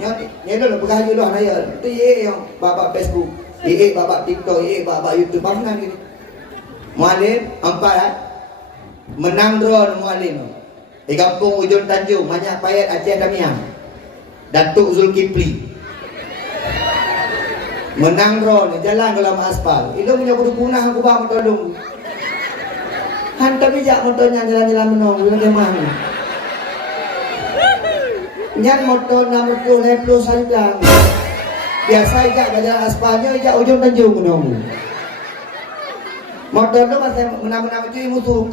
Nya dah bergayu dah raya. Tu ye yang baba Facebook, ye baba TikTok, ye baba YouTube bangunan gini. Mualim empat menang drone mualim. Di kampung Ujung Tanjung, banyak payat Aceh Damiang. Datuk Zulkifli. Menang drone jalan dalam aspal. Itu punya kudu punah aku bang tolong. Hantar bijak motornya jalan-jalan menong dengan mana? Nyan motor 60 saja. Biasa ijak jalan aspalnya ijak Ujung Tanjung menong. Motor tu masih menang-menang cuy musuh.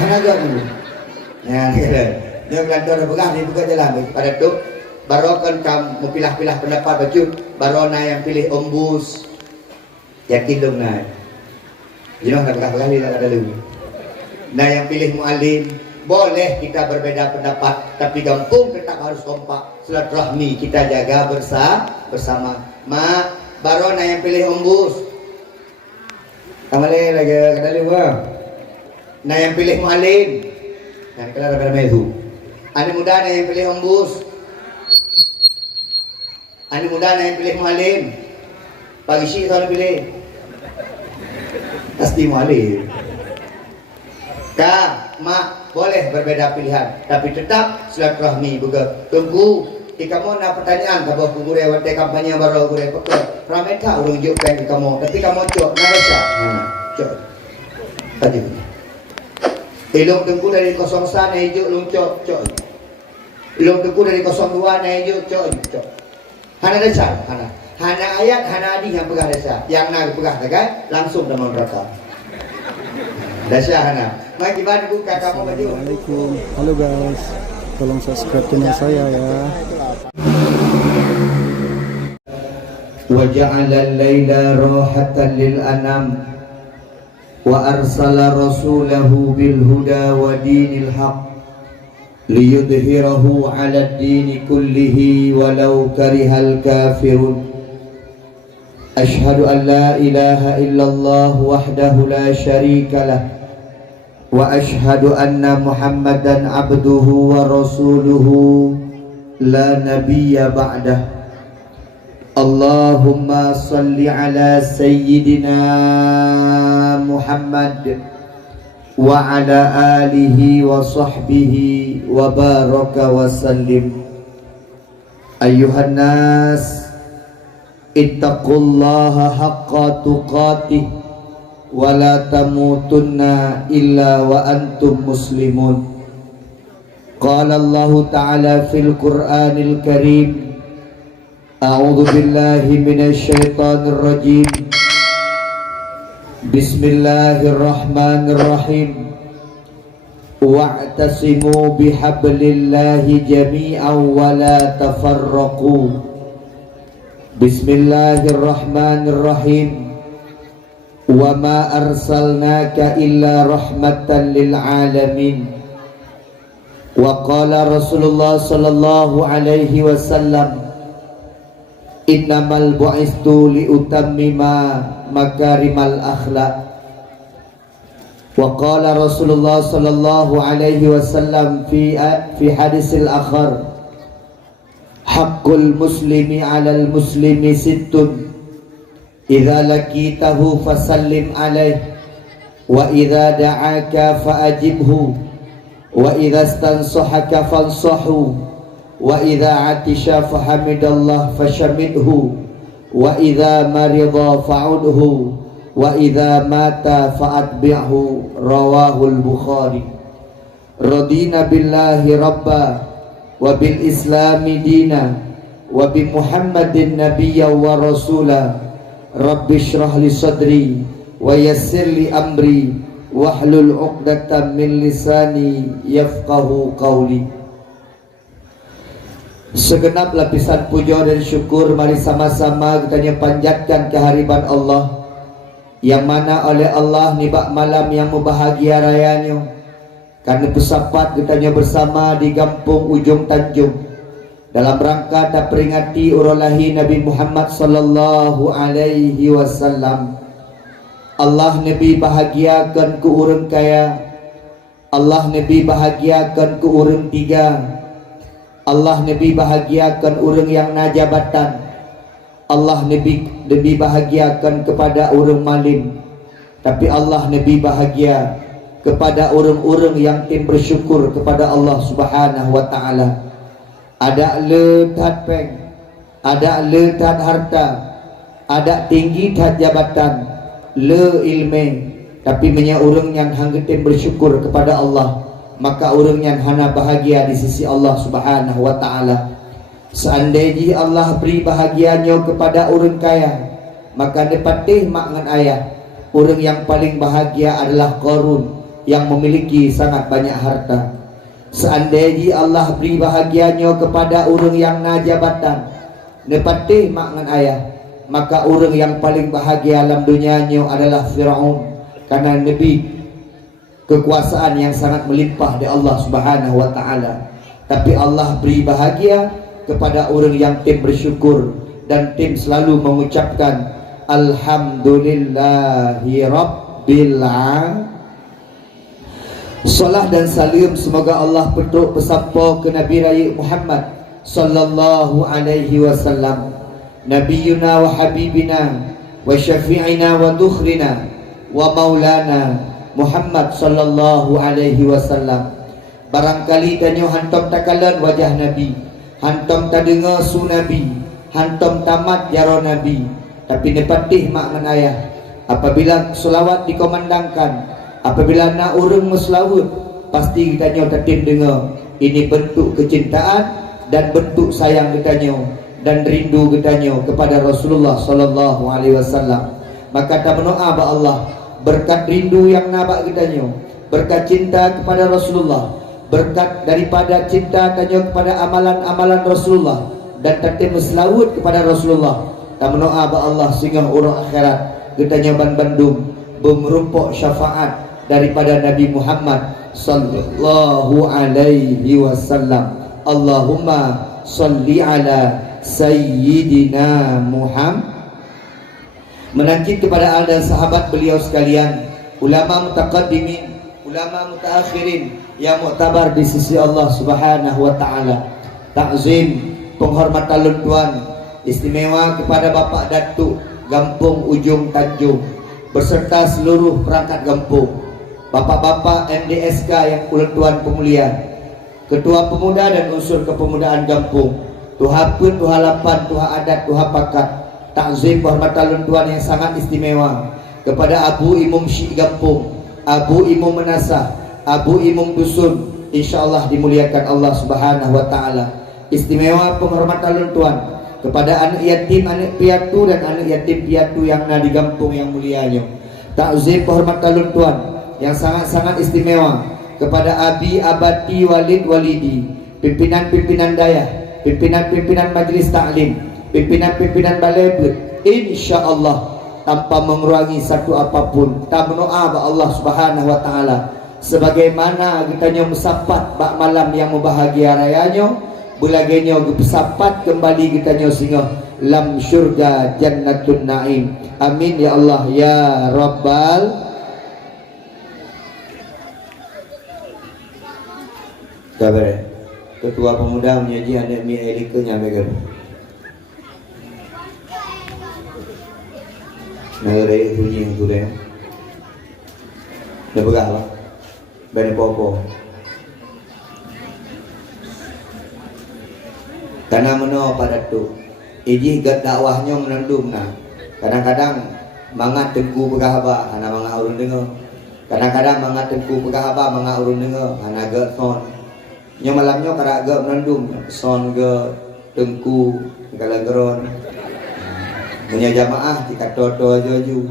Hanaga dulu. Ya, dia kelantar begah dia buka jalan. Pada tu barokan kam mau pilah-pilah pendapat baju barona yang pilih ombus. Yakin dong nah. Jangan nak begah dia tak ada dulu. Nah yang pilih mualim boleh kita berbeda pendapat tapi kampung tetap harus kompak. Silaturahmi kita jaga bersama. Mak barona yang pilih ombus. Kamale lagi kadali wa. Nah yang pilih mualim. Nah kalau ramai itu. Anak muda nah yang pilih ombus. Anak muda nah yang pilih mualim. Pagi sih tahun pilih. Pasti mualim. Kak, mak boleh berbeda pilihan, tapi tetap silaturahmi juga. Tunggu. Jika mau nak pertanyaan kalau guru lewat kampanye baru guru pakai ramai tak urung juk pen kamu tapi kamu cok narasa cok tadi ilung tengku dari 01 na hijau lung cok ilung tengku dari 02 na hijau cok hana dasar hana ayat hana adi yang pegah dasar yang nak pegah kan langsung dalam neraka dasar hana mari kita buka kamu baju. Assalamualaikum. Halo guys, tolong subscribe channel saya ya. وجعل الليل راحة للأنام وأرسل رسوله بالهدى ودين الحق ليظهره على الدين كله ولو كره الكافرون أشهد أن لا إله إلا الله وحده لا شريك له وأشهد أن محمدا عبده ورسوله لا نبي بعده اللهم صل على سيدنا محمد وعلى آله وصحبه وبارك وسلم أيها الناس اتقوا الله حق تقاته ولا تموتن إلا وأنتم مسلمون قال الله تعالى في القرآن الكريم أعوذ بالله من الشيطان الرجيم بسم الله الرحمن الرحيم واعتصموا بحبل الله جميعا ولا تفرقوا بسم الله الرحمن الرحيم وما أرسلناك إلا رحمة للعالمين وقال رسول الله صلى الله عليه وسلم innamal bu'istu liutammima makarimal akhlaq wa qala Rasulullah sallallahu alaihi wasallam fi hadisil akhar haqqul muslimi 'alal muslimi sittun idza laqitahu fasallim alaihi wa idza da'aka fa'ajibhu wa idza istansahaka fansahu wa idza atisha fahamidallah fashamidhu wa idza marida fa'udhu wa idza mata fa'atbi'hu rawahul Bukhari. Radina billahi rabba wa bil islami dina wa bi Muhammadin nabiyya wa rasula rabbi shrah li sadri wa yassir li amri wahlul 'uqdatam min lisani yafqahu qawli. Segenap lapisan puja dan syukur mari sama-sama kita panjatkan kehadiran Allah yang mana oleh Allah nibak malam yang berbahagia rayanya karena bersapat kita bersama di kampung Ujung Tanjung dalam rangka tak peringati urulahi Nabi Muhammad sallallahu alaihi wasallam. Allah Nabi bahagiakan ke urang kaya, Allah Nabi bahagiakan ke urang tiga. Allah Nabi bahagiakan orang yang najabatan. Allah Nabi bahagiakan kepada orang malim. Tapi Allah Nabi bahagia kepada orang-orang yang tim bersyukur kepada Allah Subhanahu wa taala. Ada letat peng, ada letat harta, ada tinggi tat jabatan, le ilmu, tapi menya orang yang hanggetin bersyukur kepada Allah, maka orang yang hana bahagia di sisi Allah Subhanahu wa taala. Seandainya Allah beri bahagianya kepada orang kaya, maka dapatih mak ngan ayah, orang yang paling bahagia adalah Qarun yang memiliki sangat banyak harta. Seandainya Allah beri bahagianya kepada orang yang najabatan, dapatih mak ngan ayah, maka orang yang paling bahagia dalam dunianya adalah Fir'aun, karena Nabi kekuasaan yang sangat melimpah dari Allah Subhanahu wa taala. Tapi Allah beri bahagia kepada orang yang tim bersyukur dan tim selalu mengucapkan alhamdulillahi rabbil alamin. Salat dan salam semoga Allah petuk pesampo ke Nabi Raya Muhammad sallallahu alaihi wasallam, nabiyuna wa habibina wa syafi'ina wa dukhrina wa maulana Muhammad sallallahu alaihi wasallam. Barangkali tanyo hantom takalan wajah Nabi, hantom tadengar su Nabi, hantom tamat jaro Nabi, tapi nepatih mak menayah apabila selawat dikomandangkan, apabila nak urung meselawat, pasti kita nyo tatim dengar ini bentuk kecintaan dan bentuk sayang kita nyo dan rindu kita nyo kepada Rasulullah sallallahu alaihi wasallam. Maka kita berdoa ba Allah berkat rindu yang nabak kita nyo, berkat cinta kepada Rasulullah, berkat daripada cinta kita kepada amalan-amalan Rasulullah dan tatim meselawat kepada Rasulullah. Kita berdoa ba Allah sehingga urang akhirat kita nyo bandum merumpok syafaat daripada Nabi Muhammad sallallahu alaihi wasallam. Allahumma salli ala sayyidina Muhammad. Menangkit kepada al dan sahabat beliau sekalian, ulama mutaqaddimin, ulama mutaakhirin yang muktabar di sisi Allah Subhanahu wa taala. Takzim, penghormatan tuan istimewa kepada Bapak Datuk Gampung Ujung Tanjung beserta seluruh perangkat Gampung, bapak-bapak MDSK yang tuan pemulia, ketua pemuda dan unsur kepemudaan Gampung, tuha pun, tuha lapan, tuha adat, tuha pakat. Takzim penghormatan tuan yang sangat istimewa kepada Abu Imam Syekh Gampung, Abu Imam Menasah, Abu Imam Dusun, insyaallah dimuliakan Allah Subhanahu wa taala. Istimewa penghormatan tuan kepada anak yatim, anak piatu dan anak yatim piatu yang ada di Gampung yang mulianya. Takzim penghormatan tuan yang sangat-sangat istimewa kepada Abi Abati Walid Walidi, pimpinan-pimpinan dayah, pimpinan-pimpinan majlis taklim, pimpinan-pimpinan balai bet, insyaallah tanpa mengurangi satu apapun. Tak berdoa ba Allah Subhanahu wa taala sebagaimana kita nyo mesapat bak malam yang membahagia rayanya, bulagenya bersapat kembali kita nyo singa lam syurga jannatun naim. Amin ya Allah ya rabbal. Kabar ketua pemuda menyaji anak mi elika nyamekan negara itu yang tu deh dah berapa banyak popo karena meno pada tu iji gat dakwahnya menandum nah kadang-kadang mangat tengku pegahaba ana manga urun dengar, kadang-kadang mangat tengku pegahaba manga urun dengar ana gat son nya malamnya karaga menandum son ke tengku galagron punya jamaah tika toto joju.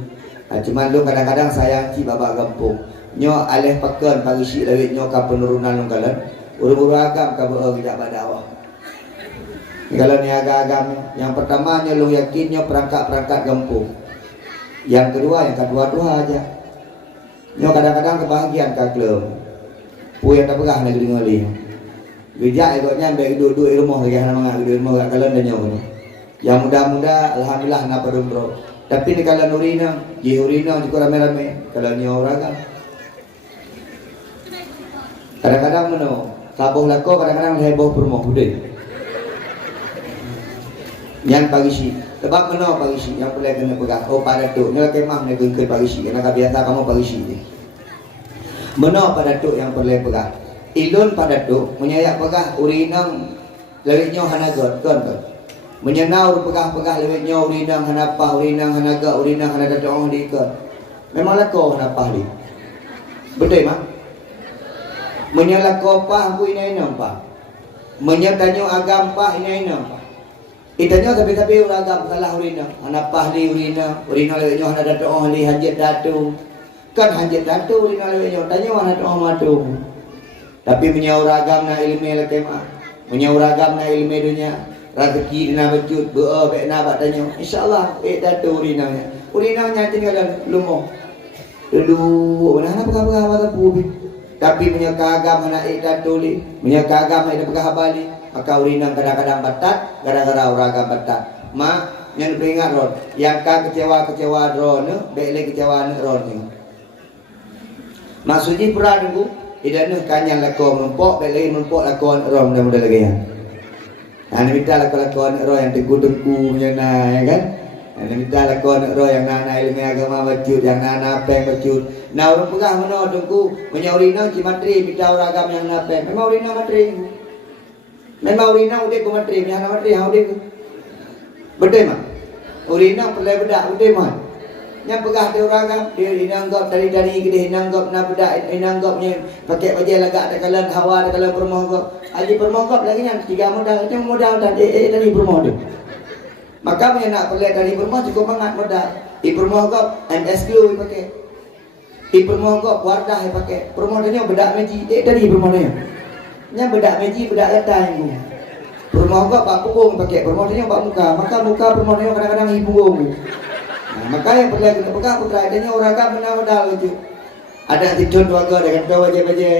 Cuman lu kadang-kadang sayang ci babak Gampung nyo alih pakeun pagi si lawit nyo ka penurunan lungkalan uru-uru agam ka beueung tidak badakwah. Kalau ni agam yang pertama nyo lu yakin nyo perangkat Gampung, yang kedua dua aja nyo kadang-kadang kebahagiaan ka klub puy yang pegah negeri ngoli bijak ikutnya baik duduk ilmu lagi hana mangak ilmu gak kalian dan nyo. Yang muda-muda alhamdulillah na padumro. Tapi ni kala nurina, jihurina juga rame-rame. Kalau nyo orang kadang-kadang meno Sabuh lako kadang-kadang heboh permoh budaya. Yang pagi si, sebab mana pagi si yang boleh kena pegang. Oh pada tu, ni kemah ni gengkel pagi si. Kerana biasa kamu pagi si ni. Mana pada tu yang boleh pegang. Ilun pada tu menyayak pegang urinang lewitnya hanagot kan kan. Menyenau pegang-pegang lewitnya urinang hanapah, urinang hanaga, urinang hanaga doang di ke. Memang lako hanapah di. Betul mah? Menyalako pah aku ini nampak. Menyatanyo agam pah ini nampak. Itanya tapi uragam salah urina. Anak pahli urina lewatnya ada doa ahli hajat datu. Kan hajat datu urina lewatnya tanya mana doa matu. Tapi menyauragam na ilmu lekema. Menyauragam na ilmu dunia. Rezeki dina becut bea bek na bak tanya. Insyaallah datu urinanya. Urinanya tinggal lumo. Dulu mana apa apa pubi. Tapi menyakagam na datu li. Menyakagam na pegah bali. Maka urinang kadang-kadang batat, gara-gara uragam batat. Mak, yang peringat ron, yang kan kecewa ron, beli kecewa ron. Maksudnya pernah dulu, tidak nak kanyang lakon menumpuk, beli menumpuk lakon ron mudah-mudah lagi ya. Anda minta lakon ron yang tengku-tengku punya ya kan? Anda minta lakon ron yang nana ilmu agama bacut, yang nana peng bacut. Nah orang pegah mana tengku, punya urinang cimatri minta uragam yang nana peng. Memang urinang matri. Memang urina udah ke matri, yang matri yang udah ke. Betul mah? Urina pelai bedak betul mah? Yang pegah dia uragam, dia inanggap dari kita inanggap nak bedak, inanggapnya pakai baju lagak ada kalan hawa, ada kalan permohon. Aji permohon lagi yang 3 modal, macam modal dan dari permohon tu. Maka punya nak pelai dari permohon cukup banget modal. Permohon MSQ pakai. Permohon wardah pakai. Permohonnya bedak meji, dari permohonnya. Nya bedak meji bedak letai bu. Permohon pak punggung pakai permohonnya pak muka, maka muka permohonnya kadang-kadang ibu punggung. Nah, maka yang perlu kita pegang putra adanya uragam menawdal itu. Ada tidun warga dengan tahu baje-baje.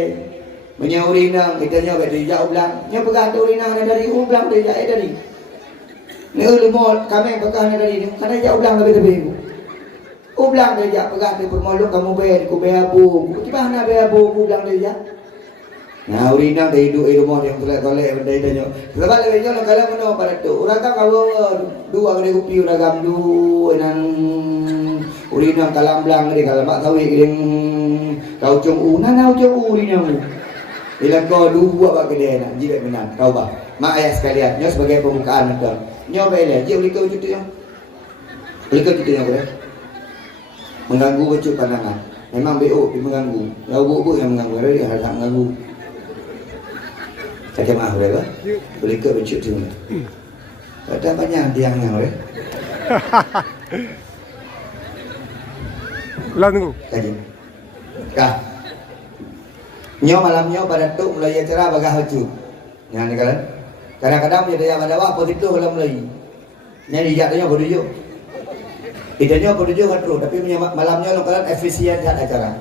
Menyaurinang kitanya bagi jauh belang. Nya pegang urinang dari ublang dia dari. Ni ulumot kami pegang dari ni karena jauh belang lebih-lebih. Ublang dia pegang di permohon kamu bayar ku bayar bu. Tiba nak bayar bu ublang dia. Nah, urinang dari rumah yang tolak-tolak benda itu. Sebab lebihnya kalau mana pada tu, uragam kalau dua kali kopi uragam dua nang urinang kalam belang ni kalau mak tahu yang kau cung nana cung urinang. Bila kau dua bak kedai nak jilat menang, kau bah. Mak ayah sekalian, nyo sebagai pembukaan betul. Nyo bela, dia boleh kau cuti yang. Boleh kau cuti yang boleh. Mengganggu becut pandangan. Memang BO mengganggu. Kau bu yang mengganggu, dia harus mengganggu. Cakap maaf boleh tak? Boleh ke bercut di mana? Ada banyak tiangnya boleh? Ulang tunggu. Kaji. Kah? Nyo malamnya pada tu mulai acara bagah haju. Yang ni kan? Kadang-kadang punya daya madawah positif kalau mulai. Yang dijatuhnya bertujuh. Idenya bertujuh kan terus. Tapi punya malamnya lo kalian efisien saat acara.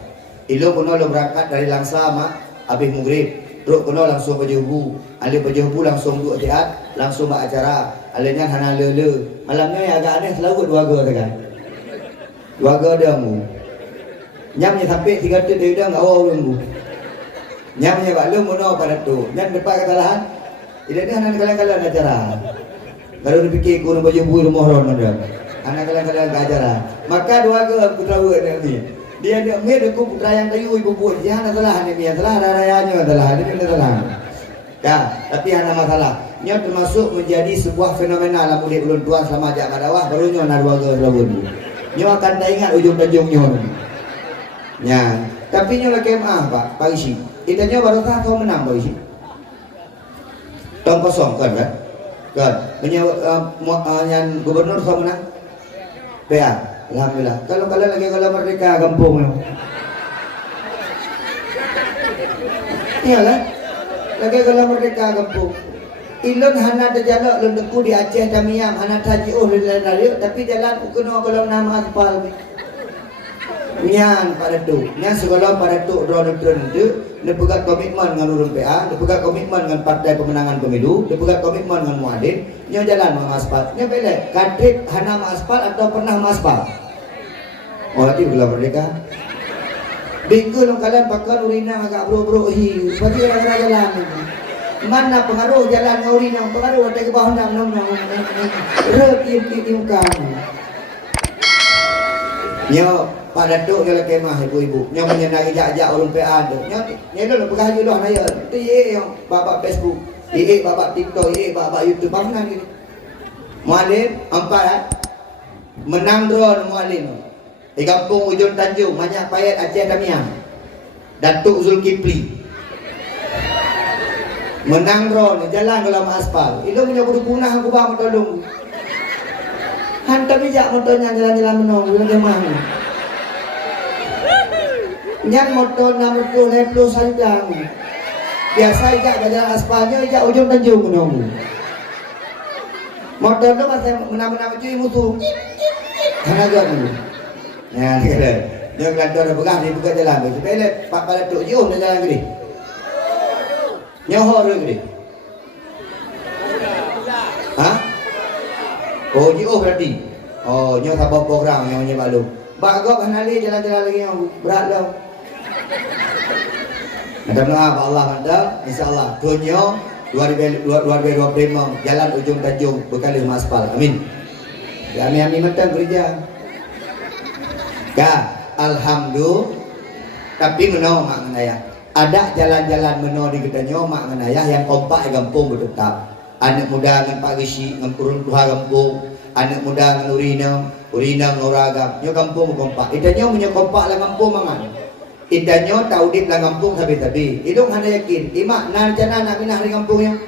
Ilo puno lo berangkat dari Langsa mak habis maghrib. Terus kena langsung baju hubu. Alih baju hubu langsung duduk tiat, langsung buat acara. Alihnya hana lele. Malamnya yang agak aneh selalu dua ga kan. Dua ga dia mu. Nyamnya sampai 3 tit dia enggak awal mu. Nyamnya bak lu mono pada tu. Nyam depan kesalahan. Tidak ni hana kalian-kalian acara. Kalau dipikir guna baju hubu rumah ron ada. Hana kalian-kalian acara. Maka dua ga putra ni. Dia aku putra yang kayu ibu buat jangan salah ni salah rayanya salah ini salah ya tapi hanya masalah nya termasuk menjadi sebuah fenomena dalam mudik ulun tuan sama ajak madawah barunya na dua ke labun nya akan tak ingat ujung tajungnya nya tapi nya lagi maaf pak pagi itanya baru tak kau menang pagi tong kosong kan yang gubernur kau menang PA alhamdulillah. Kalau lagi kalau merdeka kampung. Iya kan? Lagi kalau merdeka kampung. Ilun hana terjalak lun deku di Aceh Tamiang hana tajiuh dari tapi jalan kuno kalau nama aspal. Nyan pada tu. Nyan sekolah pada tu drone tu dia pegang komitmen dengan urun PA, dia pegang komitmen dengan partai pemenangan pemilu, dia pegang komitmen dengan Muadin, nyo jalan mengaspal. Nyo bela, kadrip hana mengaspal atau pernah mengaspal? Oh, hati gula merdeka. Bingkul long kalian bakal urina agak bro-bro hi. Pati kadang-kadang jalan. Mana pengaruh jalan urina, pengaruh ada ke bawah nang. Rep kan. Nyo pada tu kalau kemah ibu-ibu. Nyo menyenangi jak-jak orang PA tu. Nyo dulu pegah je dah naya. Tu ye yang babak Facebook, ye babak TikTok, ye babak YouTube bangunan gini. Mualim empat menang draw mualim. Di kampung Ujung Tanjung, Manyak Payat, Aceh Damiang. Datuk Zulkifli. Menang draw ni jalan ke lama aspal. Itu punya punah aku bang tolong. Hantar bijak motornya jalan-jalan menong bulan kemah ni. Nyat motor 60 saja. Biasa ijak jalan aspalnya ijak Ujung Tanjung menong. Motor tu masih menang-menang cuy musuh. Hanaga dulu. Ya, kira. Dia kelantar pegang dia buka jalan. Sepele pak pada tok jom dia jalan gini. Nyohor gini. Hah? Oh, jauh berarti. Oh, nyoh sabar program yang punya malu. Bagok hanali jalan-jalan lagi yang berat dah. Mudah-mudahan Allah mantap, insya-Allah. Tunyo 2025 jalan Ujung Tanjung bekali aspal. Amin. Ya, amin mantap gereja. Ya, alhamdulillah. Tapi meno mak ngenayah. Ada jalan-jalan meno di gedanyo mak ngenayah yang kompak di kampung bertetap. Anak muda dengan Pak Gisi, dengan kurun tuha kampung. Anak muda dengan urina ngoragam. Nyo kampung kompak. Idanyo punya kompak lah kampung mangan. Idanyo tahu dip lah kampung tabi-tabi. Idong hana yakin. Imak nan rencana nak minah di kampungnya.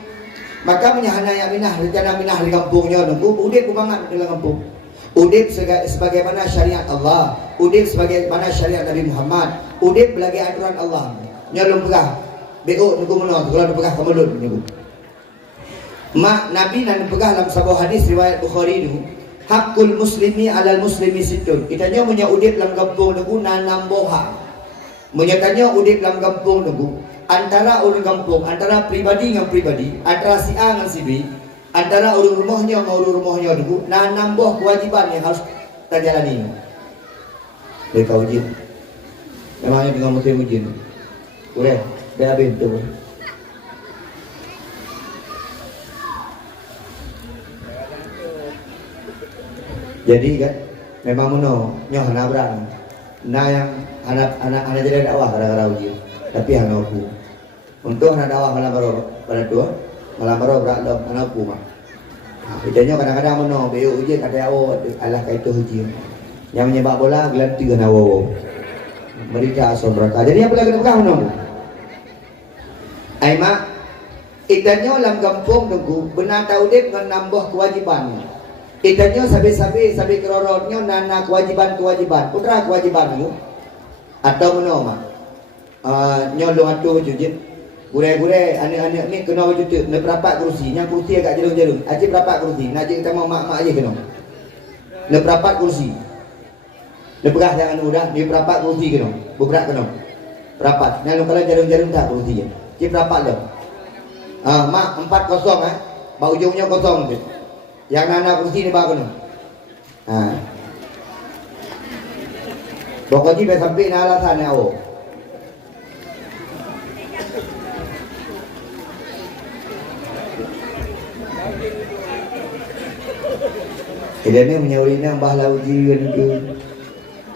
Maka punya hana yang minah rencana minah di kampungnya. Nunggu udip kumangan di kampung. Udip sebagaimana syariat Allah, udip sebagaimana syariat Nabi Muhammad, udip belagi aturan Allah. Nyolong pegah, BO nunggu menol, kalau pegah kemelut nunggu. Mak Nabi nan pegah dalam sebuah hadis riwayat Bukhari itu, hakul muslimi alal muslimi situn. Kitanya punya udip dalam kampung nunggu nanam boha. Menyatanya udip dalam kampung nunggu antara orang kampung, antara pribadi dengan pribadi, antara si A dengan si B. Antara urus rumahnya dengan urus rumahnya dulu, nambah kewajiban yang harus terjalani. Mereka ujian. Memangnya dengan musim ujian. Boleh, dah habis tu. Jadi kan, memang meno nyoh nabrak. Nah yang anak jadi dakwah kadang-kadang ujian. Tapi anak aku. Untuk anak dakwah malam baru pada tua. Malam baru berat dah anak aku mah. Bedanya kadang-kadang meno beo ujian ada awak alah kaitu ujian. Yang menyebab bola gelanti kan awak. Mereka asal mereka. Jadi apa lagi nak meno? Ai mak itanyo dalam kampung tunggu benar tahu dep dengan nambah kewajiban. Itanyo sabi kerorotnya nana kewajiban. Putra kewajiban tu. Atau meno mak. Nyolong atu jujit. Gure-gure anak-anak ni kena berjuta, nak berapat kerusi, yang kerusi agak jalung-jalung. Acik berapat kerusi, nak kita mau mak-mak aje kena. Nak berapat kerusi. Nak pegah jangan mudah, ni berapat kerusi kena. Berat kena. Berapat. Nah kalau jalung-jalung tak kerusi je. Cik berapat dah. Mak 4-0 bau ujungnya kosong tu. Yang anak kerusi ni bau kena. Pokoknya dah sampai nak alasan ni awak. Dia ni punya urina bahlah uji kan tu.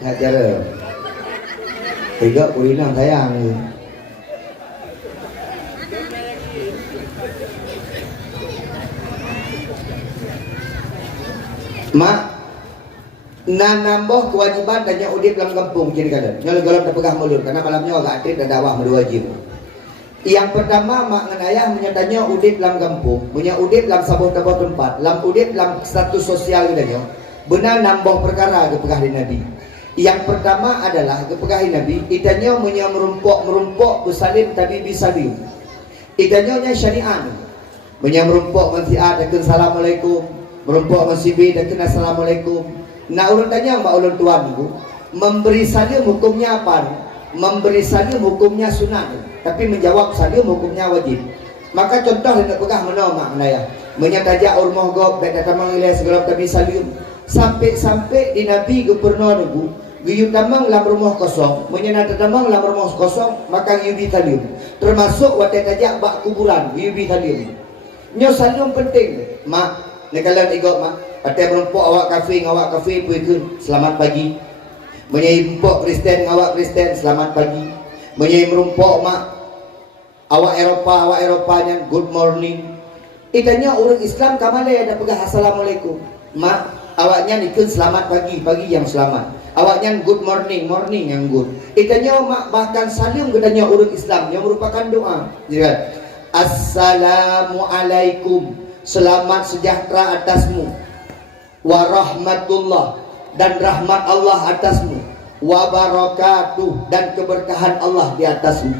Tak cara. Tiga urina sayang ni. Mak nan nambah kewajiban dan yang udip dalam kampung kiri kanan. Nyol golong terpegah mulut karena malamnya agak aktif dan dakwah berwajib. Yang pertama mak dengan ayah menyatanya udip dalam kampung, punya udip dalam sebuah tempat, dalam udip dalam status sosial dia, benar nambah perkara kepegah Nabi. Yang pertama adalah kepegah Nabi, itanya punya merumpok bersalim tapi bisalim. Itanya nya syariat. Punya merumpok mensiat dan assalamualaikum, merumpok mensibi dan assalamualaikum. Nak urut tanya mbak ulun tuan tu, memberi salim hukumnya apa? Memberi salim hukumnya sunat. Tapi menjawab salim hukumnya wajib. Maka contoh yang nak pegah meno mak menaya. Menyataja urmoh gop dan datang mangilai segala tapi salim. Sampai di Nabi ke pernah nunggu Giyu tamang lam rumah kosong, menyenada tamang lam rumah kosong, maka giyu bitalium. Termasuk wadah tajak bak kuburan, giyu bitalium. Nyo salim penting, mak. Nekalan igok mak. Patai merumpok awak kafir, puikun, selamat pagi. Menyai merumpok Kristen, awak Kristen, selamat pagi. Menyai merumpok mak, awak Eropanya, good morning. Itanya orang Islam kamale ada pegah assalamualaikum. Mak, awaknya ikut selamat pagi, pagi yang selamat. Awaknya good morning, morning yang good. Itanya mak bahkan salim katanya orang Islam yang merupakan doa. Lihat, assalamualaikum, selamat sejahtera atasmu, warahmatullah, dan rahmat Allah atasmu, wabarakatuh, dan keberkahan Allah di atasmu.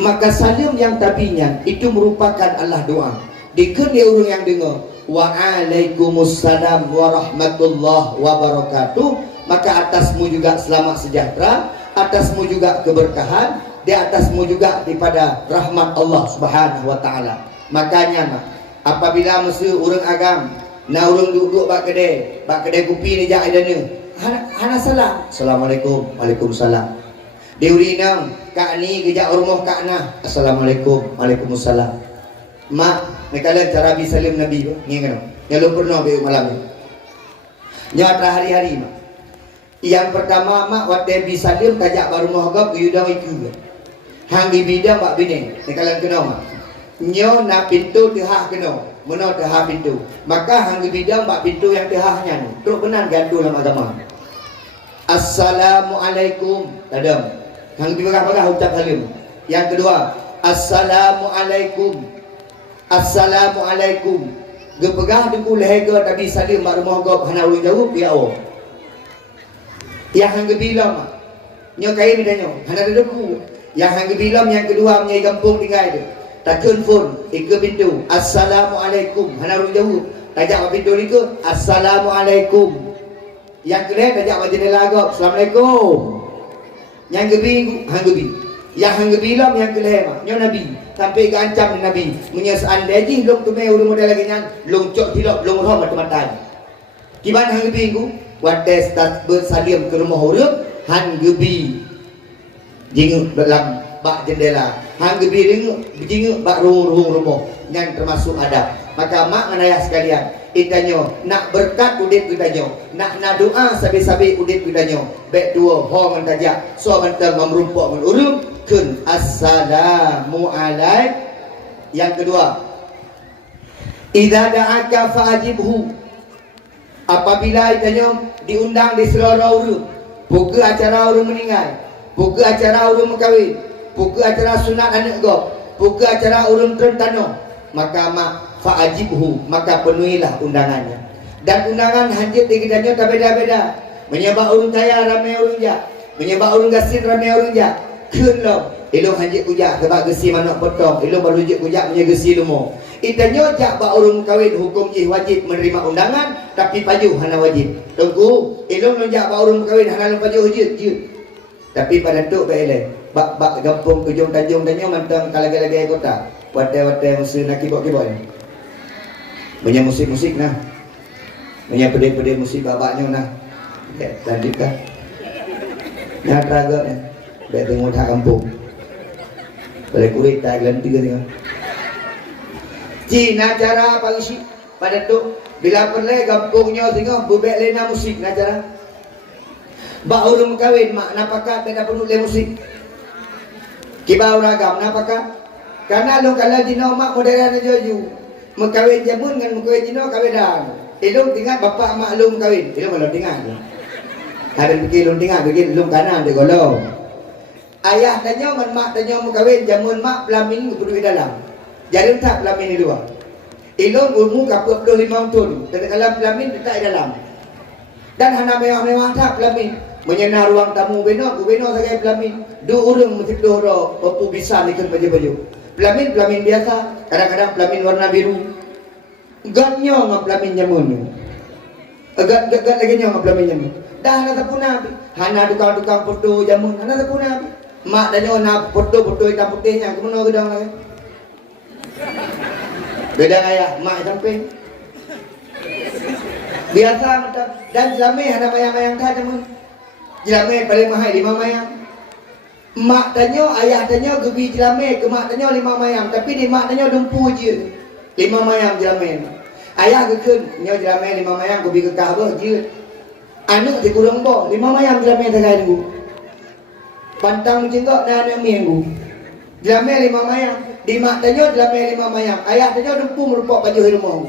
Maka salim yang tabinya itu merupakan Allah doa. Dikir dia orang yang dengar waalaikumsalam warahmatullah wabarakatuh, maka atasmu juga selamat sejahtera, atasmu juga keberkahan, di atasmu juga daripada rahmat Allah Subhanahu wa taala. Makanya apabila mesti orang agam na orang duduk bak kedai kopi ni jak adana hana salam, assalamualaikum, waalaikumsalam. Diurinam kak ni kejak rumah kak nah, assalamualaikum, waalaikumsalam. Mak nekala cara bisalim Nabi ni kan yang lu pernah be malam ni nyata hari-hari mak. Yang pertama mak waktu bisalim kajak baru mohgab yudang iku hang di bidang bak bini nekala kena mak nyo na pintu tehah kena meno tehah pintu, maka hang di bidang bak pintu yang tehahnya teruk benar gandu dalam agama. Assalamualaikum tadam hang di bagah-bagah ucap salim. Yang kedua assalamualaikum, assalamualaikum gepegah deku lehega Nabi salim mak rumah gop hana ulun jawab ya Allah. Yang hang bilang mak nyo kain danyo hana deku. Yang hang bilang yang kedua menyai kampung tinggal dia takun phone ike pintu assalamualaikum hana ulun jawab tajak pintu ni ke assalamualaikum. Yang kedua tajak jendela gop assalamualaikum. Yang gebi hang gebi yang hang bilang yang kelema nyo Nabi sampai ke ancam Nabi menyesal leji long tu me urung model lagi nyan long cok tilok long roh mata-mata kiban hang gebi ku wates tat bersalim ke rumah urang hang gebi jing dalam bak jendela hang gebi jing bak ruang rumah yang termasuk adab. Maka mak ngan ayah sekalian itanyo nak berkat udit itanyo nak doa sabi-sabi udit itanyo bek dua ho ngan tajak so mentang merumpok ngan urung kun assalamu alaik. Yang kedua idza da'aka fa'ajibhu, apabila itanyo diundang di selora urung buka acara urung meninggal, buka acara urung berkahwin, buka acara sunat anak gop, buka acara urung tertano, maka mak fa'ajibhu, maka penuhilah undangannya. Dan undangan hanjit di kitanya tak beda-beda. Menyebab urung kaya ramai urung jak, menyebab urung gasin ramai urung jak. Kun lo elok hanjit kujak sebab gesi manok potong, elok baru jik kujak punya gesi lumo. Itanya jak ba urung kahwin hukum ih wajib menerima undangan tapi paju hana wajib. Tunggu elok lo jak ba urung kahwin hana lo paju je. Tapi pada tu ba eleh. Bak gampung kujung tanjung danyo mantang kalaga-laga kota. Watai-watai musim nak kibok-kibok ni. Punya musik-musik nah. Punya pedih-pedih musik babaknya nah. Ya, lanjutkan. Nah, teraga ni. Baik tengok dah kampung. Boleh kulit tak gelanti ke tengok. Cina cara apa isi? Pada tu bila perle kampungnya tengok bubek lena musik nah cara. Bak urung kahwin mak napakah beda perlu le musik. Kibau ragam napakah? Karena lo kalau dino mak modern joju. Mengkawin jamun dengan mengkawin jino kawinan. Ilung tinggal bapak mak lum kawin. Ilung kalau tinggal. Ada fikir lum tinggal, fikir lum kanan dia golong. Ayah tanya dengan mak tanya mengkawin jamun mak pelamin berdua dalam. Jadi tak pelamin di luar. Ilung umur 45 tahun. Tapi kalau pelamin tak di dalam. Dan hana mewah-mewah tak pelamin. Menyenah ruang tamu beno, beno sebagai pelamin. Dua orang mesti dua orang bisa nikah baju-baju. Pelamin biasa, kadang-kadang pelamin warna biru. Ganyo ngam pelamin jamun. Agak lagi nyo ngam pelamin jamun. Dah hana tapuna. Hana tukang-tukang foto jamun, hana tapuna. Mak dan nyo na foto hitam putihnya, kemono gedang lagi. Beda ayah, mak samping. Biasa macam dan selama hana bayang-bayang dah jamun. Jelame paling mahal 5 mayam. Mak tanya, ayah tanya gebi jelame ke mak tanya 5 mayam, tapi di mak tanya dumpu je. 5 mayam jelame. Ayah gekun nyo jelame 5 mayam gebi ke Kaabah je. Anak di kurang bo 5 mayam jelame tagai nunggu. Pantang menjenggok na anak minggu. Jelame 5 mayam. Di mak tanya jelame 5 mayam. Ayah tanya dumpu merupak baju rumah.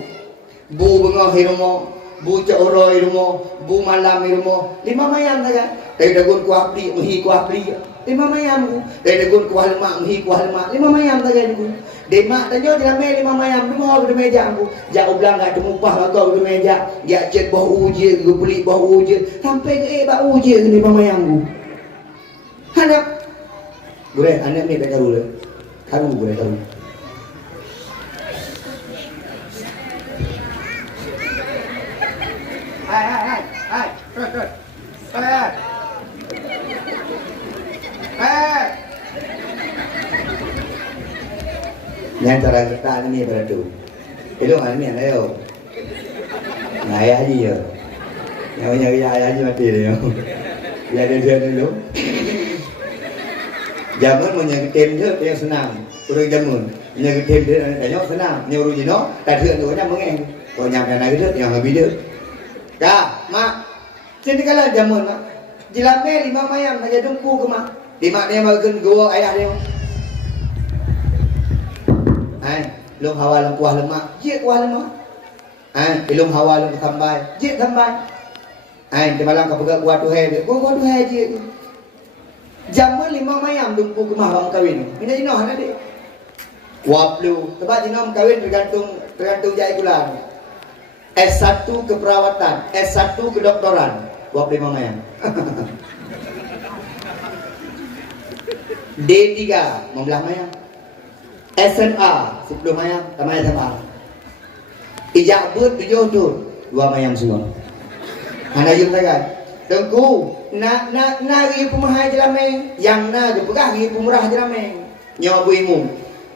Bu bengah rumah. Bu coro rumah, bu malam rumah, 5 mayam saja. Dari dagun kuah pli, mehi kuah pli, 5 mayam ku. Dari dagun kuah lemak, mehi kuah lemak, 5 mayam saja ku. Demak tanya jelame 5 mayam, rumah di meja ku. Jak ulang gak temupah kau di meja, jak cek bau uje, ku beli bau uje, sampai ke bau uje 5 mayam ku. Anak, gue anak ni tak karu le, karu gue karu. Hai, terus. Yang cara kita ini beradu. Itu mana ni ayo. Ayah aja ya. Yang ayah aja mati dia. Ya dia dulu. Zaman menyekitin tu yang senang. Kurang zaman. Menyekitin dia tanya senang. Nyuruh jino, tak dia tu nya mengeng. Kau nyampe nak dia yang habis dia. Kak, mak, sini kalau jamun mak, jelame 5 mayam saja dumpu ke mak. Di mak dia makan gua ayah dia. Lum hawa lum kuah lemak, je kuah lemak. Lum hawa lum sambai, je sambai. Di malam kau pegang kuah tuhai dia, kuah tuhai je. Jamun 5 mayam dumpu ke mak bang kawin. Ini jino hana dia. Waplu, tempat jino kawin tergantung jai bulan. S1 keperawatan, S1 kedokteran, 25 mayam. D3 15 mayam. SMA 10 mayam, tamat SMA. Ijabut 7 tu 2 mayam semua. Hana yum saja. Tengku, nak ri pemahai jelame, yang na pegah ri pemurah jelame. Nyawa buimu.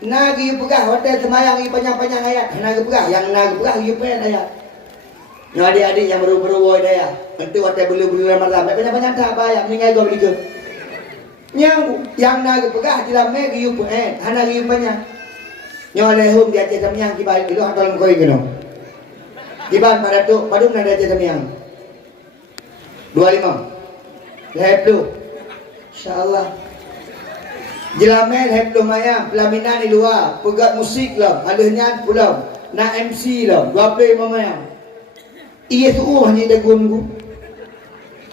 Na ri pegah hotel semayang ri panjang-panjang ayat, hana pegah, yang na pegah ri pen ayat. Yang adik-adik yang baru-baru woi dia, tentu ada bulu-bulu Ramadan. Banyak-banyak tak bayar, meninggal kau begitu. Yang nak pegah dalam meg yup hana yup banyak. Yang lehum dia cakap yang kibai itu dalam kau ini no. Kiban pada tu, padum nak dia cakap yang 25. Lehep tu, insyaallah. Jelamel hep tu maya, pelaminan di luar, pegat musik lah, alihnya pulau, nak MC lah, 25 maya. Iya tu hanya dagun ku.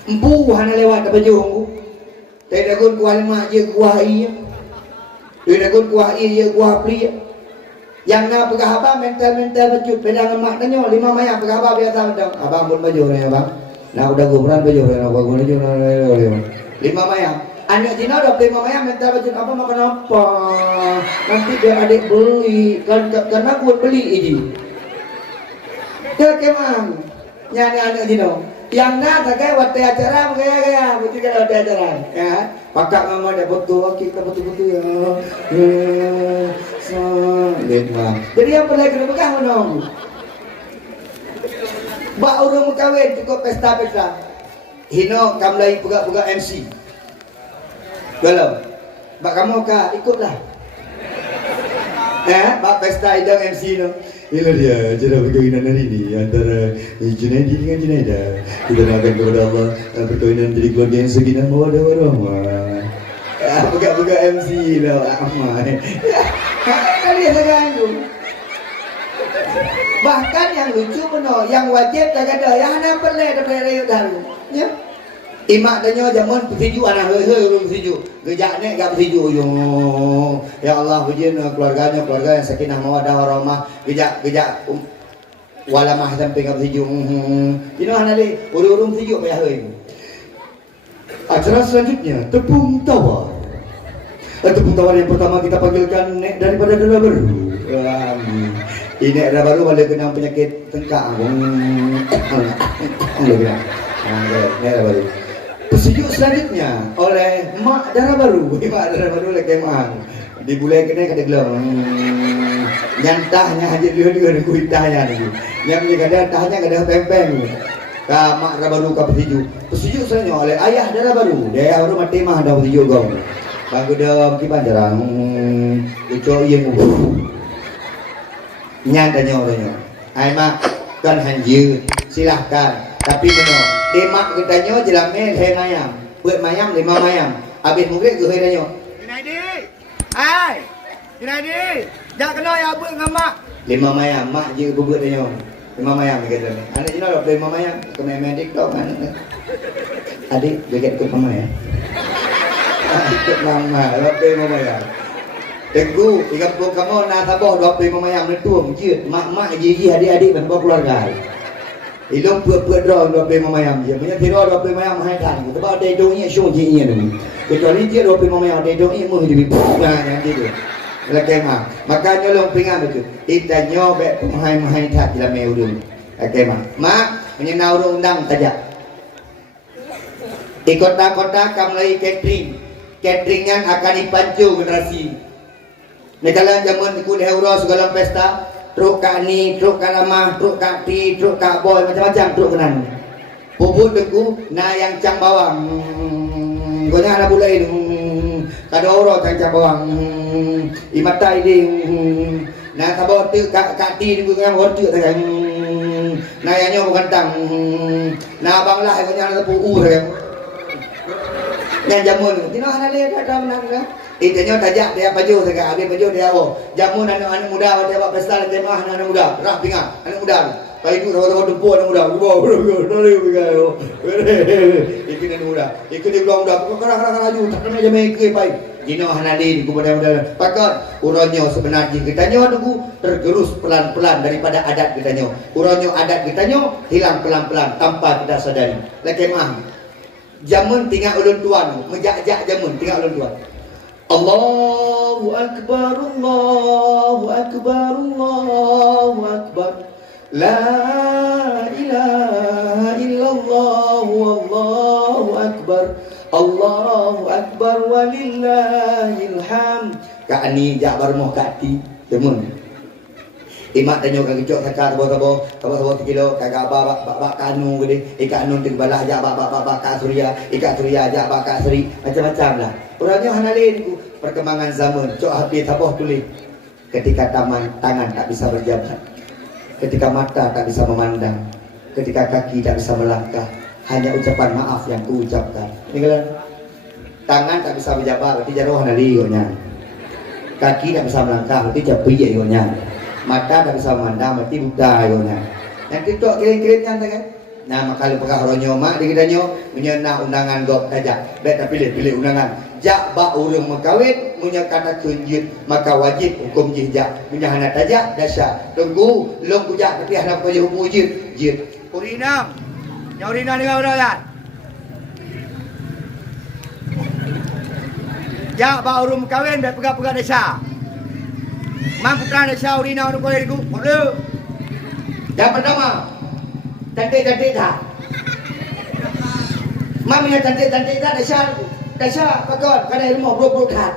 Empu hana lewat ke baju ku. Tapi dagun kuah lemak je kuah iya. Tapi dagun kuah iya je kuah pria. Yang nak pegah apa mental becut pedang lemak tanya 5 mayam pegah apa biasa mendang. Abang pun baju ni abang. Nak udah gumeran baju ni nak guna je 5 mayam. Anak Cina dah 5 mayam mental becut apa makan apa. Nanti biar adik beli karena aku beli ini. Dia kemang. Nyari anak Cina yang nak tak waktu acara gaya betul kalau ada acara ya pakak mama dah betul kita betul ya lihat jadi yang boleh kena pegang menong bak urung kawin cukup pesta hino kamlai pegak MC kalau bak kamu kak ikutlah bak pesta idang MC no. Inilah dia acara perkahwinan hari ini antara Junaidi dengan Junaida. Kita doakan kepada Allah perkahwinan jadi keluarga yang sakinah mawaddah warahmah. Buka MC lah Ahmad. Kalian terganggu. Bahkan yang lucu benar, yang wajib tak ada, yang hana perle rayut dalu. Ya. Imak tanya zaman persiju anak urung persiju. Gejak ni gak persiju yo. Ya Allah pujian keluarga yang sakinah mawaddah warahmah. Gejak walamah sampai gak persiju. Ini hana le urung persiju payah euy. Acara selanjutnya tepung tawar. Tepung tawar yang pertama kita panggilkan nek daripada Dara Baru. Ini Dara Baru boleh kena penyakit tengkak. Dara Baru. Persiju selanjutnya oleh Mak Dara Baru. Mak Dara Baru lagi emang di bulan kena kada gelam. Nyantahnya aja dia kuitahnya ni. Yang punya kada tahnya kada pempeng. Ka mak dah baru ka persiju sebenarnya oleh ayah dah baru. Dia baru mati mah dah persiju kau. Bangku dah kiban jarang. Itu yang nyan tanya. Ai mak kan hanjir silahkan. Tapi mana? Demak katanya jelamnya hai mayam. Buat mayam 5 mayam. Habis murid ke hai tanya. Junaidi. Hai. Junaidi. Jak kena ya abut dengan mak. 5 mayam mak je buat tanya. 5 mayam dia kata ni. Anak Cina dah 5 mayam. Kemain TikTok kan. Adik jaga ikut mama ya. Ikut mama 5 mayam. Tengku, ikan pun kamu nak tabah 25 mayam ni tuang je. Mak-mak je adik-adik dan keluarga. Ilong buat draw 25 mayam je. Punya tiro 25 mayam hai tan. Sebab ada hidungnya syung je ni. Kecuali dia 25 mayam ada hidungnya mung dia. Nah, yang dia. Lagi mah. Makanya long pingan betul. Kita nyobek pemahai-mahai tak dalam meudun. Lagi mah. Mak, menyenau undang saja. Di kota-kota kamlai catering. Cateringan akan dipancu generasi. Nekalan zaman ikut heura segala pesta. Truk kak ni, truk kak ramah, truk kak ti, truk kak boy, macam-macam truk kenan. Puput deku, na yang cang bawang. Gonya ada bulai kada oro cang bawang. Imata ini. Na tabo tu kak ti deku kan wortu kan. Na yang nyo bukan tang. Na banglah gonya ada pu kan. Yang jamun, tino ana le ada menang. Itanya tajak dia baju segala habis baju dia awak. Jamun anak-anak muda dia buat pesta di temah anak muda. Rak pingat anak muda. Pai itu sama-sama tempuh anak muda. Nari pingat. Iki anak muda. Iki dia budak muda. Kadang-kadang laju tak kena jam ke pai. Gino hanadin ku muda-muda. Pakat uronyo sebenarnya kitanya nunggu tergerus pelan-pelan daripada adat kitanya. Uronyo adat kitanya hilang pelan-pelan tanpa kita sadari. Lagi mah. Jamun tinggal ulun tuan, mejak-jak jamun tinggal ulun tuan. Allahu Akbar, Allahu Akbar, Allahu Akbar. La ilaha illallah, Allahu Akbar. Allahu Akbar walillahil hamd. Kak ni jak barmoh kak ti, temun. Imak tanya kak kecok kakak tabo-tabo 3 kilo kakak bak kanu gede ikat nun terbalah jak bak kak Surya ikat Surya jak bak kak Sri macam-macam lah. Orangnya hanalin ku perkembangan zaman cok habis taboh tulis ketika tangan tak bisa berjabat, ketika mata tak bisa memandang, ketika kaki tak bisa melangkah, hanya ucapan maaf yang ku ucapkan. Ini kan tangan tak bisa berjabat berarti jaroh hanalin. Kaki tak bisa melangkah berarti japi ya. Mata tak bisa memandang berarti buta yonya. Yang itu kirim-kirimnya kan. Nah maka lu pekah ronyo mak dikitanyo menyena undangan gop tajak. Bet pilih undangan. Jak ba urang mengkawin munya kata kunjit maka wajib hukum jihjak. Munya hana tajak dasar. Tunggu long kujak tapi hana ko hukum jit. Urina. Yang urina dengan orang. Jak ba urang mengkawin bet pegak-pegak dasar. Mang putra desa urina orang kolej ku. Boleh. Yang pertama, cantik dah. Maminya cantik dah desa pakon kada rumah bro kat.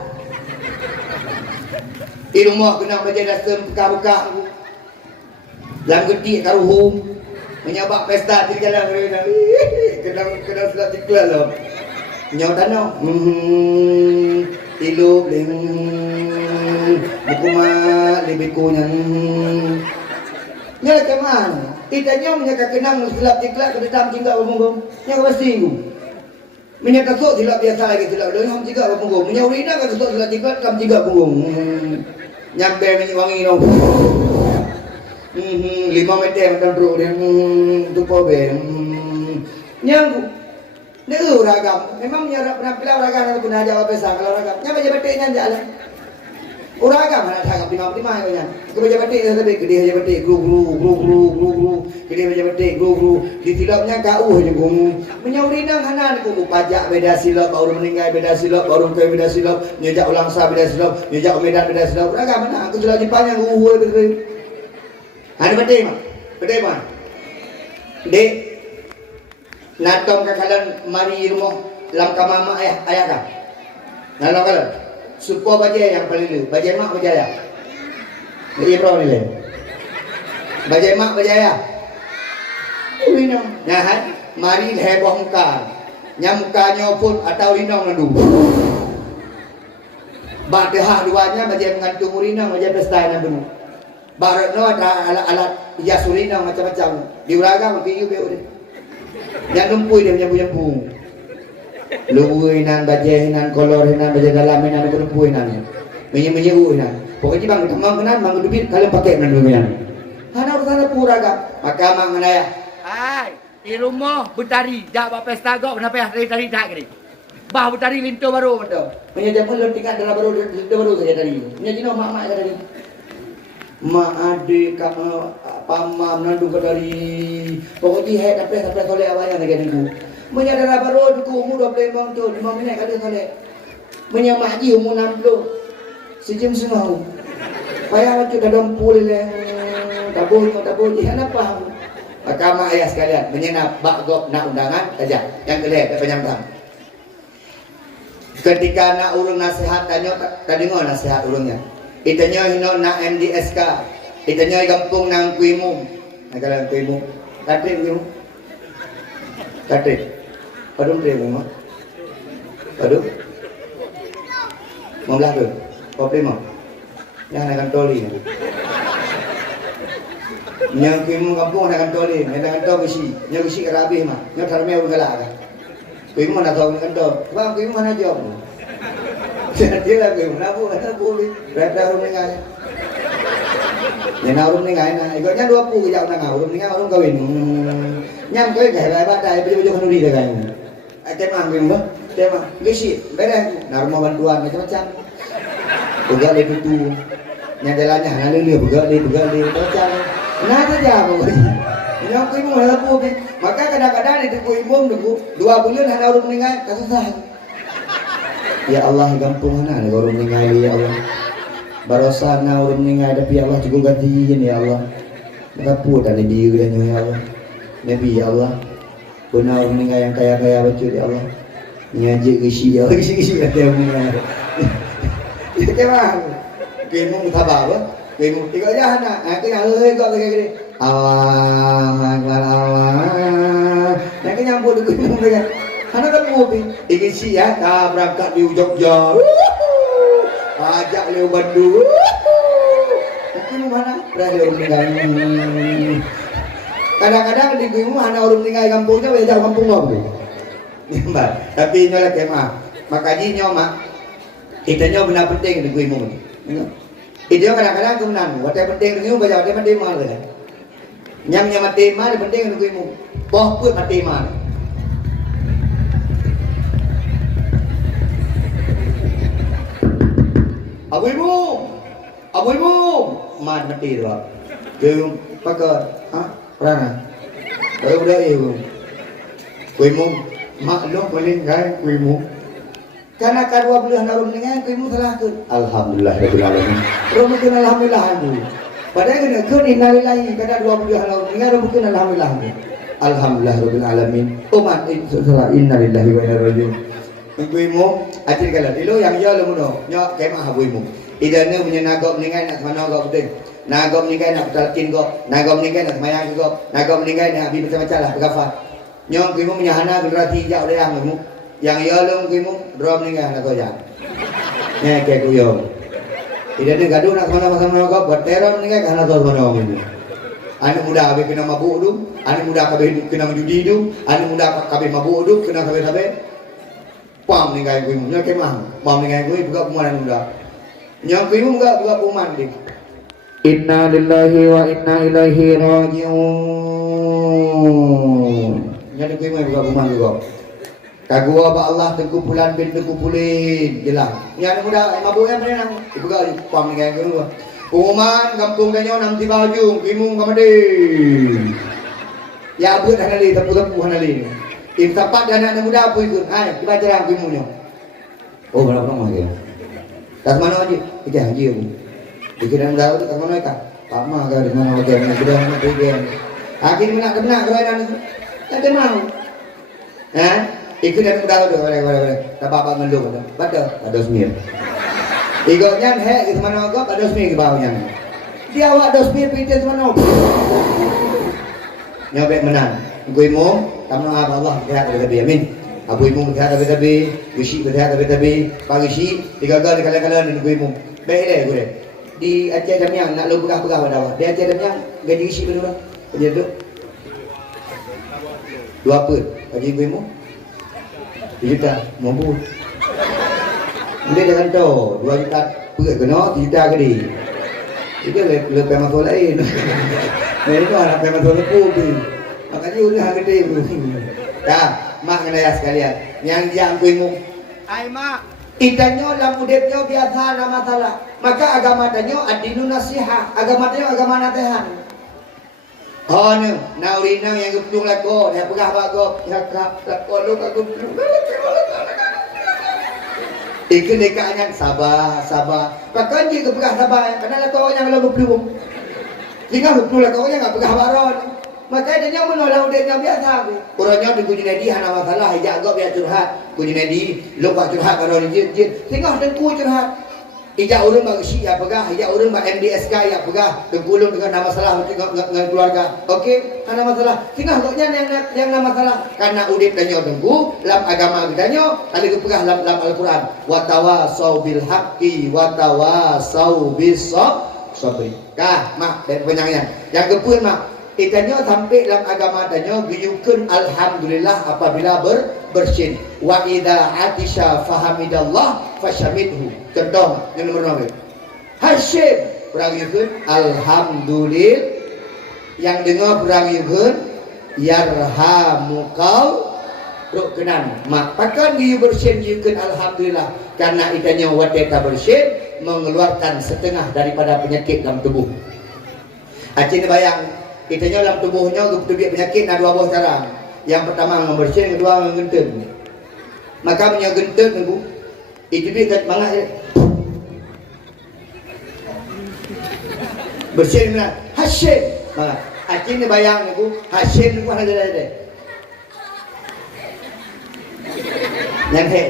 Di rumah kena baca dasar buka-buka. Dalam gede karuhum menyabak pesta di jalan kena sulat ikhlas lah. Nyau tanah. Tilu bling bukuma lebih kunyan nyala keman tidaknya menyaka kenang silap diklat ke dalam jingga bermunggung yang pasti itu menyaka sok silap biasa lagi silap dalam jingga bermunggung menyawina kan sok silap diklat dalam jingga bermunggung nyampe wangi dong 5 meter macam truk dia tupo ben nyang ragam memang menyerap penampilan ragam ataupun aja apa besar kalau ragam nya baca batiknya jalan uragam mana thagam 55 nya ke baca batik sampai gede aja batik gru gede baca batik gru di tilapnya kau aja gum menyaurinang hanan ku pajak beda silap baru meninggal beda silap baru ke beda silap nyejak ulang sah beda silap nyejak medan beda silap uragam mana aku sudah dipanjang ada batik mah dek natom kakalan mari rumah lam kamama ayah kan nalang kalan supo baja yang paling lu baja mak baja ya baja pro ni le baja mak baja ya Urinong. Nah, mari heboh muka. Nya mukanya pun atau rinong nandu. Badahah duanya macam menggantung urinong macam pesta yang benar. Baratno ada alat-alat hias urinong macam-macam. Diuraga mungkin you be. Yang lumpui dia nyampu-nyampu. Luwinan, bajehinan, kolorinan, baje dalaminan, lumpuinan. Menye-menyeruinan. Pokoknya bang tamang kenan, bang dubit kalian pakai nan dumian. Hana urusan puraga. Maka mang manaya. Hai, di rumah betari, dak buat pesta gok kenapa ya tadi dak gini. Bah betari linto baru betul. Menye jamu lu tingkat dalam baru linto baru saja tadi. Menye jino mak-mak tadi. Mak adik kamu pamam nandu dari pokoknya head sampai soleh awalnya lagi niku. Menyadara baru duku umur 20 tahun tu 5 minit kali soleh. Menyamaji umur 60. Sejam setengah. Payah waktu dah dompul le. Tabuh dia nak faham. Agama ayah sekalian menyenap bakgop nak undangan saja. Yang kelih tak penyambang. Ketika nak urung nasihat tadi ngau nasihat urungnya. Itanya hino nak MDSK. Itanya gampung nang kuimu. Nak kuimu. Katik kuimu. Katik. Padum tre kuimu. Padum. Mamlah tu. Problema. Yang nak toli. Yang kuimu kampung nak toli, nak toli besi. Yang besi kerabih mah. Yang tarme ugalak. Kuimu nak tahu nak toli. Bang kuimu mana jawab. Dia lah kuimu nak boleh. Berada rumah ni. Yang rumah ni na. Ikutnya 20 ke jauh nang rumah ni orang kawin. Nyam kau gaya baik dah. Baju kanuri dah kau. Tema kuimu. Tema. Gesi. Berada. Norma bantuan macam-macam. Bukan dia tutu. Yang jalannya hana lele bukan dia macam. Nah saja pokoknya. Yang kuimu malah pun. Maka kadang-kadang itu kuimu nunggu 2 bulan hana orang meninggal kesusahan. Ya Allah gampang hana orang meninggal ya Allah. Barosana orang meninggal tapi Allah juga gantiin ya Allah. Maka pun ada Nabi ya Allah. Nabi ya Allah. Benar orang meninggal yang kaya-kaya betul ya Allah. Nyajik gisi ya. Gisi kata meninggal. Kemana? Kemu sabar apa? Kemu tiga jahan nak. Kena kau gini. Allah. Nak nyambut kemu dengan. Anak tak mobil. Ingin siap dah berangkat di Jogja. Ajak leu Bandung. Kemu mana? Berada orang tinggal. Kadang-kadang di kemu anak orang tinggal kampungnya jauh kampung apa? Nampak. Tapi nyolah kemah. Makanya nyomak. Itanya benar penting di kemu ni. Itu kadang-kadang kemenan. Waktu penting dengan baca waktu mati mana kan? Nyam mati mana penting dengan kuimu. Boh pun mati mana? Abu ibu, man mati tu. Kuimu pakai, Perana. Baru dah ibu. Kuimu maklum paling kan kuimu. Karena kedua belah narum dengan kuimu salah tu. Alhamdulillah rabbil alamin. Rumukun alhamdulillah dulu. Padahal kena kun innalillahi kada dua belah narum dengan rumukun alhamdulillah. Alhamdulillah rabbil alamin. Umat itu salah innalillahi wa inna ilaihi rajiun. Kuimu acil kala dilo yang ya lemuno. Nyok kemah habuimu. Idane punya nagop dengan nak mana gop betul. Nagop dengan nak talakin gop. Nagop dengan nak mayang gop. Nagop dengan nak habis macam-macam lah bergafat. Nyok kuimu punya hana generasi jauh dia kamu. Yang ya lem kimu drum ni kan nak kau jangan. Ni kayak kuyong. Tidak ada gaduh nak mana-mana kau buat teror ni kan nak kau mana ini. Anu muda kabeh kena mabuk tu, anu muda kabeh kena judi tu, anu muda kabeh mabuk tu, kena kabeh. Pam ni kayak kuimu, nyak kemah. Pam ni kayak kuimu buka pemuan muda. Nyak kuimu buka pemuan ni. Inna lillahi wa inna ilaihi rajiun. Nyak kuimu buka pemuan juga. Kagua ba Allah terkumpulan bin terkumpulin jelang. Yang muda mabuk yang mana nang ibu kau pam dengan kau. Pengumuman kampung kanyo nam tiba hujung kimung kamade. Ya abut hanali tepu-tepu hanali. Im sapat dan anak muda apa ikut. Hai kita jarang kimungnya. Oh berapa lama ya? Kat mana aja? Kita haji aku. Dikira muda tu kat mana ka? Pak mah ka di mana aja nak sudah nak pergi. Akhir mana benar kalau ada. Tak mau. Ikut dan muda tu, boleh. Tak apa ngelung, betul, ada semir. Ikutnya hek itu mana kau, ada semir ke bawahnya. Dia awak ada semir pintu itu mana? nyobek menan. Gue mau tamno Allah berkat tabi amin. Abu ibu berkat tabi, Gusi berkat tabi, pagi si digagal kala-kala gue mau. Baik deh gue. Di Aceh Damiang nak lu pegah-pegah pada awak. Di Aceh Damiang gaji isi berapa? Kerja tu. 2 apa? Gaji gue mau 2 juta, mampu. Dia jangan tahu 2 juta perut kena 3 juta ke dia. Itu lebih masuk lain. Nah itu anak yang masuk lepuh tu. Makanya udah gede. Dah, mak kena ya sekalian. Yang dia angkuimu. Ai mak. Itanyo dalam udepnya biasa ada masalah. Maka agama tanyo adinu nasihat. Agama tanyo agama nasihat. Oh ni, naurina yang gepung lako, dia pegah bago, ya kak, lako lu aku gepung. Ikan dekatnya sabar. Bahkan jika pegah sabar, karena lako yang lu gepung. Jika gepung lako yang enggak pegah baron. Maka dia menolak udepnya biasa. Orangnya di kunci nadi hana masalah, hijak agak biar curhat. Kunci nadi, lupa curhat kalau dia tengah dengku curhat. Ijak urang bagi si ya pegah, ijak urang bagi MDSK ya pegah, dengkulung dengan nama masalah dengan keluarga. Okey, karena masalah. Tinggal koknya yang nama masalah. Karena udip danyo dengku, dalam agama danyo, kali pegah dalam Al-Quran. Wa tawasau bil haqqi wa tawasau bis sabri. Kah, mak dan penyangnya. Yang kepun mak, itanyo sampai dalam agama danyo guyukun alhamdulillah apabila bersin. Wa idza atisha fahamidallah fasyamidhu. Contoh yang nomor 6. Hasyim berangyeun alhamdulillah. Yang dengar berangyeun yarhamukal rukenan. Maka dia bersin yukeun alhamdulillah karena itanya wadeta bersin mengeluarkan setengah daripada penyakit dalam tubuh. Acing bayang itanya dalam tubuhnya penyakit ada 2 buah cara. Yang pertama membersih, yang kedua menggenten. Maka punya genten ibu, itu dia kat mangak dia. Bersih mana? Hasyim. Maka acing ni bayang ibu, hasyim ni mana ada. Yang hek.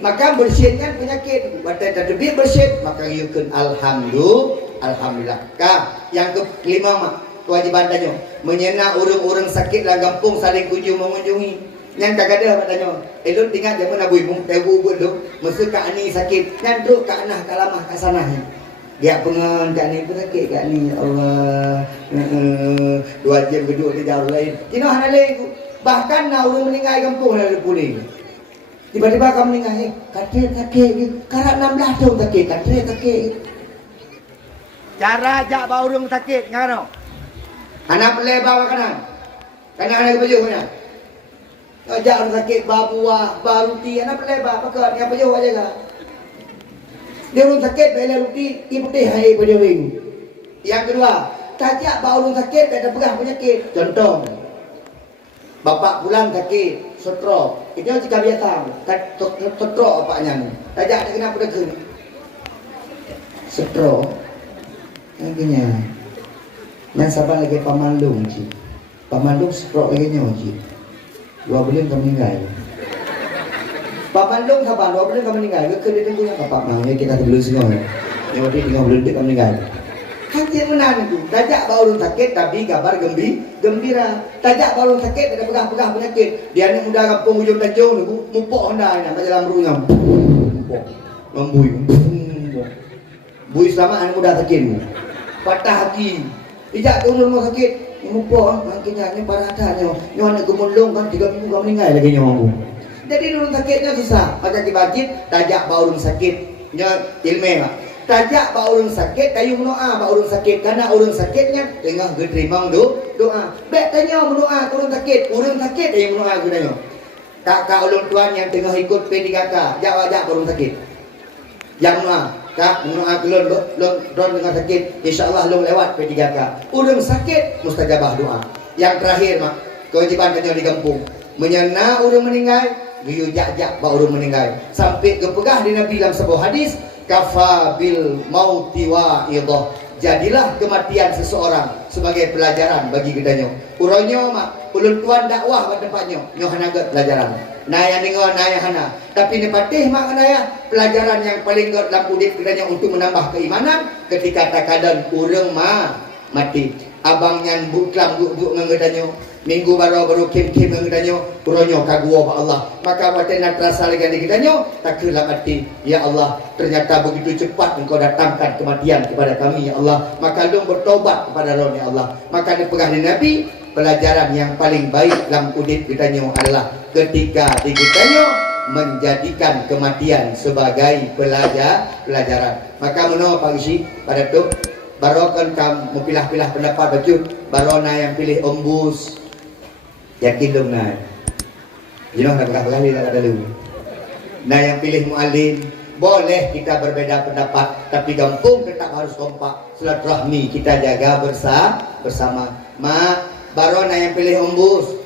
Maka bersihkan penyakit. Badan terdebit bersih, maka yukun alhamdulillah. Kah yang kelima mak. Kewajiban tanya menyenak orang-orang sakit lah kampung saling mengunjungi. Yang tak ada katanya. Elok tinggal zaman abu ibu tebu tu masa kak ni sakit. Yang duduk kak nah kalamah kat sana. Dia pengen kak ni pun sakit kak ni. Allah. 2 jam duduk di jauh lain. Kena hana lain. Bahkan nak orang meninggal kampung dah puling. Tiba-tiba kamu meninggal. Katil sakit. Karat 16 tahun sakit. Katil sakit. Cara ajak bawa orang sakit ngano? Anak pelai bawa kanan. Kanan anak baju mana? Ajak orang sakit babuah, baruti, anak pelai bawa pakai yang baju aja kan. Dia orang sakit bela ruti, ibu teh hai baju ring. Yang kedua, tajak bawa orang sakit ada pegah penyakit. Contoh, bapak pulang sakit, stroke. Itu jika biasa, stroke apanya ni? Tajak dia kena pedekun. Stroke. Akhirnya. Yang sabar lagi pamandung ji. Pamandung stroke lagi nyawa ji. 2 bulan kamu meninggal. Pamandung sabar 2 bulan kamu meninggal. Ke dia tunggu yang bapak mau ya kita dulu semua. Yang waktu 3 bulan kamu meninggal. Hati menan itu. Tajak bawa orang sakit tapi kabar gembira. Tajak bawa orang sakit ada pegah-pegah penyakit. Dia ni muda kampung ujung Tanjung tu mupok hendak nak macam dalam runyam. Membui. Bui selama anak muda sakit. Patah hati. Ijak turun rumah sakit, mumpuk makinnya ni paratanya. Nyo nak gemulung kan 3 minggu kau meninggal lagi nyo. Jadi rumah sakitnya susah. Maka dibajit tajak bawa orang sakit. Nyo ilmu mak. Tajak bawa orang sakit kayu mendoa bawa orang sakit karena orang sakitnya tengah diterima doa. Baik tanya mendoa orang sakit yang mendoa gunanya. Kakak ulun tuan yang tengah ikut P3K, jawab orang sakit. Yang mendoa Kak, mendoa kelon dengan sakit, insyaAllah long lewat P3K. Urang sakit, mustajabah doa. Yang terakhir mak, kewajiban kanya di kampung. Menyana urang meninggal, giyu jak-jak ba urang meninggal. Sampai kepegah di Nabi dalam sebuah hadis, kafa bil mauti wa idah. Jadilah kematian seseorang sebagai pelajaran bagi gedanya. Urangnya mak, ulun tuan dakwah pada tempatnya, nyo hanaga pelajaran. Naya dengar naya hana. Tapi ni patih mak naya pelajaran yang paling god dalam udip gedanya untuk menambah keimanan ketika takadan urang mati. Abang nyan buklam buk-buk ngedanya. Minggu baru kim-kim dengan kita uronyo kagua Allah. Maka watena terasa lagi kita tak kira mati. Ya Allah, ternyata begitu cepat engkau datangkan kematian kepada kami ya Allah. Maka lu bertobat kepada roh ya Allah. Maka dipegah di Nabi, pelajaran yang paling baik dalam udit kita adalah ketika kita menjadikan kematian sebagai pelajaran. Maka menurut Pak Isi pada tu barokan kamu pilah-pilah pendapat baju barona yang pilih ombus yakin dong nah nak kali tak ada lu. Nah yang pilih mualim boleh kita berbeda pendapat tapi kampung tetap harus kompak, silaturahmi kita jaga bersama. Mak barona yang pilih ombus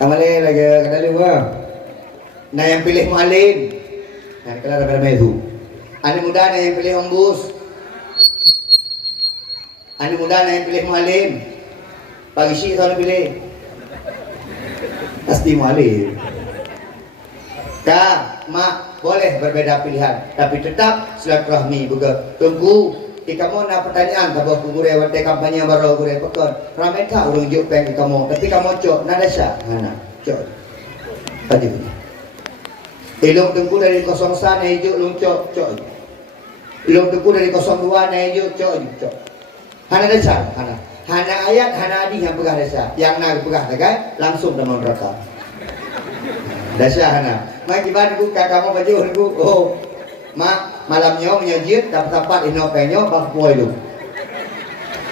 kamale lagi kada lu. Nah yang pilih mualim nah kalau ada medu anak muda nah yang pilih ombus, anak muda nah yang pilih mualim. Pagi sih kalau pilih pasti mualim. Kak, mak boleh berbeda pilihan tapi tetap silaturahmi juga. Tunggu kamu nak pertanyaan kalau gure wate kampanye baru gure pekon ramai tak urung juk peng kamu tapi kamu cok nada syak mana cok tadi ilung tengku dari 01 na hijau lung cok ilung tengku dari 02 na hijau cok hana dasar hana ayat hana hadis yang pegah dasar yang nak pegah kan langsung dalam neraka dasar hana mak gimana ku kakak mau baju ku oh mak malamnya menyajid tempat inopenyo bang puai lu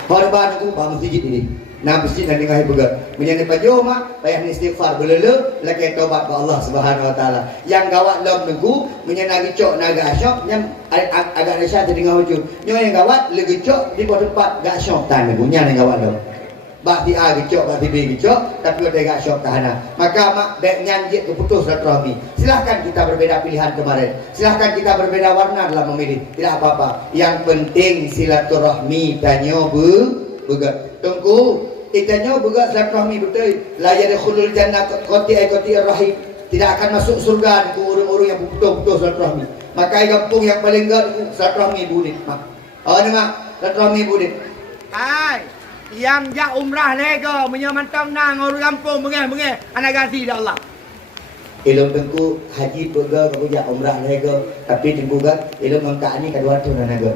korban ku bang masjid ini nah masjid nanti ngai pegah menyani baju mak bayar istighfar belele lagi tobat ke Allah Subhanahu wa taala yang gawat lom negu menyenagi cok naga asyok yang agak resah jadi ngau ju nyo yang gawat lagi cok di bawah tempat gak asyok tan negu nya yang gawat lom bak di A gecok bak di B gecok tapi ada gak asyok tahana maka mak dek nyanjit keputus silaturahmi. Silahkan kita berbeda pilihan kemarin, silahkan kita berbeda warna dalam memilih, tidak apa-apa, yang penting silaturahmi tanyo begat tunggu ikannya juga silaturahmi betul la yadkhulul jannah qati rahim, tidak akan masuk surga itu orang-orang yang betul-betul silaturahmi. Maka kampung yang paling enggak silaturahmi budit mak silaturahmi budit ai yang jak umrah lega menyamantang nang orang kampung mengeh anak ganti dah Allah ilmu tengku haji pega kau jak umrah lega tapi dibuka ilmu mangka ni kedua tu naga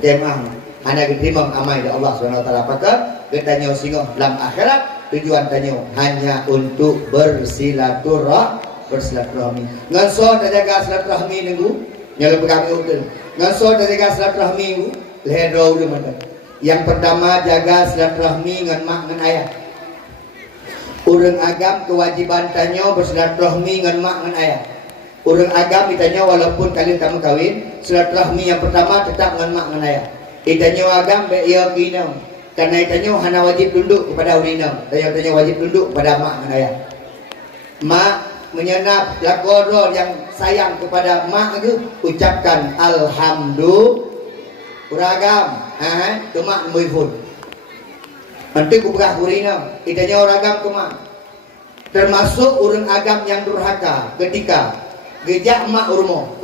kemah anak diterima amai dari Allah SWT. Apakah kita singo dalam akhirat tujuan tanya hanya untuk bersilaturahmi. Nganso jaga silaturahmi nunggu nyala pegang betul. Nganso jaga silaturahmi nunggu leher udah mana. Yang pertama jaga silaturahmi dengan mak dengan ayah. Urang agam kewajiban tanya bersilaturahmi dengan mak dengan ayah. Urang agam ditanya walaupun kalian kamu kawin silaturahmi yang pertama tetap dengan mak dengan ayah. Itanya agam be ia kinam karena itanya hana wajib tunduk kepada urinam tanya wajib tunduk kepada mak dan ayah. Mak menyenap lakodor yang sayang kepada mak itu ucapkan alhamdulillah uragam tu mak muifun nanti ku pegah urinam itanya uragam ke mak termasuk urang agam yang durhaka ketika gejak mak urmo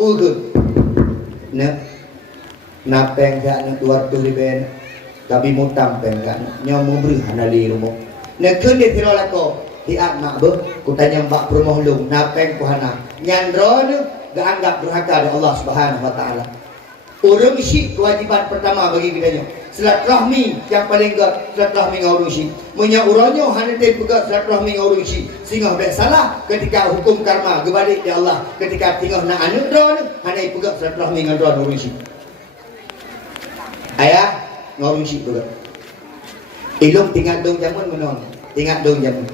napeng gak nak tuar tu riben tapi mutang peng gak nyomo beri hanali rumo nekun dia tiro lako hiat mak be ku tanya mbak rumah lung napeng ku hana nyandro ne gak anggap durhaka dari Allah Subhanahu wa taala. Urang isi kewajiban pertama bagi kita silaturahmi yang paling gak silaturahmi ngau urang isi munya uranyo hana te pegak silaturahmi ngau urang isi sehingga dak salah ketika hukum karma gebalik di Allah ketika tinggal nak anu dron hana pegak silaturahmi ngau urang isi ayah ngorong si juga ilung tinggal dong jamun menon tinggal dong jamun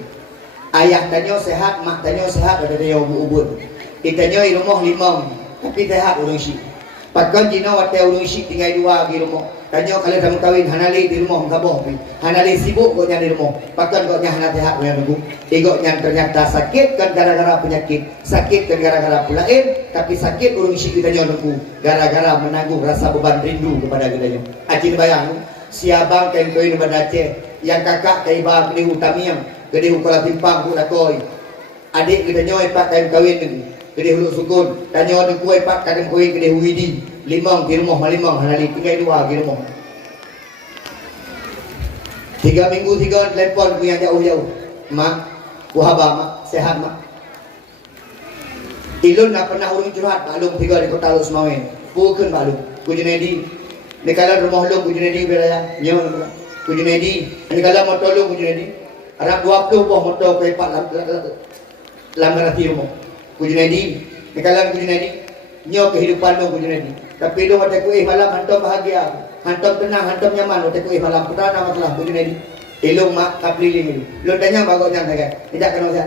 ayah tanyo sehat mak tanyo sehat ada dia ubud itanya ilmu limang tapi sehat urung si pakon jino wate urung si tinggal dua di rumah tanyo kalian kamu kawin hanali di rumah kaboh hanali sibuk kok nya di rumah pakon kok nya hana sehat nya nunggu igok nya ternyata sakit kan gara-gara penyakit sakit kan gara-gara pulain tapi sakit urung si kita nunggu gara-gara menanggung rasa beban rindu kepada kita acin bayang siabang kain koin pada Aceh yang kakak kai bang di utamiang gede ukala timpang bu lakoi adik kita nyoy pak kain kawin ni gede hulu sukun tanyo de kuai pak kadang koin gede widi limang di rumah malimang hanali tinggal dua di rumah 3 minggu 3 telepon ku yang jauh-jauh. Mak, ku haba mak, sehat mak. Ilun nak pernah urung curhat maklum 3 di kota Lu Semawen. Ku keun maklum. Ku Junaidi. Ni kala rumah lu ku Junaidi beraya. Nyo. Ku Junaidi. Ni kala motor lu ku Junaidi. Arab 20 buah motor ku ipat lambat rumah. Ku Junaidi. Ni kala ku Junaidi. Nyo kehidupan lu ku Junaidi. Tapi lu kata ku malam hantam bahagia. Hantam tenang, hantam nyaman. Kata ku malam putana masalah ku Junaidi. Ilung mak kapliling itu. Lu tanya bagok nyang saja. Tidak kena saya.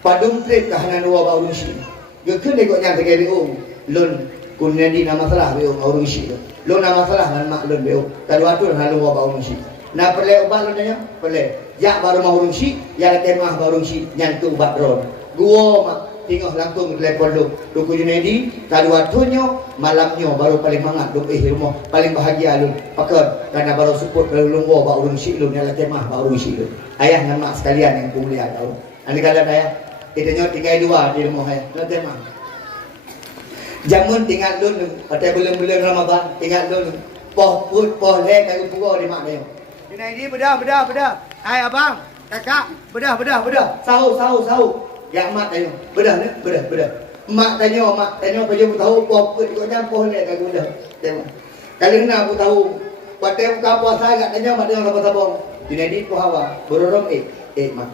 Padung trip kahanan dua bau rusi. Yo kun dekok nyang saja BO. Lun kun Junaidi nama salah BO bau rusi tu. Lu nama salah man mak lun BO. Tadi waktu halu bau rusi. Na perle ubat lu tanya? Perle. Ya baru mau rusi, ya kemah baru rusi nyantu ubat ron. Gua mak tinggal langsung telepon lu. Lu ku Junaidi, tadi waktunya malamnya baru paling mangat lu rumah paling bahagia lu. Pakon karena baru support lu gua bau rusi lu nyala kemah bau rusi lu. Ayah dan mak sekalian yang ku mulia tahu. Ani kala ayah kita nyo tinggal 2 di rumah ayah. Lu temah. Jamun tinggal dulu, pada bulan-bulan Ramadan tinggal dulu. Poh put poh le kayu pura di mak dia. Junaidi bedah. Hai abang, kakak, bedah. Sahur. Ya mak tanya, bedah. Mak tanya baju aku tahu poh put kau nyam poh le kayu bedah. Tengok. Kalau kena aku tahu, pada buka puasa agak tanya mak dia apa sabong. Junaidi poh hawa, berorong mak.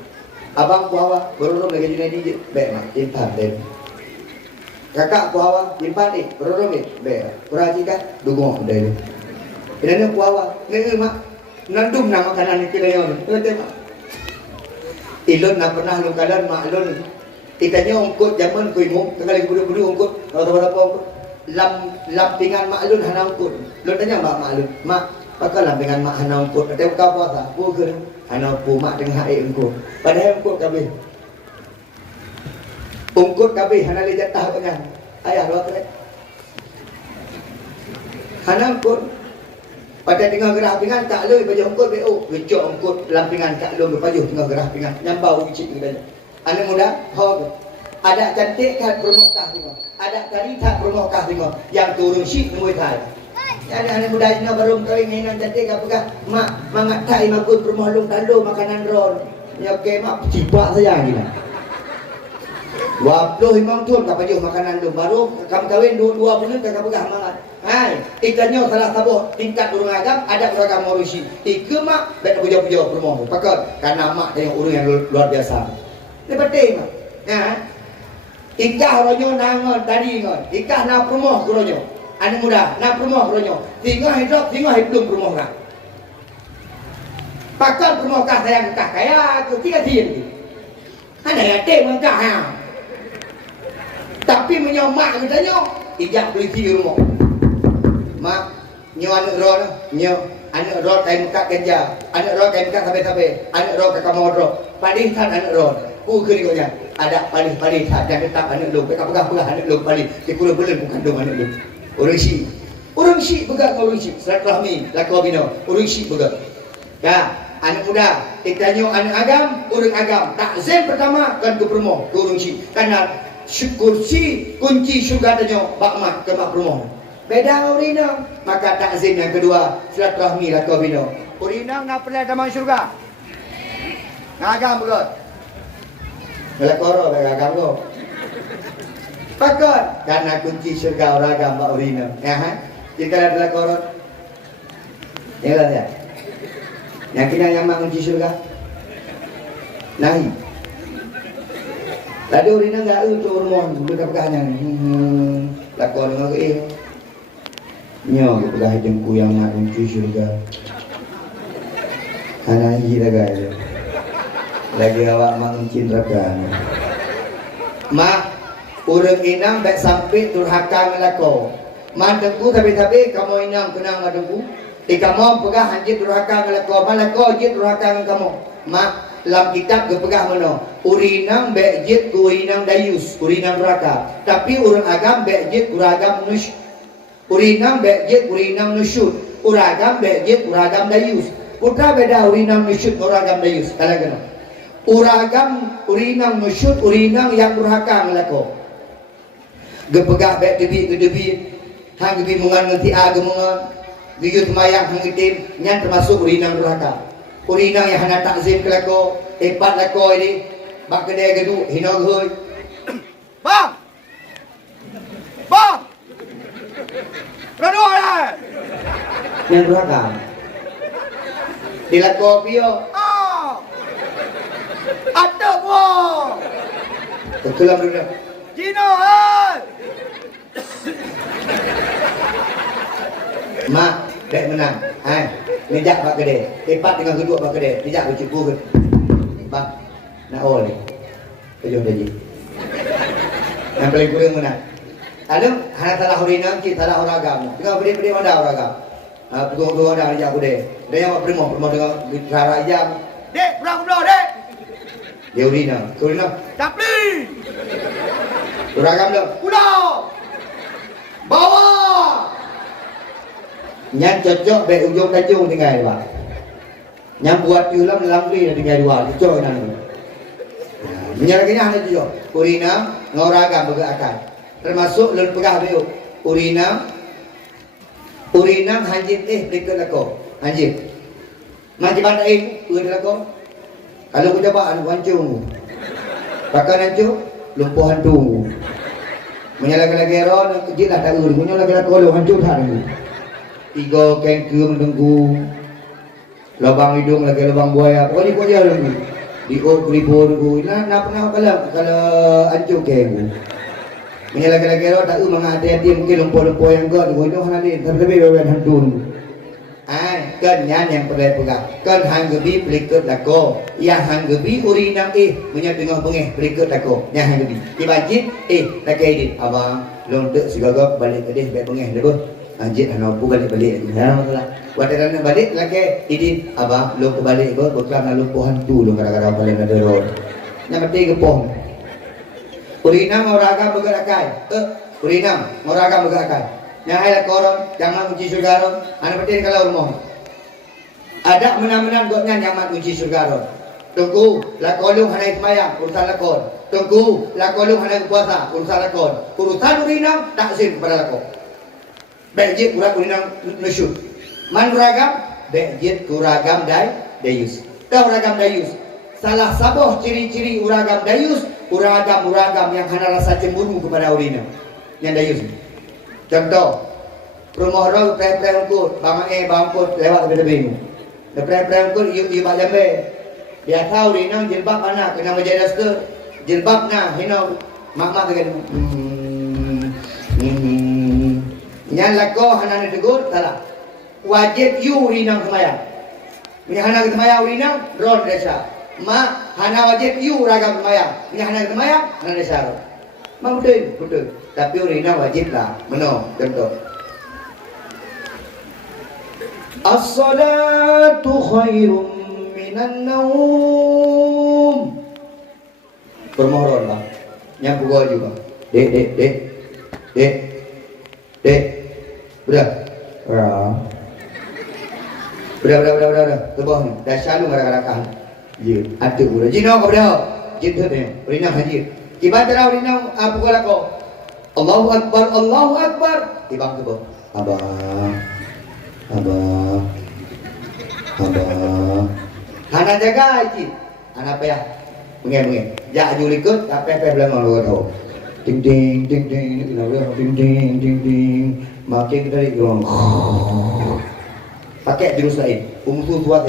Abang poh hawa, berorong lagi Junaidi baik mak, impan deh. Kakak ku hawa impan berorong kurang jika dugong dari ini ku hawa ni mak nandum nama makanan kita yang tu mak ilun nak pernah lu kadan mak ilun itanya ungkut zaman ku imum sekali budu-budu ungkut atau apa lampingan mak ilun hana ungkut lu tanya mak ilun mak pakai lampingan mak hana ungkut ada buka puasa ku ke hana pu mak dengan hai ungkut padahal ungkut kabeh ungkut kabeh hana le jatah dengan ayah doa tu. Hana ungkut pada tengah gerah pingan tak le baju ungkut BO, gecok ungkut lampingan tak le baju tengah gerah pingan nyambau kecil gitu. Anak muda, ho. Ada cantik kan permukah tengok. Ada tadi tak permukah tengok. Yang turun syik nemui thai. Ada anak muda ini baru kawin nginan cantik apakah mak mangat thai makun permoh lung talo makanan ron. Nyoke mak cipak saja gila. 25 tahun kau baju makanan tu baru kamu kahwin 2 bulan kau pegang mangat. Hai, ikannya salah satu tingkat urang agam ada beragam manusia. Ika mak dak puja-puja rumah tu. Pakon karena mak tengok urang yang luar biasa. Ni penting mak. Ya. Ikah ronyo nangon tadi ngon. Ikah na rumah ronyo. Anak muda na rumah ronyo. Tinggal hidup rumah orang. Pakon rumah kah sayang kah kaya tu 3 tahun. Ana ya teh mangkah ha. Tapi menyomak katanya ijak polisi rumah. Mak, nyo anak roh nyo anak roh kain kat kerja, anak roh kain kat sampai anak roh kat kamar roh. Padih tan anak roh. Ku ke ni ada padih tak dan tetap anak lu. Pegang anak lu padih. Di pulau bulan bukan dong anak lu. Orang si pegang orang si. Silaturahmi laku bina. Orang si pegang. Ya, anak muda, kita nyo anak agam, orang agam. Takzim pertama kan ke rumah, ke orang si. Karena kursi kunci syurga tanya bakmat ke mak rumah. Beda urinang, maka takzim yang kedua silaturahmi laku bina. Urinang nak pelai taman syurga. Ngagam begot. Kalau koro ngagam ko. Pakot karena kunci syurga orang agam bak urinang. Ya ha? Jika ada koro. Ya lah ya. Yang kena nyamak kunci syurga. Nahi. Tadi urina enggak untuk hormon, bukan pegahnya. Lakon dengan nyo pegah jengku yang nak kunci syurga. Karena hiji guys. Lagi awak mengunci neraka. Mak, urang inang baik sampai durhaka ngelako. Mandengku tapi kamu inang kenang mandengku. Kamu pegah anjir durhaka ngelako. Malako anjir durhaka dengan kamu. Mak, dalam kitab ke pegah mana? Urinang bejit urinang dayus, urinang neraka. Tapi urang agam bejit uragam nush. Urinang bejit urinang nusyut. Uragam bejit uragam dayus. Putra beda urinang nusyut uragam dayus. Kalau kena. Uragam urinang nusyut urinang yang durhaka ngelako. Gepegah bek debi hang debi mungan ngerti agemungan. Giyut mayang hang itim nyan termasuk urinang durhaka. Urina yang hana takzim ke lako, epat lako ini, bak kedai geduk, hina gehoi. Bang! Bang! Renung lah! Yang beragam. Di lako pio. Ah! Ada buah! Kelam dulu. Gino, hai! Mak, dek menang. Hai, nejak bak kedai. Epat dengan geduk bak kedai. Nejak bercipu ke. Bang, nak oleh. Kejauh dah je. Yang paling kurang menang. Ada hana talah urina, kita talah orang agama. Tengah beri-beri mana orang agama. Pegang-pegang dah nejak kedai. Dia yang buat permoh dengan cara jam. Dek, pulang ke belah, dek! Dia urina. Urina. Capli! Orang agama dah. Pulang! Bawa! Yang cocok baik ujung kacung tinggal dua. Yang buat diulang dalam beli dah tinggal dua. Cocok nanti. Menyalahkannya hanya tujuh. Urina ngoragam bergerakkan. Termasuk lun pegah biu. Urina hanjit berikut lako. Hanjit. Macam mana urut lako? Kalau aku coba anu hancung. Pakai hancung lumpuh hantu. Menyalahkan lagi ron kejit lah tak urut. Menyalahkan lako lu hancur tak ni. Tiga kengkir mendengku. Lubang hidung lagi lubang buaya. Pokoknya kau dia lagi. Diok ribu dulu. Nak pernah kalau hancur kengku. Menyalahkan lagi ron tak urut hati-hati mungkin lumpuh-lumpuh yang kau di hidung nanti. Tapi lebih beban hantu. Kan nyan yang perlu pegang. Kan hang gebi berikut lako. Yang hang gebi urinang menyat tengah bengeh berikut lako. Yang hang gebi. Dibajit tak edit. Abang lontek segagap balik ke dia baik bengeh dah. Anjit hang aku balik-balik. Dah masalah. Waktu nak balik lagi edit. Abang lu kebalik ke bukan lalu pohan tu lu kadang-kadang balik ada road. Yang penting gepong. Urinang oragam bergerakai. Urinang oragam bergerakai. Yang hai koron jangan uji surga ron. Anak penting kalau rumah. Ada menang-menang goknya nyaman uji surga ron. Tunggu lakolung hanai semayang urusan lakon. Tunggu lakolung hanai puasa urusan lakon. Urusan urinang takzim kepada lakon. Bejit kurang urinang nusyuk. Man uragam bejit kuragam dayus. Tahu uragam dayus. Salah saboh ciri-ciri uragam dayus, uragam yang hana rasa cemburu kepada urinang. Yang dayus. Contoh, rumah orang pre-pre ungkut, bangkut lewat lebih-lebih. Pre-pre ungkut, iu bak jambe. Dia tahu rinang jilbab mana, kena menjadi skirt. Jilbab na, hino, mak-mak dengan Yang lako hana tegur, salah. Wajib iu rinang semayang. Ini hana semayang rinang, ron desa. Mak, hana wajib iu ragam semayang. Ini hana semayang, hana desa ron. Mak betul. Tapi urina wajib lah. Mana? Contoh. As-salatu khairum minan naum. Permohonan bang. Yang pukul juga. Dek. Udah. Udah. Tebah ni. Dah selalu ngarak-ngarakan. Ya. Ada udah. Jino kau dah. Jino ni. Urina haji. Gimana urina pukul aku? Allahu Akbar. Ibang tu Abang. Hana jaga haji. Hana apa ya? Mengeng. Jak julikut, apa belum malu tahu. Ting. Makin kita diorang. Pakai jurus lain. Umusu tuat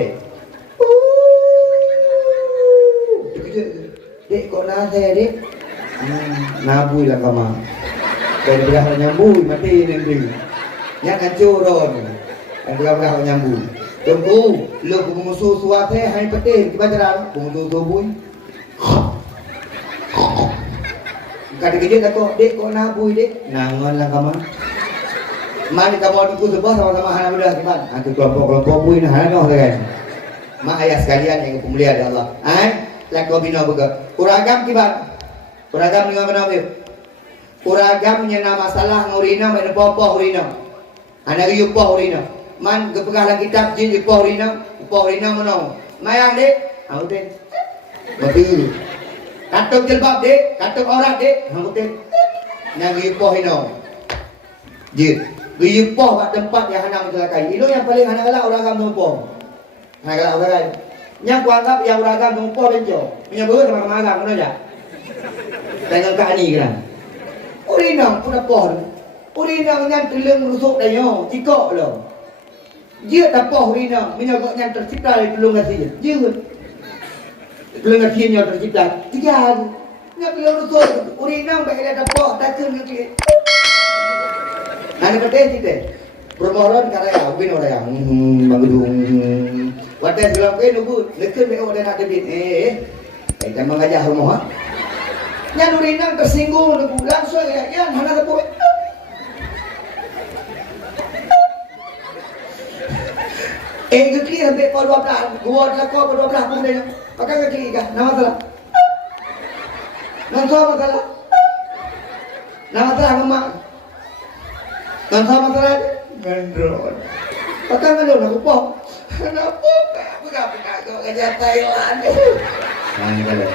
Dek kok nase dek? Nabui lah kama. Kalau dia nyambui mati nanti. Yang kancuron. Yang dia nyambui. Tunggu, lu musuh suat hai petir kita jalan. Musuh tubui. Kadang-kadang kata dek kok nabui dek? Nangon lah kama. Mari kamu adukku sebuah sama-sama hana mudah gimana? Antu kelompok-kelompok bui nah hana guys. Mak ayah sekalian yang pemulia ada Allah. Lako bina bega. Uragam kiban. Uragam dengan mana dia? Uragam nyana masalah ngurina mana popo urina. Anak yu poh urina. Man kepegah lagi kitab jin poh urina mana? Mayang dek. Aku dek. Betul. Katuk jilbab dek, katuk aurat dek. Aku dek. Yang yu poh urina. Jin. Yu poh kat tempat yang hana mencelakai. Itu yang paling hana galak uragam poh. Hai kalau orang yang kuanggap yang beragam numpuk benjo, punya beut sama kemagang mana aja. Dengan kani kan. Urinang pun pohon. Urinang yang telung rusuk dayo, cikok lo. Dia tak poh urinang, menyogok yang tercipta dari telung kasih. Dia telung kasih yang tercipta. Tiga. Yang telung rusuk, urinang bagi dia tak poh, tak kena kasih. Ada betul kita. Permohonan karya, ubin orang yang mengedung. Wadah bilang ke nunggu, lekun mereka orang nak debit. Kita mengajak rumah. Yang urinang tersinggung, nunggu langsung ya, mana tepuk. Kekli sampai pukul 12, gua dah kau pukul 12 pun dia. Pakai kekli kah? Nama salah. Nama masalah. Nama salah memang. Nama masalah. Mendron. Pakai mendron aku pok. Kenapa? Apa kau kerja Thailand? Nah, kalau.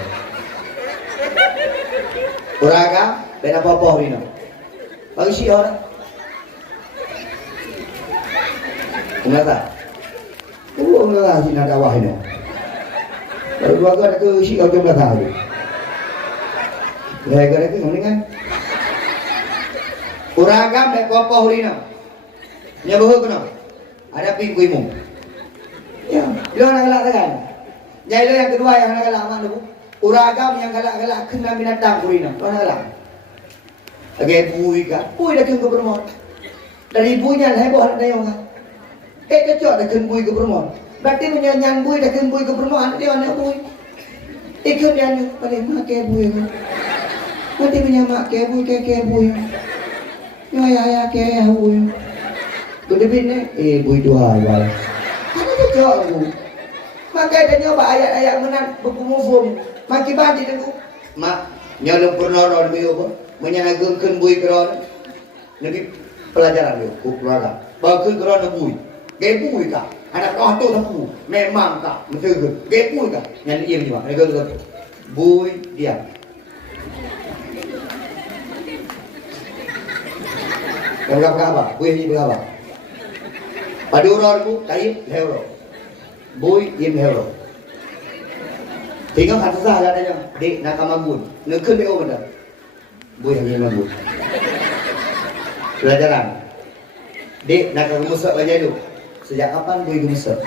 Uraga, benda apa ni no? Bagi si orang. Kenapa? Enggak sih nada wah ini. Baru dua kali ke si kau jumlah tahu. Gara-gara itu mendingan. Uragam dan apa hurina. Nya bohong kena. Ada pinggu imu. Ya, lo nak galak kan? Jadi yang kedua yang nak galak mana tu? Uragam yang galak-galak kena binatang hurina. Lo nak galak. Lagi bui kan? Bui dah kena bermot. Dari buinya heboh ada yang kan? Kecok dah kena bui ke perempuan. Berarti menyanyian bui dah kena bui ke perempuan. Dia anak bui. Ikut dia ni paling mak ke bui. Berarti menyamak ke bui ke bui. Ya ke bui. Tu dia ni bui dua bal. Ada kecok aku. Makai dia nyoba ayat-ayat menan berkumufum. Maki bandi tu. Mak nyolong purnoron dia apa? Menyanagungkan bui keron. Nanti pelajaran dia. Keluarga. Bagus keron bui. Gebui kah? Anak kau tu tahu. Memang kah? Betul. Gebui kah? Yang dia ni mak. Mereka tu. Bui dia. Kau apa? Bui ni apa? Paduron ku kayu hero. Bui im hero. Tinggal kata sahaja aja. Dek nak kamagun. Nekun dia orang. Bui yang magun. Pelajaran. Dek nak kemusak aja tu. Sejak kapan bui gemesak?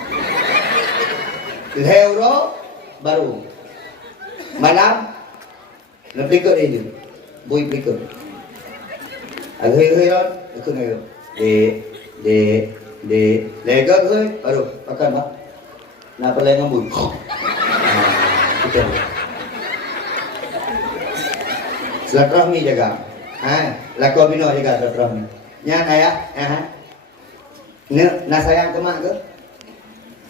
Hero baru. Malam lebih ikut dia. Bui ikut. Hero ikut hero. De lega ke baru makan mak. Nak pelai ngambui. Kita. Silaturahmi jaga. Lakau bina jaga silaturahmi. Nyan ayah, ne nak sayang ke mak ke?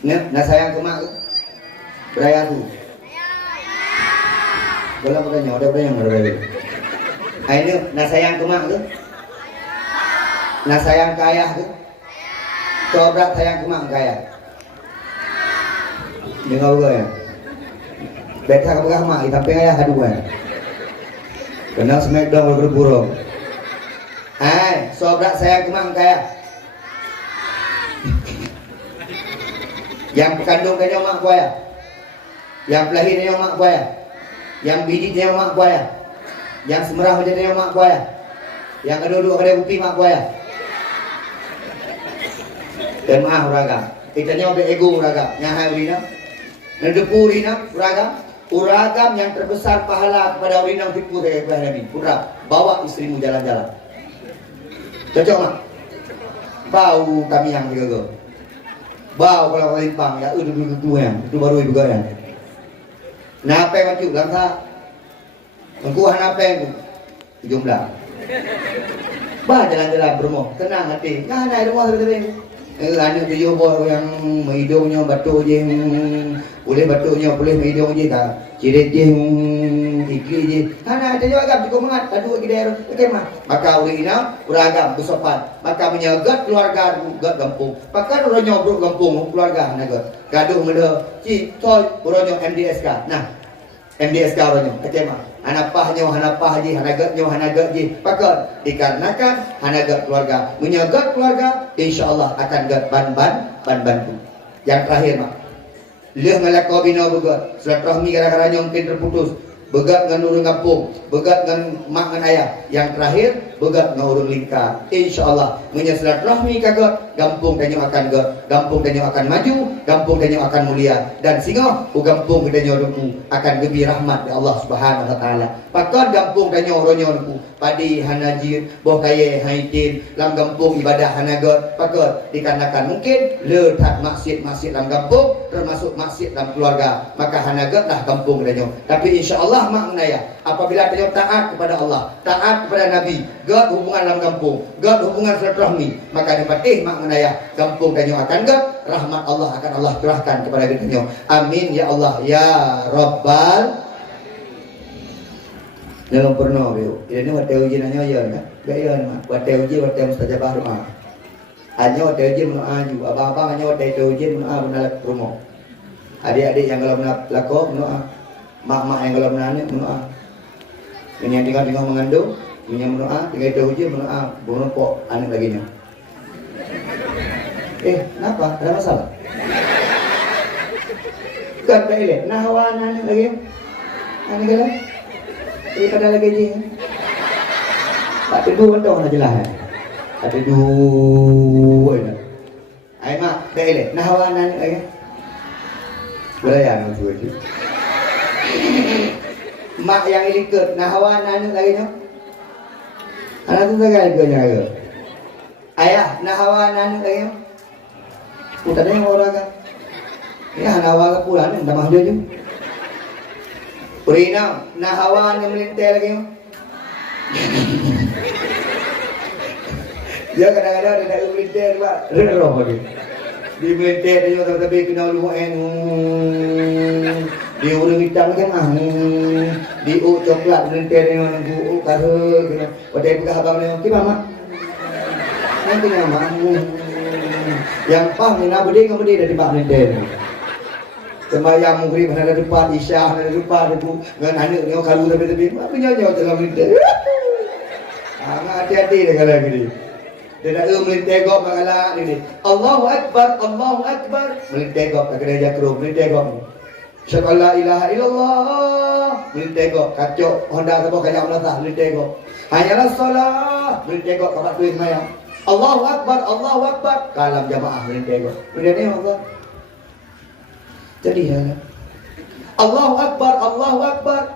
Ne nak sayang ke mak ke? Beraya tu. Belum bertanya, ada yang beraya. Ne nak sayang ke mak ke? Nak sayang ke ayah ke? Coba sayang ke mak ke ayah. Dengar juga ya. Beta ke berah mak, tapi ayah aduan. Kena smackdown berburung. Sobrak sayang ke mak ke ayah. Yang kandung kanya mak kuaya, yang pelahir kanya mak kuaya, yang biji kanya mak kuaya, yang semerah kanya mak kuaya, yang kedua-dua kena upi mak kuaya. Dan maaf uraga, kita nyawa ego uraga, nyahai urina, nedepu urina uraga, uragam yang terbesar pahala kepada urina tipu dari Nabi. Ura, bawa istrimu jalan-jalan. Cocok mak? Bau kami yang jaga. Bau kalau limpang ya, dulu yang itu baru ibu gaya. Napa yang maju langkah? Engkau napa yang jumlah? Bah jalan-jalan bermo, tenang hati. Nah naik rumah sebetulnya. Anak tu boy yang hidungnya batuk je, boleh batuknya, boleh hidung je kah? Cirit je, ikli je. Anak ada juga agam cukup mengat, aduh kita harus kemah. Maka urina, uragam bersopan. Maka menyagat keluarga gat kampung. Pakai orang nyobruk kampung keluarga naga. Gaduh mula, cik toy orang MDSK. Nah, MDSK orangnya kemah. Hanapahnya haji, hanagat je. Pakai dikarenakan hanagat keluarga, menyagat keluarga, insya Allah akan gat ban-ban tu. Yang terakhir mak, Leh ngalako bina begat. Silaturahmi gara-gara mungkin terputus. Begat dengan urang kampung, begat dengan mak dengan ayah. Yang terakhir, begat dengan urang lingkar. InsyaAllah, silaturahmi kagot, gampung danyo akan got, gampung danyo akan maju, gampung danyo akan mulia. Dan singo, gampung danyo duku akan gebi rahmat dari Allah Subhanahu Wa Taala. Pakon gampung danyo ronyo duku, padi hanajir, boh kaya haitin, lam gampung ibadah hanagot, pakon dikarenakan mungkin letak masjid-masjid dalam kampung, termasuk masjid dalam keluarga. Maka hanagot lah kampung danyo. Tapi insyaAllah makna ya, apabila kita taat kepada Allah, taat kepada Nabi, God hubungan dalam kampung, God hubungan silaturahmi, maka dapat makna ya, kampung danyo akan God, rahmat Allah akan Allah curahkan kepada kita. Amin ya Allah ya Rabbal. Dalam pernah beliau, ini waktu uji nanya ya kan, gaya mah, waktu uji mustajabah doa, hanya waktu uji mendoa juga, abang-abang hanya waktu uji mendoa benar rumah, adik-adik yang kalau melakok mendoa. Mak-mak yang kalau menanik mendoa. Ini yang tinggal mengandung, ini yang mendoa, tinggal itu uji mendoa, bunuh pok anak laginya. Kenapa? Ada masalah? Bukan tak elok. Nah hawa anak lagi. Anak kala. Pada lagi je. Tak ada dua benda nak jelas. Ada dua benda. Ai mak, tak elok. Nah hawa anak lagi. Boleh ya nak cuba. Mak yang ikut nahawan anak lagi nya. Anak tu saja ikutnya ke. Ayah nahawan anak lagi nya. Utara yang orang kan. Ya nahawan pulang ni dah mahal je. Urina nahawan yang melintai lagi nya. Dia kadang-kadang ada nak melintai juga. Roh lagi. Di melintai dia tapi kena luan. Di urang hitam kan di coklat melintir dengan bu kara kena wadai buka abang ni okey mama nanti mama yang pah ni nak berdiri kamu dari bak melintir sembahyang maghrib ada depan isya ada depan tu dengan anak ni kalau tapi apa nyanyi dalam melintir hati-hati dengan lagi dia nak melintir gop bakalah ni Allahu akbar melintir gop tak kena jakro melintir gop Syakal la ilaha illallah. Boleh tengok kacok Honda apa kayak melata boleh tengok. Hanyalah solat boleh tengok kapat tuin maya. Allahu akbar kalam jamaah boleh tengok. Boleh ni Allah. Jadi ya. Allahu akbar.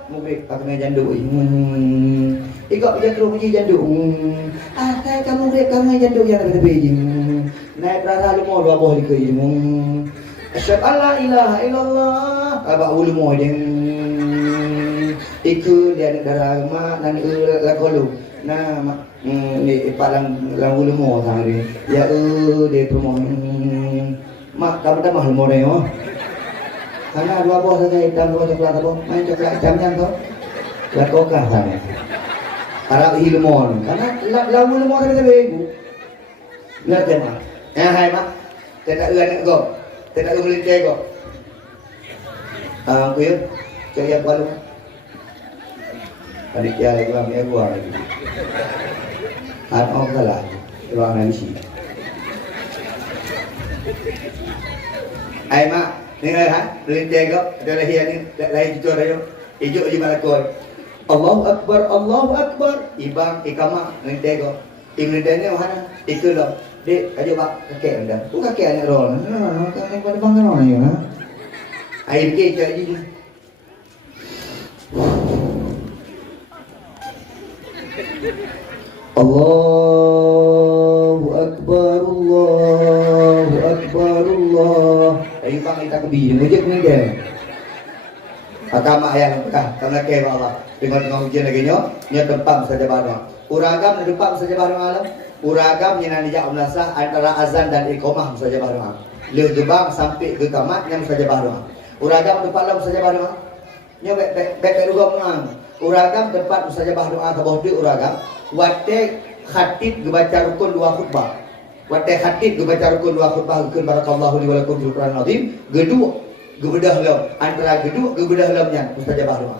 Mungkin pakai jandu. Ikut jandu puji jandu. Saya kamu rek kamu jandu yang ada tepi. Naik berada lumur dua boh dikei. Asyhadu an la ilaha illallah. Abah ulama yang ikut dia negara mak dan lakolu. Nah ni palang ulama sang dia. Ya dia promo. Mak kamu dah mahal more yo. Karena dua bos saja hitam dua coklat apa? Main coklat hitamnya tu. Lakokah sana. Para ilmu. Karena lagu ilmu ada bego. Ngerti mak? Hai mak. Tidak nak go. Tidak boleh tengok. Aku ya, saya balu. Adik dia lagi kami gua lagi. Apa salah? Ruang nasi. Ai mak, ni ha? Boleh tengok. Ada lagi ni, lagi cucu dia. Ijuk je malakoi. Allahu akbar. Ibang ikamah ni tengok. Ibn Daniel mana? Ikulah. Dek, aja bak kakek anda. Tu kakek anak roh. Kakek pada bangga roh ni. Air ke je. Allahu akbar. Ayo bang kita kebi. Mujik ni dia. Agama ayah kah? Kamu ke Allah. Dengan ujian lagi nya tempat saja baru. Uragam tempat saja baru alam. Uragam yang nanti jawab antara azan dan iqamah saja baru. Le gebang sampai ke kamat yang saja baru. Uragam tempat lam saja baru. Nya baik uragam. Uragam tempat saja baru atau bodoh uragam. Wate khatib baca rukun dua khutbah. Wate khatib baca rukun dua khutbah rukun barakallahu li wa lakum fil Qur'an azim. Gedua gebedah lam antara gedua gebedah lamnya saja baru.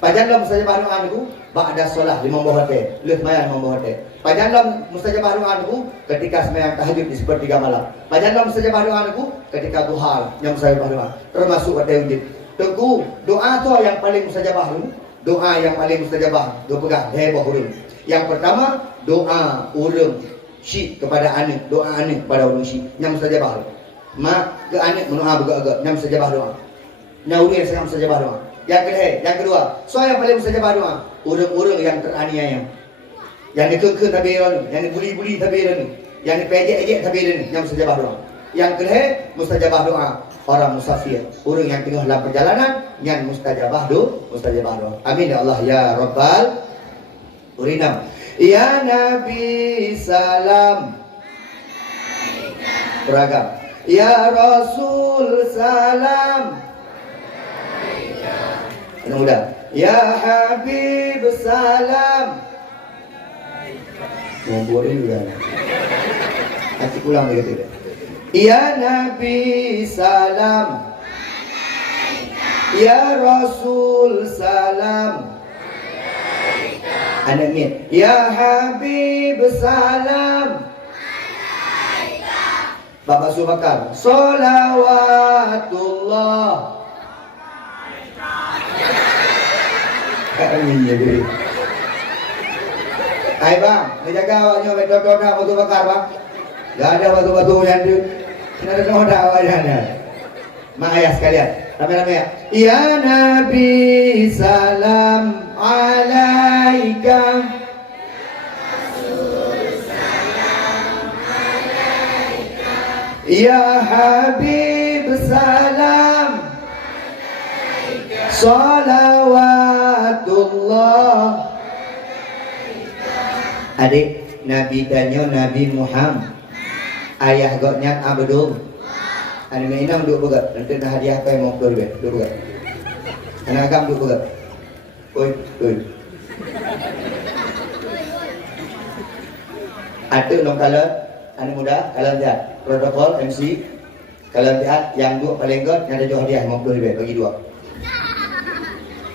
Pajanlah mustajabah doa niku ba'da solat 5 hotel, leus sembahyang 5 hotel. Pajanlah mustajabah doa niku ketika sembahyang tahajud di sepertiga malam. Pajanlah mustajabah doa niku ketika duha yang mustajabah doa. Termasuk hotel wujud. Tengku doa tu yang paling mustajabah tu, doa yang paling mustajabah, dua pegang heboh urang. Yang pertama doa urang syik kepada anak, doa anak kepada urang syik yang mustajabah. Mak ke anak mendoa agak-agak yang mustajabah doa. Nyauri yang sangat mustajabah doa. Yang kedua, soal yang paling mustajabah doa, orang-orang yang teraniaya, yang dikeke tabiran, yang dibuli-buli tabiran, yang dipejek-ejek tabiran, yang mustajabah doa. Yang kedua, mustajabah doa orang musafir, orang yang tengah dalam perjalanan, yang mustajabah doa. Amin ya Allah ya Rabbal Urinam. Ya Nabi salam. Beragam. Ya Rasul salam. Anak muda. Ya Habib salam. Nombor ini juga. Nanti pulang begitu. Ya Nabi salam. Ya Rasul salam. Anak mit. Ya Habib salam. Bapak Subakar. Salawatullah. Amin ya diri. Hai bang, dijaga awaknya betul-betul batu bakar bang. Gak ada batu-batu yang di. Tidak ada noda awaknya. Mak ayah sekalian, rame-rame ya. Ya Nabi salam alaika. Ya Habib salam. Salawatullah. Adik, Nabi tanya Nabi Muhammad. Ayah gotnya Abdul. Anak mainam duduk begat. Nanti nak hadiah apa yang mau keluar duduk begat. Anak agam duduk begat. Oi. Ada nong kalau anak muda, kalau lihat protokol MC, kalau lihat yang dua paling god, yang ada jual hadiah mau keluar bagi dua.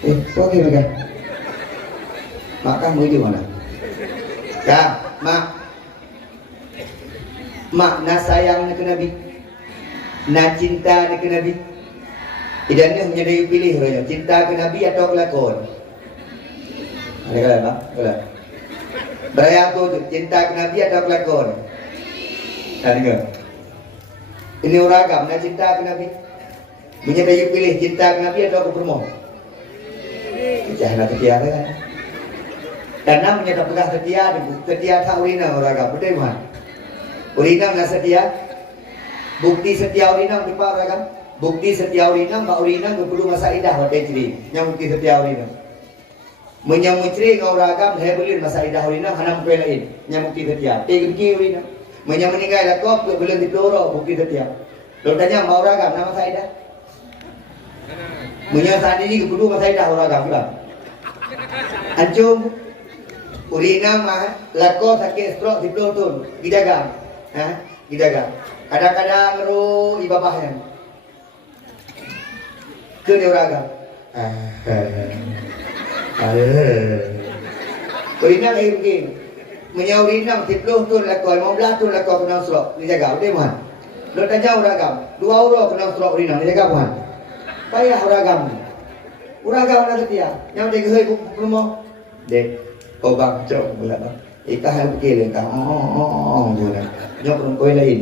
Okey bagai. Mak kamu di mana? Ya, mak. Mak nak sayang nak Nabi. Nak cinta nak Nabi. Tidak ni hanya dia pilih saja. Cinta ke Nabi atau kelakon. Ada kalau mak, kalau. Beraya aku tu cinta ke Nabi atau kelakon. Ada ke? Ini uragam nak cinta ke Nabi. Punya dia pilih cinta ke Nabi atau ke permoh. Jangan setia kan. Dan namanya tak pegang setia tak urina orang betul kan? Urina nggak setia. Bukti setia urina di pak orang. Bukti setia urina, mbak urina perlu masa indah waktu ciri. Yang bukti setia urina. Menyamucri ngau ragam saya belum masa indah urina hanam kue lain. Yang bukti setia. Tinggi urina. Menyamuningkai lakop belum ditoro bukti setia. Lalu tanya mau ragam nama saya indah. Saat ini kedua masa indah orang agam bilang Ancung urina mah lako sakit stroke di pelutun gidagang gidagang kadang-kadang ngeru ibabahnya ke dia orang agam urina kayak begini urina di pelutun lako 15 tun lako kena stroke dijaga udah man lo tanya orang agam 2 euro kena stroke urina dijaga man payah uragam nak setia yang dia gehoi rumah dek kau bang cok pula bang ikah yang pikir ikah guna nyok rungkoi lain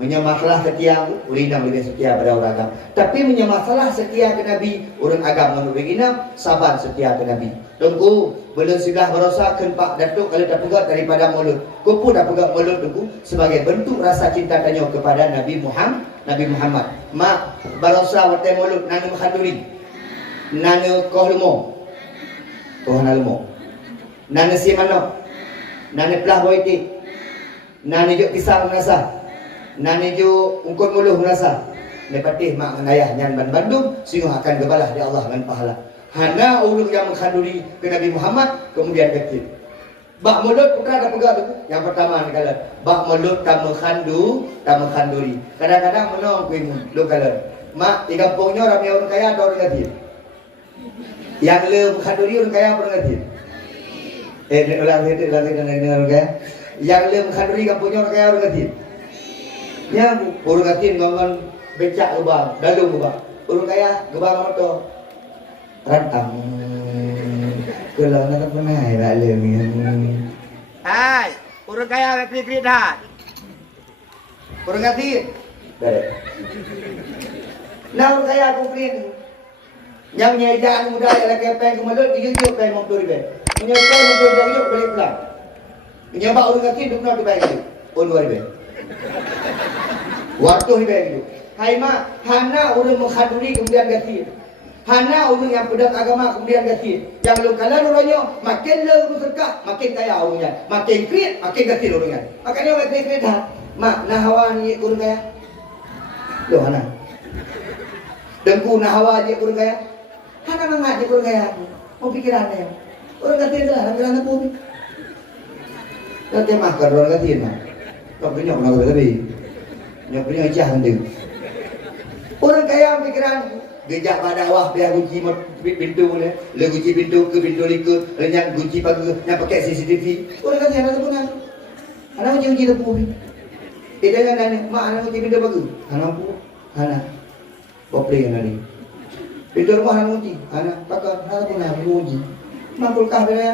masalah setia urina lebih setia pada uragam tapi masalah setia ke Nabi orang agam menurut begina sabar setia ke Nabi tunggu belum sudah berosakan Pak Datuk kalau tak pegat daripada mulut ku pun dah pegat mulut tunggu sebagai bentuk rasa cinta tanya kepada Nabi Muhammad mak barosa wate mulut nanu khanduri nanu kohlumo kohanalmo nanu simano nanu pelah boiti nanu juk pisang nasa nanu juk ungkut muluh nasa nepatih mak ayah nyan Bandung sehingga akan gebalah di Allah dengan pahala hana ulung yang mengkhanduri ke Nabi Muhammad kemudian kecil bak mulut bukan ada pegang tu yang pertama ni kalau bak mulut tak mengkhanduri kadang-kadang menong kuimu lu kalau mak di kampungnya orang yang kaya atau orang kaya Yang lem kanduri orang kaya apa ngerti? Ulang orang kaya. Yang lem kanduri kampungnya orang kaya orang ngerti? Yang orang ngerti ngomong becak ke bang, dalam ke bang. Orang kaya ke bang motor. Rantang. Kalau nak pernah ya lem ni. Hai, orang kaya klik-klik dah. Orang ngerti? Baik. Nah orang kaya aku klik. Yang nyejaan muda ialah kepeng kemulut dia juga peng motor ribe. Menyebab motor dia juga balik pulang. Menyebab orang ngerti duk nak dibayar itu. On 2 ribe. Waktu ribe itu. Hai mak, hana orang menghadiri kemudian ganti. Hana orang yang pedang agama kemudian ganti. Yang lu kalah orangnya makin lu bersedekah, makin kaya orangnya. Makin kredit, makin ganti orangnya. Makanya orang kredit dah. Mak, nah hawa ni orang kaya. Loh hana. Dengku nah hawa je orang kaya. Hana mangat je orang kaya. Mau pikirannya. Orang ganti dah, pikiran apa ni? Nanti mah kalau orang ganti mah. Kau punya orang lebih. Yang punya ijah hendak. Orang kaya pikiran gejak pada awak biar kunci pintu ni, le kunci pintu ke pintu lika, lenyap kunci pagi yang pakai CCTV. Orang kata anak tu pun anak kunci lembu ni. Dia jangan nanya, mak anak kunci pintu pagi. Anak pun, anak boplay anak ni. Pintu rumah anak kunci, anak pakai anak pun anak kunci. Mak kulkah dia,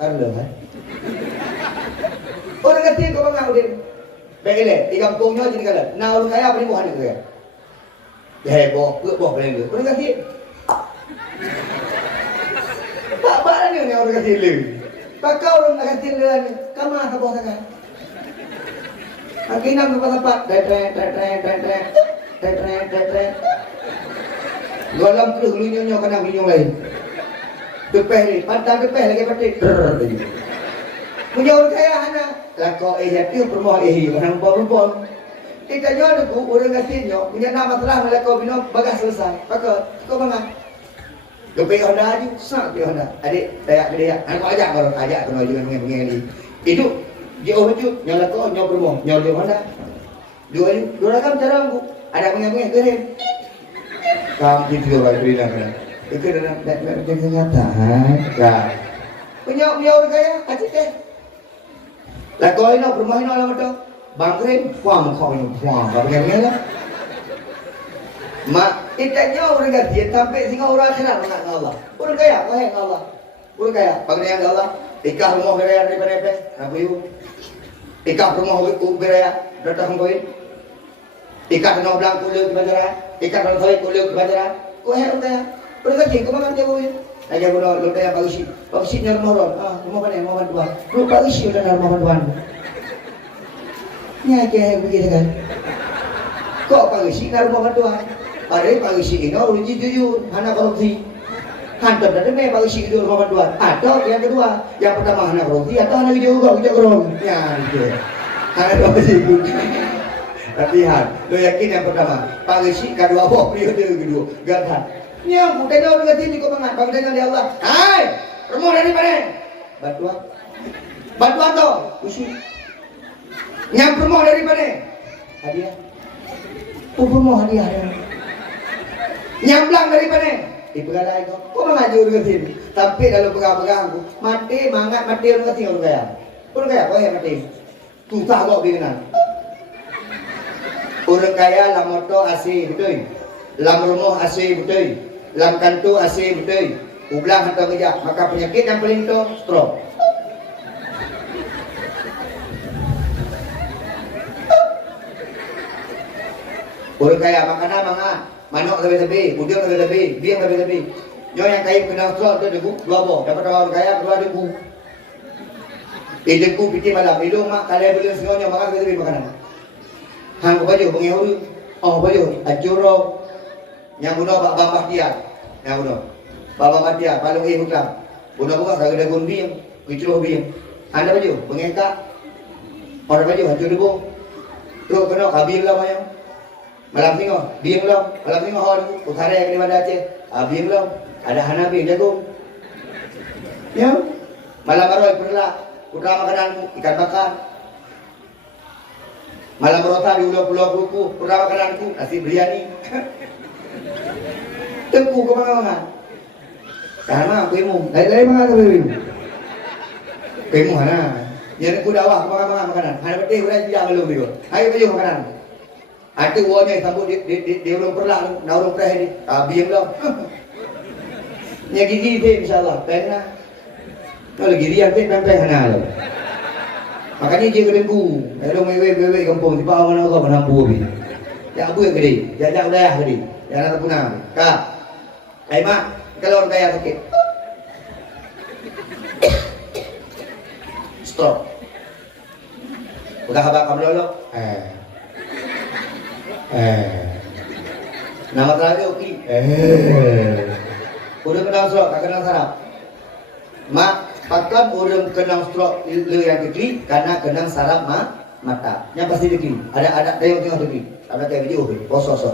karla kan. Orang kata kau bangga dia. Baiklah, di kampungnya jadi kalau, nah orang kaya apa ni bukan dia kaya. Heboh, boh paling tu. Orang kata, pak ni orang kata le. Pakau orang kata le ni, kamar apa boh sangat. Akhirnya tempat-tempat, tren. Dalam kerus lunyonyo kena lunyong lain. Depeh ni, pantang depeh lagi patik. Punya orang kaya hana, lakau tu permoh orang perempuan. Kita nyonya tu orang ngasihnya punya nama telah melakau bina bagas selesai. Maka kau mana? Kau pergi Honda aja, sak pergi Honda. Adik, saya aku ajak orang ajak kena juga mengenai ni. Itu dia orang tu yang lakau nyok rumah, nyok dia Honda. Dua rakam cara aku ada mengenai keren. Kamu itu orang bina kan? Itu dah nyata. Kan? Punya orang kaya, adik deh. Lakau ini rumah ini orang tu. Bangkren, puang kau ni puang, bagaimana lah? Mak, itanya orang ganti, sampai singa orang akhirat mengat Allah. Orang kaya, kau yang Allah. Orang kaya, bagaimana Allah? Ikah rumah beraya daripada apa? Apa itu? Ikah rumah beraya, datang kau ini. Ikah nak belang kulit ke bazaar, ikah nak saya kulit ke bazaar. Kau yang orang kaya, orang ganti, kau makan dia kau ini. Aja kau nak lupa yang bagus ni rumah orang. Rumah mana? Rumah bantuan. Rumah bagus ni orang rumah bantuan. Ni aja begitu kan. Kok pagi nak rumah bantuan? Ada pagi ini orang jujur, hana korupsi. Hantar dari mana pagi itu rumah bantuan? Atau yang kedua, yang pertama hana korupsi, atau hana juga korupsi. Ya itu. Hana korupsi. Latihan. Lo yakin yang pertama? Pagi kedua apa? Periode kedua. Gagal. Ni aku tanya orang kata ni kau bangat. Bagi dengan dia Allah. Hai, rumah dari mana? Bantuan. Bantuan tu. Usi. Yang rumah dari mana? Hadiah. Rumah hadiah. Yang belang dari mana? Dipegalai kau. Kau mengaji orang kata ni. Tapi dalam pegang-pegang aku, mati mangat mati orang kata orang kaya. Orang kaya kau yang mati. Susah kau bingung. Orang kaya lam motor AC betul. Lam rumah AC betul. Lam kantor AC betul. Ublang hantar kerja. Maka penyakit yang paling tu stroke. Orang kaya makanan mangat, manok lebih-lebih, budang lebih-lebih, biang lebih-lebih. Nyo yang kaya kena stroke tu debu dua boh, dapat orang kaya keluar debu. Debu piti malam, hidung mak kalian beli semuanya makan lebih makanan. Hang baju penghulu, baju ajuro, yang bunuh bambah dia, yang bunuh bambah dia, paling hutang. Bunuh buka kagak ada gunbiang, kicau biang. Anda baju pengengkak, orang baju hancur debu. Terus kena kabil lah mayang. Malam tengok, biang long. Malam tengok hon, utara yang di mana Aceh. Biang long. Ada hanabi jagung. Ya. Malam baru perlah. Putra makanan ikan bakar. Malam rota di pulau-pulau buku. Putra makananku nasi biryani. Tengku ke mana-mana. Karena kuimu, lain-lain makan kuimu. Kuimu mana? Yang aku dakwah makan makanan. Hanya betul udah tidak belum itu. Ayo baju makanan. Ada uangnya sambut di urung perlah, na urung perah ini. Biam lah. Nya gigi deh insyaallah. Pernah. Kalau gigi dia pempek hana lah. Makanya dia kedengku. Kalau mewe kampung di bawah mana kau menampu ni. Ya abu yang gede, jajak wilayah gede. Jangan ada punang. Kak. Hai mak, kalau orang kaya sakit. Stop. Udah habaq kamu dulu. Nama terakhir oke. Udah kenal stroke, tak kenal sarap. Mak, pakan orang kenal stroke le yang kecil karena kenal sarap mata. Yang pasti dikit. Ada yang tengok dikit. Ada kayak video, posos.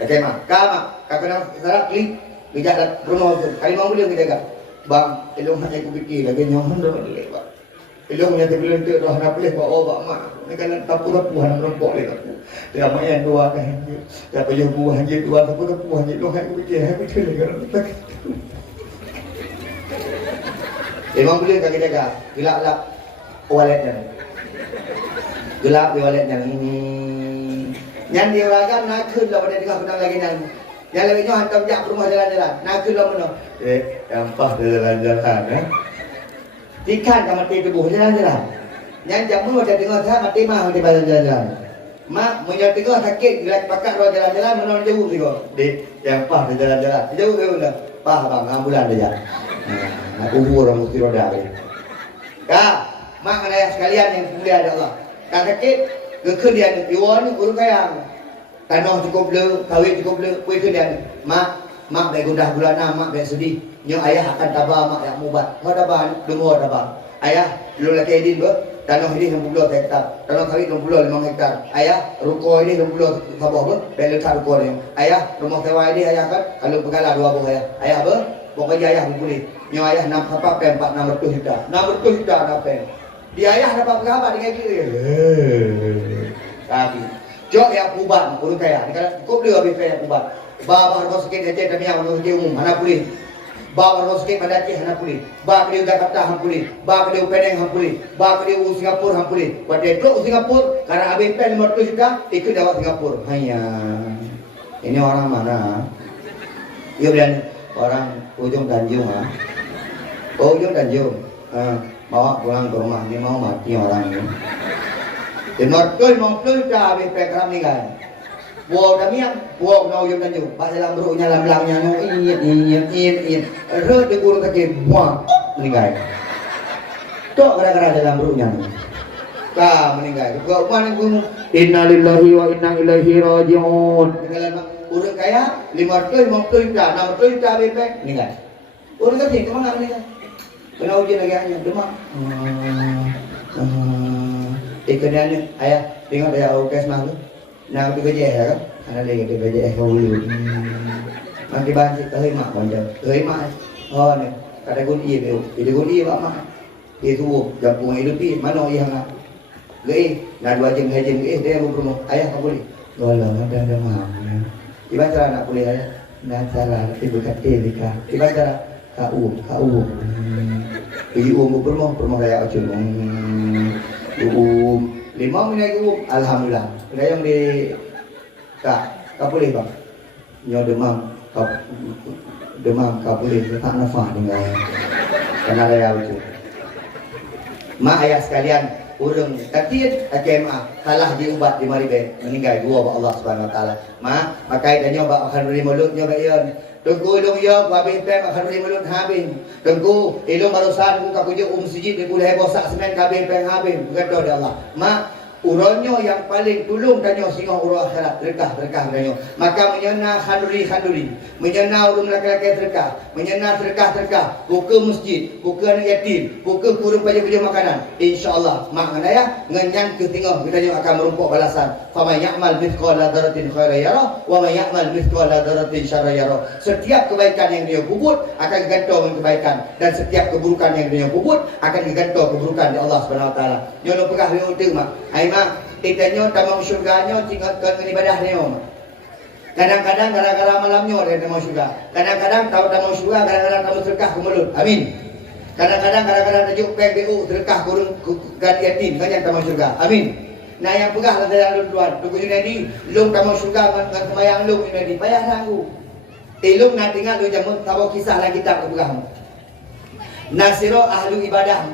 Oke mak, kak kenal sarap klik. Bijak dah rumah tu. Kali mau boleh kita gak? Bang, elong nak aku fikir lagi nyaman dah boleh bang. Elong yang terbilang tu dah nak boleh bawa bak mak. Ni kalau tapu-tapuhan merempok leh aku. Dia main dua kan. Dia payah buah je dua tapu-tapuhan je. Elong aku fikir lagi kan. Elong boleh kaki jaga. Gelap-gelap waletnya. Gelap di waletnya ini. Yang dia raga nakขึ้น pada tengah pedang lagi nan. Yang lebihnya hantar jak rumah jalan-jalan. Nak ke mana? Gampang jalan-jalan. Ikan kan mati tubuh jalan-jalan. Yang jamu ada tengah saya mati mah di jalan-jalan. Mak punya tengah sakit bila pakat ruang jalan-jalan mana jauh juga. Yang pah di jalan-jalan. Jauh ke mana? Pah bang ambulan dia. Nak kubur orang mesti roda. Kak, mak ayah sekalian yang mulia ada Allah. Kak sakit, kemudian iwan urus kayang. Tanah cukup le, kawin cukup le, kuih kemudian. Mak baik gundah bulanan, mak baik sedih. Nyo ayah akan tabah mak yang mubat. Kau tabah, dengar tabah. Ayah, lu laki edin ber. Tanah ini 60 hektar. Tanah kawin 65 hektar. Ayah, ruko ini 60 sabah ber. Baik letak ruko ni. Ayah, rumah sewa ini ayah kan. Kalau pegala 2 buah ayah. Ayah ber. Pokoknya ayah boleh. Nyo ayah 6 apa pen 600 hektar. 600 hektar apa? Dia ayah dapat berapa dengan kira? Tapi jok yang kuban, urut kaya. Kalau cukup dia habis kaya kuban. Bapa harus sikit aja demi yang harus umum, mana boleh. Bapa harus sikit pada cih, mana boleh. Bapa dia Jakarta, ham boleh. Bapa dia Penang, ham boleh. Bapa dia Singapura, ham boleh. Pada itu Singapura, karena habis pen 500 juta, ikut jawab Singapura. Hanya ini orang mana? Ia bilang orang ujung Tanjung ah. Ujung Tanjung. Bawa pulang ke rumah ni mau mati orang ni. Dengar mau dah habis pekram ni kan. Buat kami yang buat kau yang tanjung. Pak dalam beruknya lam-lamnya no in. Re de guru kaki buang meninggal. Tok gara-gara dalam beruknya. Ka meninggal. Kau mana guru? Innalillahi wa inna ilaihi rajiun. Meninggal urut kaya 550 juta, 600 juta habis pek meninggal. Urut kaki ke mana meninggal? Kena ujian lagi hanya demam. Ikannya ayah tengok dia ukes mah tu. Nak pergi kerja ya kan? Anak lagi pergi kerja kau dulu. Nanti banci terima macam. Terima. Oh ni. Kata gun iya tu. Itu gun iya pak mak. Itu jampung hidup ni mana iya nak. Gei, nak 2 jam 3 jam dia rumah. Ayah kau boleh. Golong ada mah. Ibarat cara nak boleh ayah. Nak cara ibu kata dika. Ibarat cara kau. Ibu rumah saya acun. Lima minyak alhamdulillah. Ada yang di kak boleh bang. Nyo demam kak boleh tak nafas dengan karena ada itu. Mak ayah sekalian, urang katin KMA kalah diubat di Maribe meninggal dua Allah Subhanahu Wa Taala. Mak pakai dan nyoba akan beri mulut nyoba ion. Tunggu ilong yo habis pem akan beri mulut habis. Tunggu ilong barusan ku kapuji sujud di boleh bosak semen kabeh pem habis. Kata dia Allah. Mak uronyo yang paling tulung danyo singo urang akhirat berkah danyo. Maka menyena khanduri, menyena urang laki-laki sedekah, menyena sedekah, buka masjid, buka anak yatim, buka kurung paja-paja makanan. Insya-Allah mak ngana ya ngenyan ke tengok kita akan merumpuk balasan. Faman ya'mal mithqala dzarratin khairan yarah wa man ya'mal mithqala dzarratin syarran yarah. Setiap kebaikan yang dia buat akan digantung dengan kebaikan dan setiap keburukan yang dia buat akan digantung keburukan di Allah Subhanahu Wa Taala. Nyono pegah dia utama. Mak, kita nyo tamang syurga nyo tinggalkan ibadah ni om. Kadang-kadang gara-gara malamnya dia tamu syurga. Kadang-kadang tamu syurga gara-gara tamu sedekah ke mulut. Amin. Kadang-kadang gara-gara tajuk PBU sedekah kurung ganti yatim kan yang tamu syurga. Amin. Nah yang pegah lah saya tuan. Tunggu Junedi, lung tamu syurga dengan kemayang lung Junedi. Payah sanggu. Lung nak tinggal lu jamu tahu kisah lagi kitab pegah. Nasiro ahli ibadah.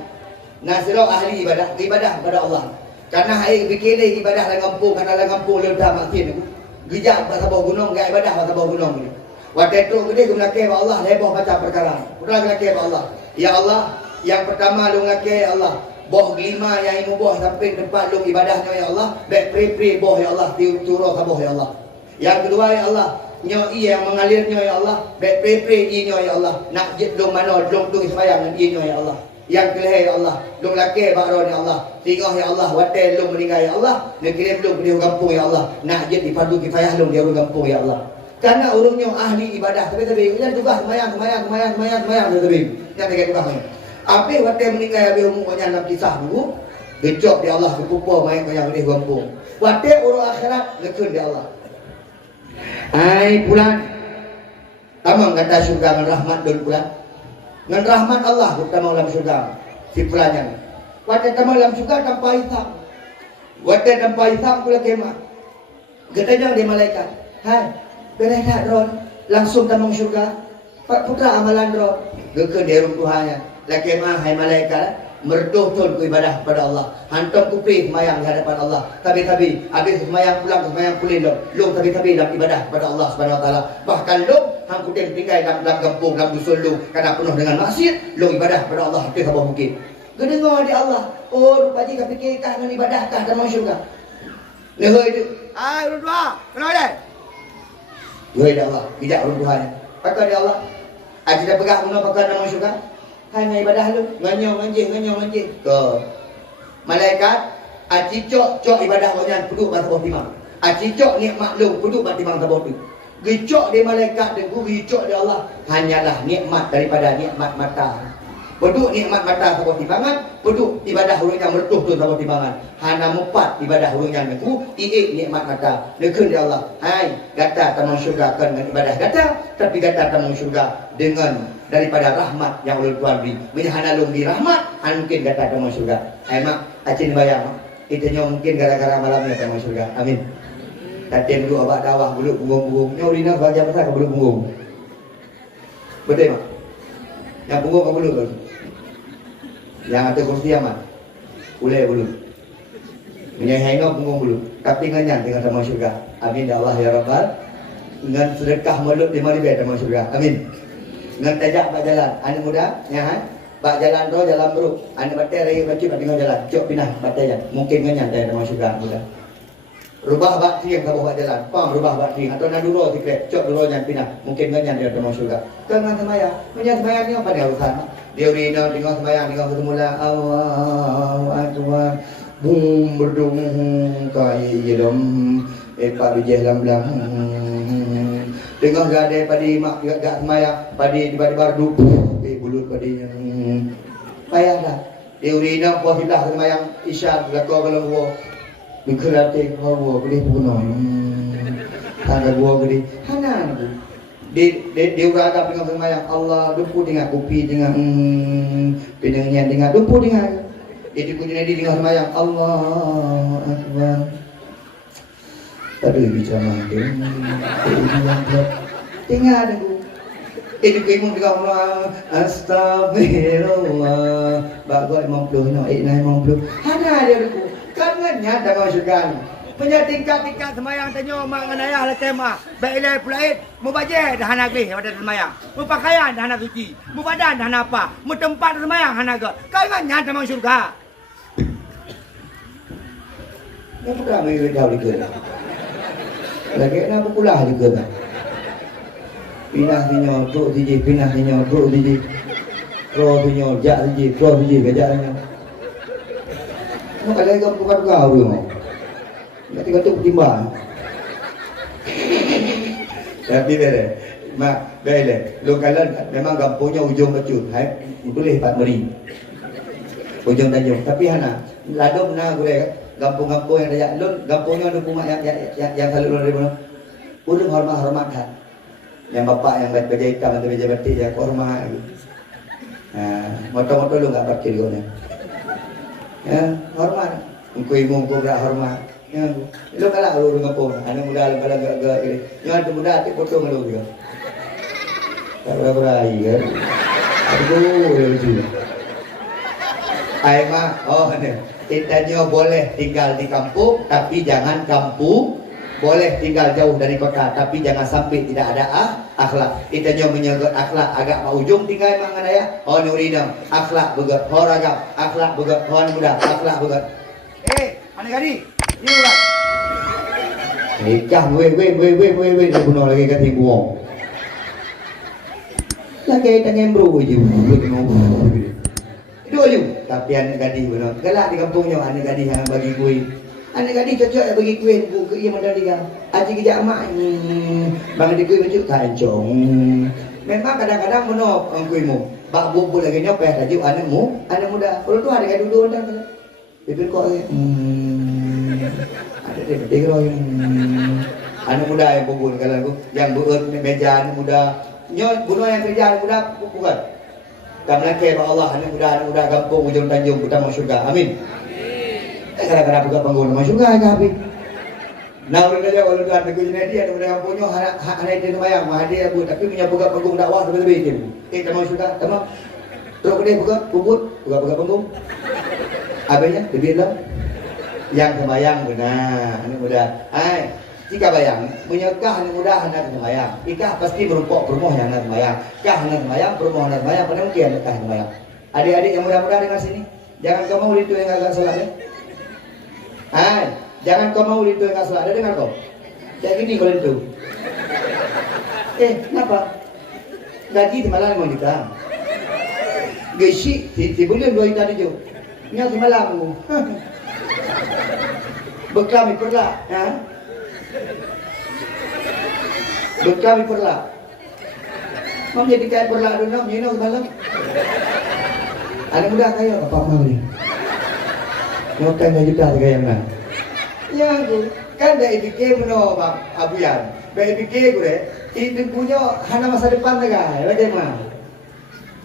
Nasiro ahli ibadah kepada Allah. Karena hai fikir ibadah dalam kampung, karena dalam kampung lu dah makin. Gijak pasal bawah gunung, gak ibadah pasal bawah gunung ni. Waktu itu gede guna ke Allah, heboh baca perkara. Udah guna ke Allah. Ya Allah, yang pertama lu ngake Allah. Boh lima yang imu boh sampai tempat lu ibadahnya ya Allah. Baik pri boh ya Allah, turun ke boh ya Allah. Yang kedua ya Allah, nyoi yang mengalirnya ya Allah. Baik pri inyo ya Allah. Nak jet lu mana, lu tu sembahyang inyo ya Allah. Yang kelih ya Allah, lu laki bakron ya Allah. Tinggal ya Allah, watel lu meninggal ya Allah. Negeri lu di kampung ya Allah. Nak jet di fardu kifayah lu di kampung ya Allah. Karena urungnya ahli ibadah, tapi yang juga semayang tapi yang tegak juga. Apa watel meninggal ya umumnya nak kisah dulu. Gecok di Allah berkumpul main yang di kampung. Watel urung akhirat lekun di Allah. Ai pulang. Tamang kata surga dengan rahmat dan pulang. Dengan rahmat Allah kita mau dalam syurga simpulannya. Waktu kita mau dalam syurga tanpa hisab. Waktu tanpa hisab pula kemah. Katanya dia malaikat. Hai, beres tak Ron? Langsung tamang syurga. Pak putra amalan Ron. Geke dia Tuhannya. Laki mah hai malaikat. Mertuh-tuh ibadah kepada Allah. Hantam kupri semayang di hadapan Allah. Tapi habis semayang pulang semayang pulih long tapi dalam ibadah kepada Allah Subhanahu Wa Taala. Bahkan long hang kuting tinggal dalam kampung dalam dusun long karena penuh dengan maksiat, long ibadah kepada Allah itu apa mungkin. Kedengar di Allah. Oh rupanya kau fikir kah dengan ibadah kah dalam syurga. Lehoi itu. Urut dua. Kenapa dia? Lehoi di Allah. Bijak urut Tuhan. Pakai di Allah. Aji dah pegang guna pakai dalam syurga. Hanya ibadah lu, nganyong anjing. Ke malaikat, aci cok ibadah orang duduk pada bawah timang. Aci cok nikmat lu duduk pada timang pada bawah tu. Gicok di malaikat dan gicok di Allah hanyalah nikmat daripada nikmat mata. Beduk nikmat mata pada timbangan, beduk ibadah orang yang mertuh tu pada timbangan. Hana mupat ibadah orang yang itu, nikmat mata. Nekun di Allah. Hai, gata tamang syurga kan dengan ibadah gata, tapi gata tamang syurga dengan daripada rahmat yang oleh Tuhan beri. Menyahana lumbi rahmat, mungkin kata tamang syurga. Hai mak, acin bayang. Itunya mungkin gara-gara malamnya tamang syurga. Amin. Tadi dulu abak dawah, bulu punggung. Nyorina bahagian besar ke bulu punggung. Betul mak? Yang punggung ke bulu kan? Yang ada kursi amat. Ulai bulu. Menyahana punggung bulu. Tapi nganyan dengan tamang syurga. Amin ya Allah ya Rabbal. Dengan sedekah mulut di mana tamang syurga. Amin. Dengan tajak bak jalan, anak muda, ya kan? Bak jalan tu jalan beruk, anak batai raya baca bak tengah jalan, cok pindah batai jalan, mungkin kenyang dari nama syurga muda. Rubah bak tiang ke bawah jalan, pang rubah bak tiang atau nak duro sikit, cok duro jangan pindah, mungkin kenyang dari nama syurga. Kenapa semaya? Menyat semaya ni apa dia urusan? Dia urina tengok semaya, tengok semula Allahu Akbar, bum berdung kai yedom, pak bijih lam. Tengah gadai padi mak gak semaya padi di bardu bulut padi payah dah dia urina posilah semayang isya gakau kalau gua bikerate gua gede puno tangga gua gede hana dia uraga dengan semayang Allah dumpu dengan kopi dengan pinangnya dengan dumpu dengan itu kunjungnya dengan semayang Allah Akbar. Aduh bicara makin tinggal aku itu kemung juga Allah astagfirullah bagai 50 no 50 hana dia aku kangennya dah masukkan punya tingkat semayang tanya mak dengan ayah lah tema baik ilai pulait mu bajet dah hana gih pada semayang mu pakaian dah hana suci mu badan dah hana apa mu tempat semayang hana ke kangennya dah masuk surga yang pertama yang jauh juga lagi nak pula juga kan. Pindah tinyo, duk tiji, pindah tinyo, duk tiji. Pro tinyo, jak tiji, gajak tinyo. Mau kalau kau bukan kau tu mau. Nanti kau tu timbang. Tapi bere, mak bere. Lokalan memang kampungnya ujung kecut, hai boleh Pak Meri. Ujung Tanjung. Tapi hana, ladom na gure. Kampung-kampung yang ada lun, kampungnya ada rumah yang selalu dari mana? Ulun hormat kan. Yang bapak yang baju hitam atau baju batik ya hormat. Motor-motor lu nggak parkir kau ni. Ya, hormat. Engkau ibu engkau berak hormat. Ya, lu kalah lu dengan pun. Anak muda lu kalah gak ini. Yang muda hati potong lu juga. Tak berai kan. Aduh, lucu. Aima, oh ni. Kita boleh tinggal di kampung, tapi jangan kampung. Boleh tinggal jauh dari kota, tapi jangan sampai tidak ada akhlak. Kita menyegot akhlak agak mau ujung tinggal mangan ya. Oh nurina, akhlak begat, horagam, akhlak begat, hon muda, akhlak begat. Anak gadis, ni ulah. Nikah, weh, dah bunuh lagi kat ibu. Lagi tangan bro je, itu aja. Tapi anak gadis benar. Galak di kampungnya anak gadis yang bagi kuih. Anak gadis cocok ya bagi kuih buku ia modal dia. Aji kerja mak bang di kuih baju kancong. Memang kadang-kadang menop kuihmu. Bak bubul lagi nyopeh tajuk anakmu, anak muda. Kalau tu ada duduk dah. Bibir kok ada dia kalau anak muda yang bubul kalau aku yang buat meja anak muda. Nyo bunuh yang kerja anak muda bukan. Kami laki Allah anak muda kampung ujung tanjung kita mau syurga. Amin. Kadang-kadang buka panggung masuk surga ke habis. Nah orang dia kalau tuan negeri dia ada muda kampungnya anak itu bayang mah dia bu tapi punya buka panggung dakwah lebih itu. Kita mau syurga tamam. Terus dia buka panggung. Habisnya dibilang yang sembahyang benar anak muda. Jika bayang menyekah anak muda anak sembahyang. Ikah pasti berupa rumah yang anak sembahyang. Kah anak sembahyang, rumah anak sembahyang, pada mungkin anak sembahyang. Adik-adik yang muda-muda dengar sini. Jangan kau mau itu yang agak salah ya. Jangan kau mau itu yang agak salah. Ada dengar kau? Kayak gini kalau itu. Kenapa? Gaji di malam mau nikah. Gaji di bulan 2 juta tu. Nya di malam. Bekami perlah, Bekami perlah. Mau jadi kayak perlah dulu, nyino semalam. Anak muda kayo apa mau ni? Nyokan gaji juta kayak mana? Ya aku kan dah fikir meno abuyan. Dah fikir aku deh. Itu punya hana masa depan negara. Bagaimana?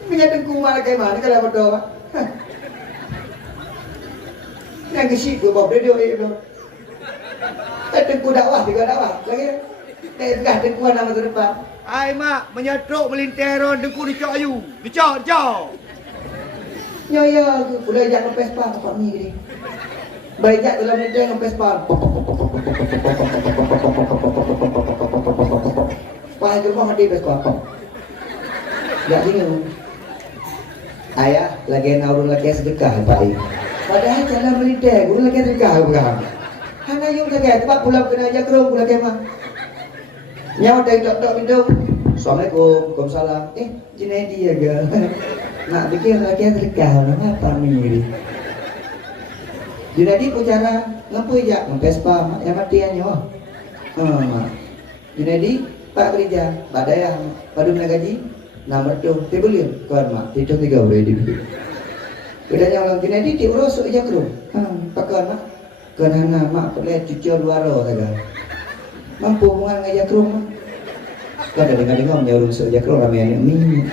Punya tengku mana kayak mana kalau betul? Yang kesik tu bawa radio itu. Tengku dakwah juga dakwah lagi. Dah tengku hana masa depan. Ai mak menyetruk melinteron tengku dicok ayu. Dicok. Ya, aku boleh ajak ke Vespa tempat ni ni. Baik dalam ni dengan Vespa. Wah, ke rumah mati Vespa. Tak bingung. Ayah, lagi naurun lagi sedekah Pak. Padahal jalan melinteh, guru lagi sedekah bukan. Hana yung lagi tempat pulang kena ajak kerong pula kemah. Nyawa dari tok pintu. Assalamualaikum, Waalaikumsalam. Junaidi ya ga. Nak pikir lagi sedekah apa ni? Junaidi pucara ngapu ya, Vespa yang matiannya. Junaidi Pak kerja, badai padu gaji, nomor tu, tebulin, kawan mak, itu 3 wedi. Bedanya orang Junaidi diurus aja kru, pakai mak, kerana mak boleh cuci luar saja. Mampu hubungan ngajak kru mak. Kan ada dengar menjauh saja kru ramai ni.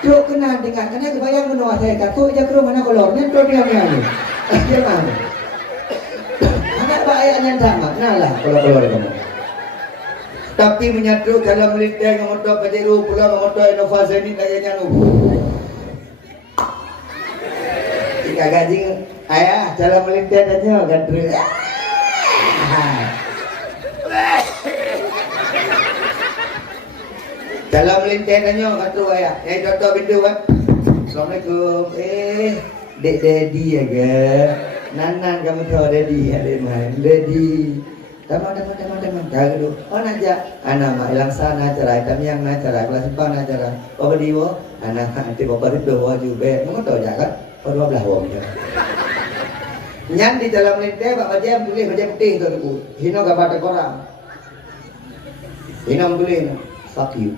Kru kena dengar, karena kebayang menolak saya kata, aja kru mana kolornya, kru dia ni. Jangan. Anak baik yang sama, nalah kalau kamu. Tapi menyatu dalam melintang dengan motor Pajero pulang dengan motor Innova Zenith kayaknya nu. Jika gaji ayah dalam melintang aja gadre. Dalam melintang aja gadre ayah. Contoh pintu kan. Assalamualaikum. Dek daddy ya ga. Nanan kamu tahu daddy ada main daddy. Teman. Kagak oh naja, anak mak ilang sana cara kami yang nacara kelas 4 nacara. Bapak diwo, anak nanti bapak itu wajib be, mau tahu jangan? Pada belah wong je. Nyan di dalam lente bapak jam tulis baca putih tu aku. Hino gambar orang. Hino tulis, fuck you.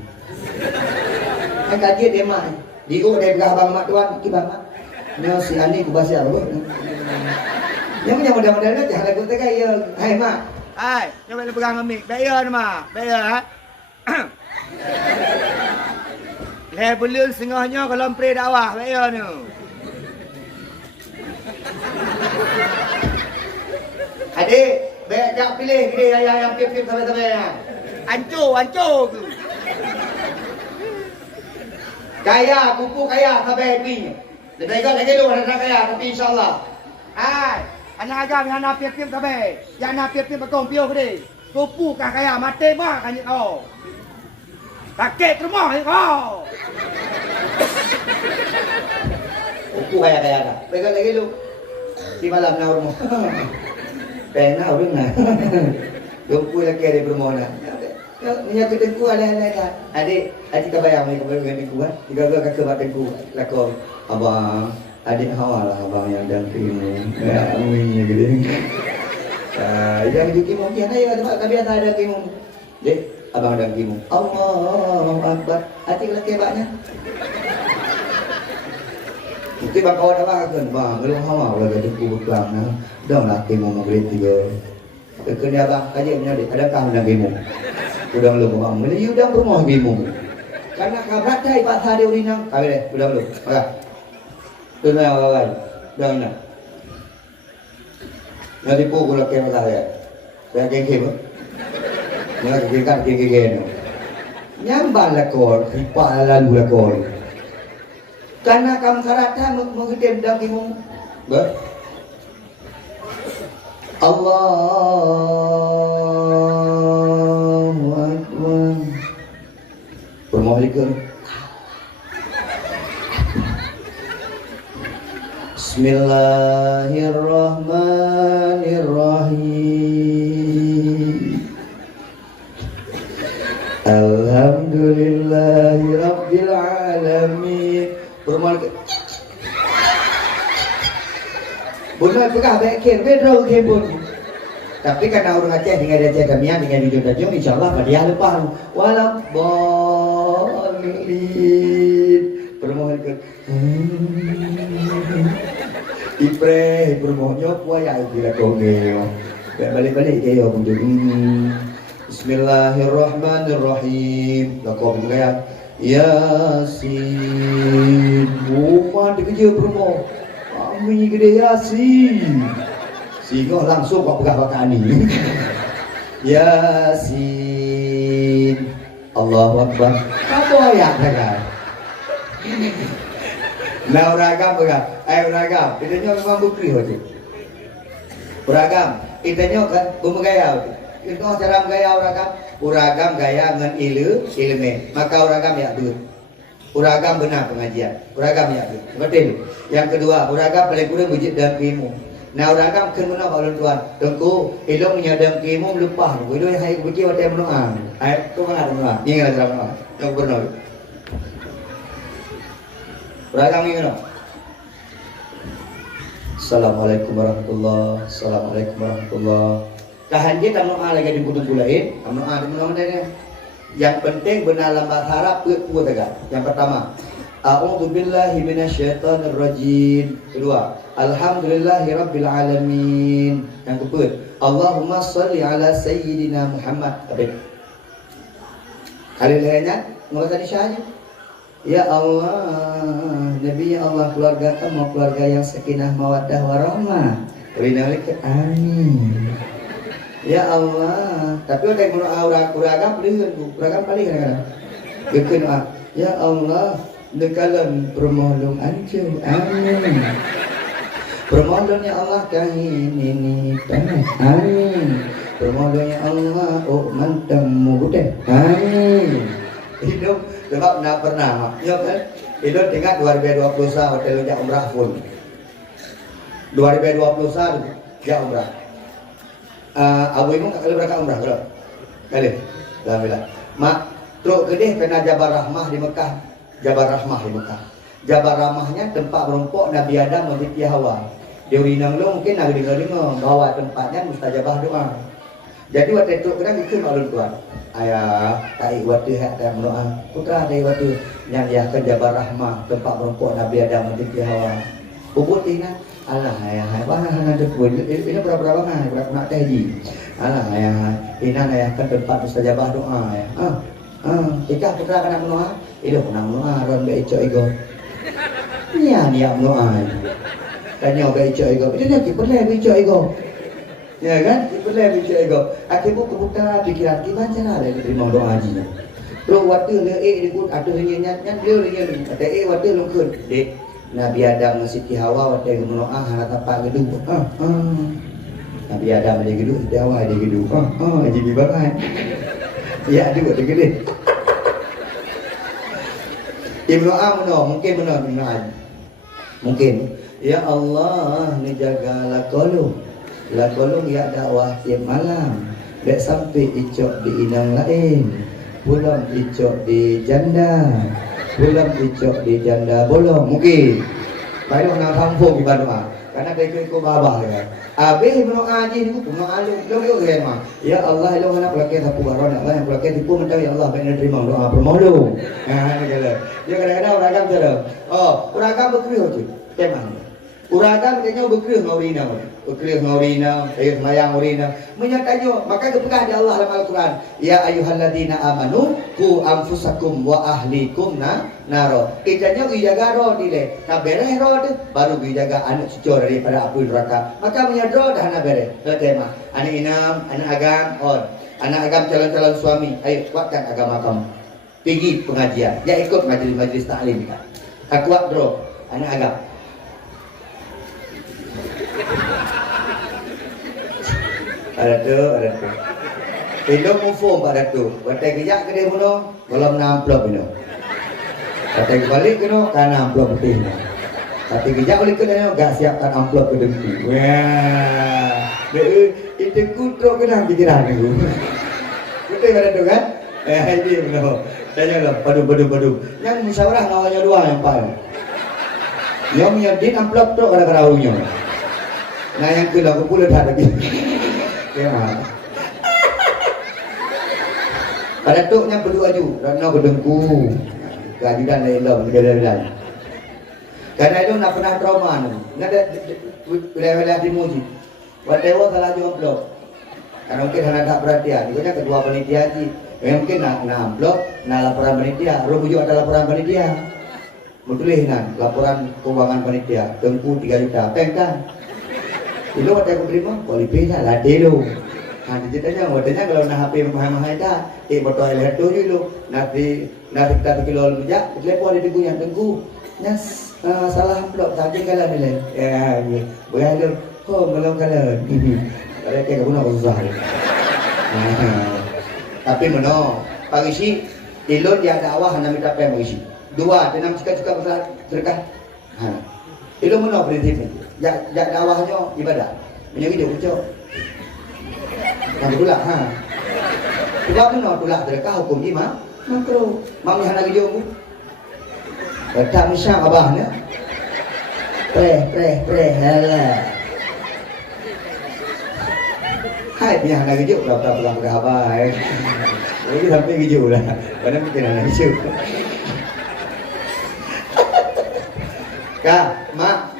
Kaji dia mak, diu dia belah bang mak tuan, kibang mak. Nyo si Ani ku bahasa apa? Yang mudah-mudahan aja lagu tegai ya, hai mak. Hai, coba lu pegang mic. Bayar nama. Bayar ha. Le belum setengahnya kalau pre dakwah bayar ni. Adik, baik jak pilih gede yang pip-pip sampai-sampai ya. Hancur tu. Kaya, kupu kaya sampai duitnya. Lebih baik lagi lu ada kaya tapi insya-Allah. Hai, anak agam yang nak pip-pip sampai. Yang nak pip-pip bekong piu gede. Kupu kah kaya mati mah kan kau. Sakit rumah kau. Kupu kaya dah. Baik lagi lu. Di malam na rumah. Pena orang na. Kupu lagi ada bermona. Nya tu tengku ada. Adik kabayang ni kabayang tengku kan. Tiga kakak tengku lakon. Abang, adik hawa lah abang yang dampingi. Ya, aminnya gede. Yang juga mungkin ada tempat kami ada kimu. Dek, abang ada kimu. Allahu Akbar. Adik lagi banyak. Itu bang kawan abang kan, bang. Belum hawa lagi tengku berkelang. Dah lah kimu maghrib tiga. Kena abang kajiannya dek. Adakah ada kimu? Udang lu bang. Melayu udang rumah kimu. Karena kabrat dah pasal dia urinang. Kami deh, udang lu. Maka. Tu nak awal. Dah nak. Nanti pukul lagi masalah ya. Saya kengkem. Nak kengkan kengkem. Nyambal lakor, ipa lalu lakor. Karena kamu karata mengirim dagimu. Ber. Allahu Akbar. Permohon. Bismillahirrahmanirrahim. Alhamdulillahirabbil alamin. Permohon. Bunyi pegah baik ken, bedro ken pun. Tapi karena orang Aceh dengan Aceh kamian dengan di Jogja, insyaallah pada lepas. Walau boleh. Permohon ke. Ipre permohonnya puaya bila kongeo. Balik-balik kayo pun tu. Bismillahirrahmanirrahim. Lakau bergaya. Yasin. Rumah dia permohon. Kami gede Yasin. Sehingga langsung kau pegang pakai ni. Yasin. Allahu Akbar. Apa ayat kan? Nah uragam pegang. Uragam. Itanya memang bukri hoji. Uragam. Itanya kan bergaya. Itu cara gaya uragam. Uragam gaya dengan ilmu. Maka uragam ya betul. Uragam benar pengajian. Uragam ya betul. Betul. Yang kedua, uragam paling kurang wujud dalam ilmu. Nah uragam kena balon tuan. Tengku ilmu menyadang ilmu lupa. Ilmu yang hai bukti waktu menua. Hai tu mana menua? Ni ada menua. Yang benar. Uragam ni mana? Assalamualaikum warahmatullahi. Assalamualaikum warahmatullahi. Tahan je tak menua lagi di buku lain. Menua di mana? Yang penting benar dalam bahasa Arab put tegak. Yang pertama, a'udzubillahi minasyaitonir rajim. Kedua, alhamdulillahirabbil alamin. Yang keempat, Allahumma shalli ala sayyidina Muhammad. Kali lainnya, mula tadi syahnya. Ya Allah, Nabi ya Allah, keluarga kamu keluarga yang sakinah mawaddah warahmah. Amin. Ya Allah, tapi ada yang uragam paling kadang-kadang. Dia doa, ya Allah, dekalan permohon ancur, amin. Permohon ya Allah kahin ini tanah, amin. Permohon ya Allah, oh mantap mudah, amin. Hidup sebab nak pernah, ya kan? Hidup tinggal 2021 hotel jak umrah full. 2021 jak umrah. Abu Imam tak kali berangkat umrah kalau kali alhamdulillah mak truk kedih kena Jabal Rahmah di Mekah. Jabal Rahmah di Mekah. Jabal Rahmahnya tempat merumpuk Nabi Adam dan Siti Hawa. Dia urinang lu mungkin nak dengar bahawa tempatnya mustajabah doa. Jadi waktu itu kena ikut maklum tuan. Ayah tak waktu hak dan doa. Putra dari waktu yang dia ke Jabal Rahmah tempat merumpuk Nabi Adam dan Siti Hawa. Ubud tinggal Allah ya, mana ada pun ini berapa bangan, berapa nak haji. Alah ayah, inan ayah kan tempat mustajabah doa ya. Ika putra kena doa, itu kena doa ron be ico ego. Nia dia doa. Tanya be ico ego, itu dia kiperle be ico ego. Ya kan, kiperle be ico ego. Akibu kebuka pikiran gimana cara ada terima doa haji. Lo waktu le dikut ada nyanyi dia nyanyi. Kata waktu lo kun, dek Nabi Adam Siti Hawa waktu doa hana tapak gedung. Nabi Adam dia gedung, Siti Hawa dia gedung. Jadi banget. Ya juga dia gede. Ibnu Amno mungkin benar Ibnu mungkin. Ya Allah, ni jaga lakolung ya dakwah tiap malam. Dek sampai icok di inang lain, pulang icok di janda, pulang icok di janda bolong mungkin. Baru nak kampung di Bandung. Karena dia ikut babah ya. Habis berdoa haji ni berdoa lu mah. Ya Allah lu nak pelakir aku baron Allah yang pelakir tipu minta ya Allah benar terima doa permolu. Ni kala. Dia kadang-kadang uragam cara. Uragam berkriu tu. Memang. Uragam dia berkriu ngaurina. Berkriu ngaurina, mayang ngaurina. Menyatanya maka kepegah di Allah dalam Al-Quran. Ya ayyuhalladzina amanu qu anfusakum wa ahlikum naro. Itanya dijaga roh dile. Kabere roh baru dijaga anak cucu daripada api neraka. Maka menyadro dah nak bere. Tema. Anak inam, anak agam, anak agam calon-calon suami. Ayo kuatkan agama kamu. Pergi pengajian. Ya ikut majlis-majlis taklim kita. Kuat bro, anak agam. Ada tu. Indom mufum pada tu. Batai kejak ke dia puno, belum namplop ini. Batai balik kena kan amplop putih. Tapi kejak balik kena gak siapkan amplop ke dengki. Wah, itu kudo kena pikiran aku. Betul pada tu kan? Ini benar. Tanya lah, padu. Yang musyawarah nawanya dua yang paling. Yang menyedin amplop tu kadang-kadang arunya. Nah yang kedua aku pula dah lagi. Ya. Pada tuknya berdua ju, rana berdengku. Keadilan lain negara-negara. Karena itu nak pernah trauma ni. Nak wilayah di muji. Whatever salah jawab blok. Karena mungkin hanya tak perhatian. Juga kedua panitia haji. Mungkin nak blok, nak laporan panitia. Rujuk ada laporan panitia. Betul nan laporan keuangan panitia. Tengku 3 juta. Pengkan. Itu waktu aku terima, kualifikasi lah dulu. Ceritanya, waktunya kalau nak HP mahal-mahal dah, botol air tu dulu. Nanti kita kilo lebih, telepon di yang tengku. Nas salah amplop, tapi kalau nilai. Ya, boleh lu. Belum kalau. Kalau kayak kamu nak susah. Tapi mana? Pagi si, ilot dia dakwah hanya minta apa pagi si. 2, tenang suka-suka besar terkah. Itu mana prinsipnya? Jak dakwahnya ibadah. Punya hidup ucap. Yang tulak Sebab mana tulak terkah hukum imam makro. Mam yang lagi jauh. Tak misal abahnya. Pre halah. Hai yang lagi jauh berapa pulang ke abah. Lagi sampai hijau lah. Padahal mungkin anak hijau. Kak, mak.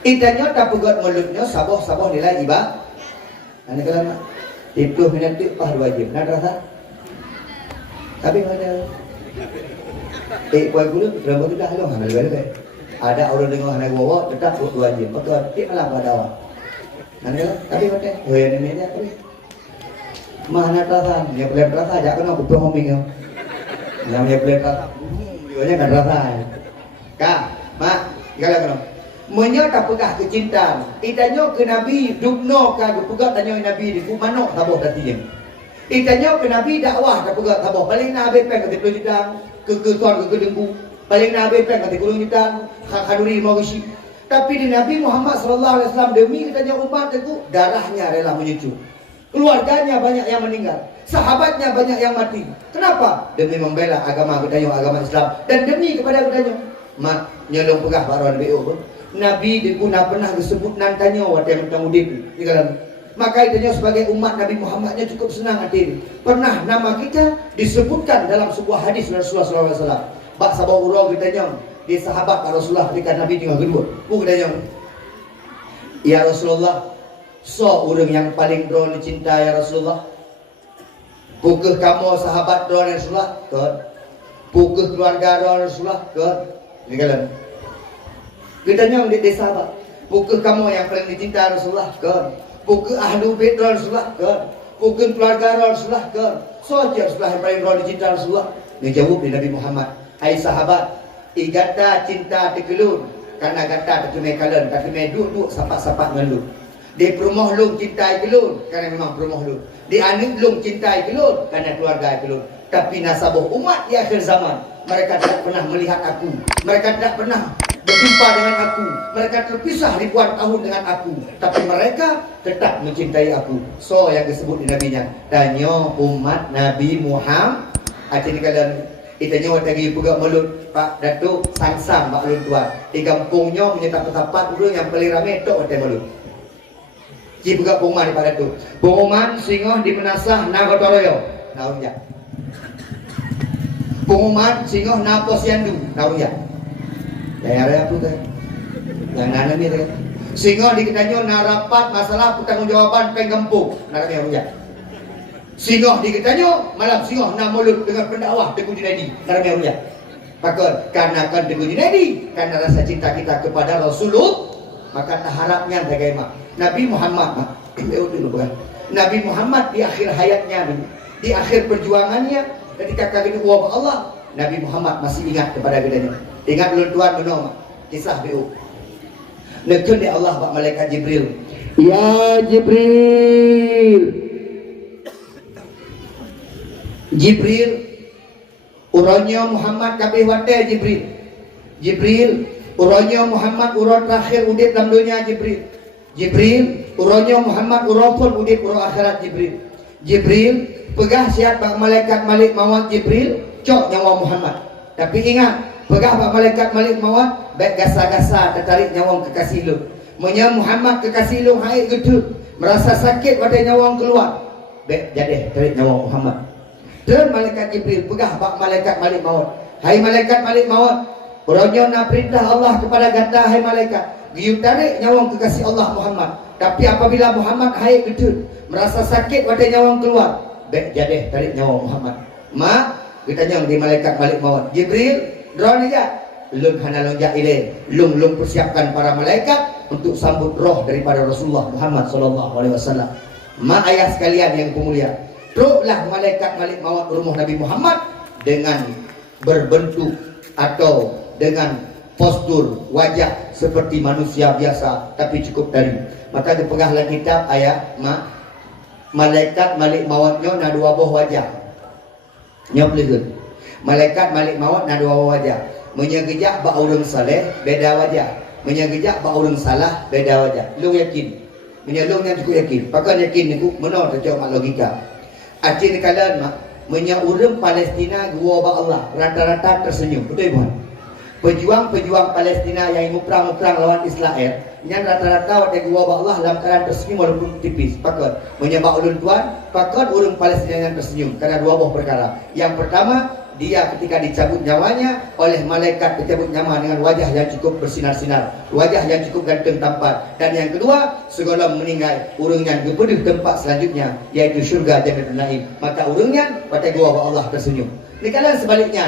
Itanya tak pegat mulutnya saboh nilai ibadah. Ane kalau mak 30 minit tu pah wajib. Nak rasa? Tapi mana? Kuai gula rambut tu dah long hamil balik. Ada orang dengar anak bawa tetap wajib. Betul. Tik malam pada awak. Ane tapi mana? Yang ini dia tapi. Mana rasa? Dia boleh rasa ajak kena butuh homing. Yang dia boleh rasa. Dia kan rasa. Kak, mak, kalau menyata pegah kecintaan. Itanya ke Nabi dubno ka pegah tanya Nabi di manok taboh tatinya. Itanya ke Nabi dakwah ka pegah taboh. Paling Nabi peng ke 10 juta ke tuan ke dengku. Paling Nabi peng ke 10 juta kaduri mau isi. Tapi di Nabi Muhammad sallallahu alaihi wasallam demi katanya umat itu darahnya rela menyucu. Keluarganya banyak yang meninggal. Sahabatnya banyak yang mati. Kenapa? Demi membela agama katanya agama Islam dan demi kepada katanya mak nyolong pegah baron BO pun. Nabi diguna pernah disebut nantanya waktu yang tentang udip di dalam. Maka itanya sebagai umat Nabi Muhammadnya cukup senang hati. Pernah nama kita disebutkan dalam sebuah hadis Rasulullah SAW. Bak sabah urang kitanya di sahabat Rasulullah ketika Nabi tinggal kedua. Katanya, ya Rasulullah, So orang yang paling drone dicintai ya Rasulullah. Pukul kamu sahabat drone Rasulullah kan. Pukul keluarga drone Rasulullah kan. Ini kalian. Kita nyong di sahabat. Pukul kamu yang paling dicintai Rasulullah kan. Pukul ahlu bait Rasulullah kan. Pukul keluarga Rasulullah kan. So Rasulullah yang paling drone dicintai Rasulullah. Dia jawab di Nabi Muhammad. Hai sahabat, igata cinta tekelun. Karena kata terkemai kalian, terkemai duduk sapak-sapak ngelun. Di perumah lung cintai kelun, karena memang perumah lung. Di anik lung cintai kelun, karena keluarga kelun. Tapi nasabah umat di akhir zaman, mereka tidak pernah melihat aku. Mereka tidak pernah berjumpa dengan aku. Mereka terpisah ribuan tahun dengan aku. Tapi mereka tetap mencintai aku. So yang disebut di nabinya, tanya umat Nabi Muhammad. Aceh ni kalian. Itanya waktu lagi pegak mulut Pak Datuk Sangsang Pak Lun Tuan. Di kampungnya punya tempat urang yang paling ramai tok waktu mulut. Ji pegak pengumuman di Pak Datuk. Pengumuman singoh di Menasah Nagotoroyo. Naun ya. Pengumuman singoh na Posyandu. Naun ya. Daerah apa tu? Yang nana ni tu. Singoh di Ketanyo na rapat masalah pertanggungjawaban penggempung. Naun ya. Singoh di Ketanyo, malam singoh nak mulut dengan pendakwah Tengku Junaidi. Karena ya. Maka karena kan Tengku Junaidi, karena rasa cinta kita kepada Rasulullah, maka tak harapnya bagaimana. Nabi Muhammad, Nabi Muhammad di akhir hayatnya, di akhir perjuangannya, ketika kagak uang Allah, Nabi Muhammad masih ingat kepada gedanya. Ingat belum tuan menong kisah BO. Nekun di Allah Pak Malaikat Jibril. Ya Jibril. Jibril uranya Muhammad kabeh wate Jibril. Jibril uranya Muhammad urang terakhir udip dalam dunia Jibril. Jibril uranya Muhammad urang pun udip urang akhirat Jibril. Jibril pegah siap bak malaikat Malik Maut Jibril cok nyawa Muhammad. Tapi ingat pegah bak malaikat Malik Maut baik gasa-gasa tertarik nyawa kekasih lu. Menya Muhammad kekasih lu hai gedut merasa sakit pada nyawa keluar. Baik jadi tarik nyawa Muhammad. Dan malaikat Jibril pegah bak malaikat Malik Maut. Hai malaikat Malik Maut, urangnya nak perintah Allah kepada gata hai malaikat. Giu tarik nyawang kekasih Allah Muhammad. Tapi apabila Muhammad hai gedut merasa sakit pada nyawang keluar, baik jadi tarik nyawa Muhammad. Mak, kita nyong di malaikat Malik Maut. Jibril, drone aja. Lung hana lonjak ile. Lung persiapkan para malaikat untuk sambut roh daripada Rasulullah Muhammad sallallahu alaihi wasallam. Mak ayah sekalian yang pemulia, truklah malaikat Malik Maut rumah Nabi Muhammad dengan berbentuk atau dengan postur wajah seperti manusia biasa tapi cukup dari. Maka dipegahlah kitab ayat malaikat Malik Mautnya na dua buah wajah. Nyop malaikat Malik Maut na dua buah wajah. Menyegejak ba urang saleh beda wajah. Menyegejak ba urang salah beda wajah. Lu yakin? Menyalung yang cukup yakin. Pakai yakin niku menor terjawab logika. Acin kalian mak menyaurang Palestina gua ba Allah rata-rata tersenyum. Betul bukan? Pejuang-pejuang Palestina yang muprang-muprang lawan Israel, yang rata-rata waktu gua ba Allah dalam keadaan tersenyum walaupun tipis. Pakai menyembah ulun tuan, pakai urang Palestina yang tersenyum karena dua buah perkara. Yang pertama, dia ketika dicabut nyawanya oleh malaikat dicabut nyawa dengan wajah yang cukup bersinar-sinar, wajah yang cukup ganteng tampan. Dan yang kedua, segala meninggal urangnya kepada tempat selanjutnya yaitu syurga Jannatul Naim. Maka urangnya pada gua Allah tersenyum. Ini kalian sebaliknya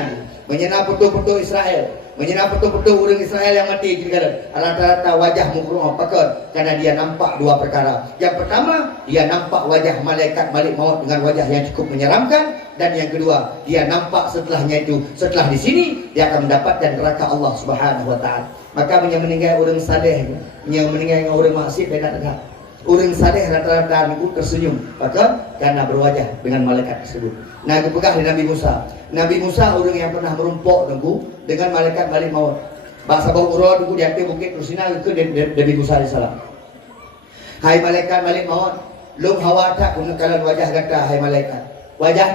menyenang betul-betul Israel, menyenang betul-betul orang Israel yang mati juga rata-rata wajah mukruh pakar karena dia nampak dua perkara. Yang pertama, dia nampak wajah malaikat Malik Maut dengan wajah yang cukup menyeramkan. Dan yang kedua, dia nampak setelahnya itu, setelah di sini dia akan mendapatkan neraka Allah Subhanahu wa taala. Maka meninggal orang saleh, yang meninggal orang maksiat dan tak. Orang saleh rata-rata niku tersenyum, maka karena berwajah dengan malaikat tersebut. Nah, kepegah di Nabi Musa. Nabi Musa orang yang pernah merumpok niku dengan malaikat Malik Maut. Bahasa bau urut niku di atas bukit Rusina itu Nabi Musa alaihissalam. Hai malaikat Malik Maut, lung hawa tak kalian wajah kata hai malaikat. Wajah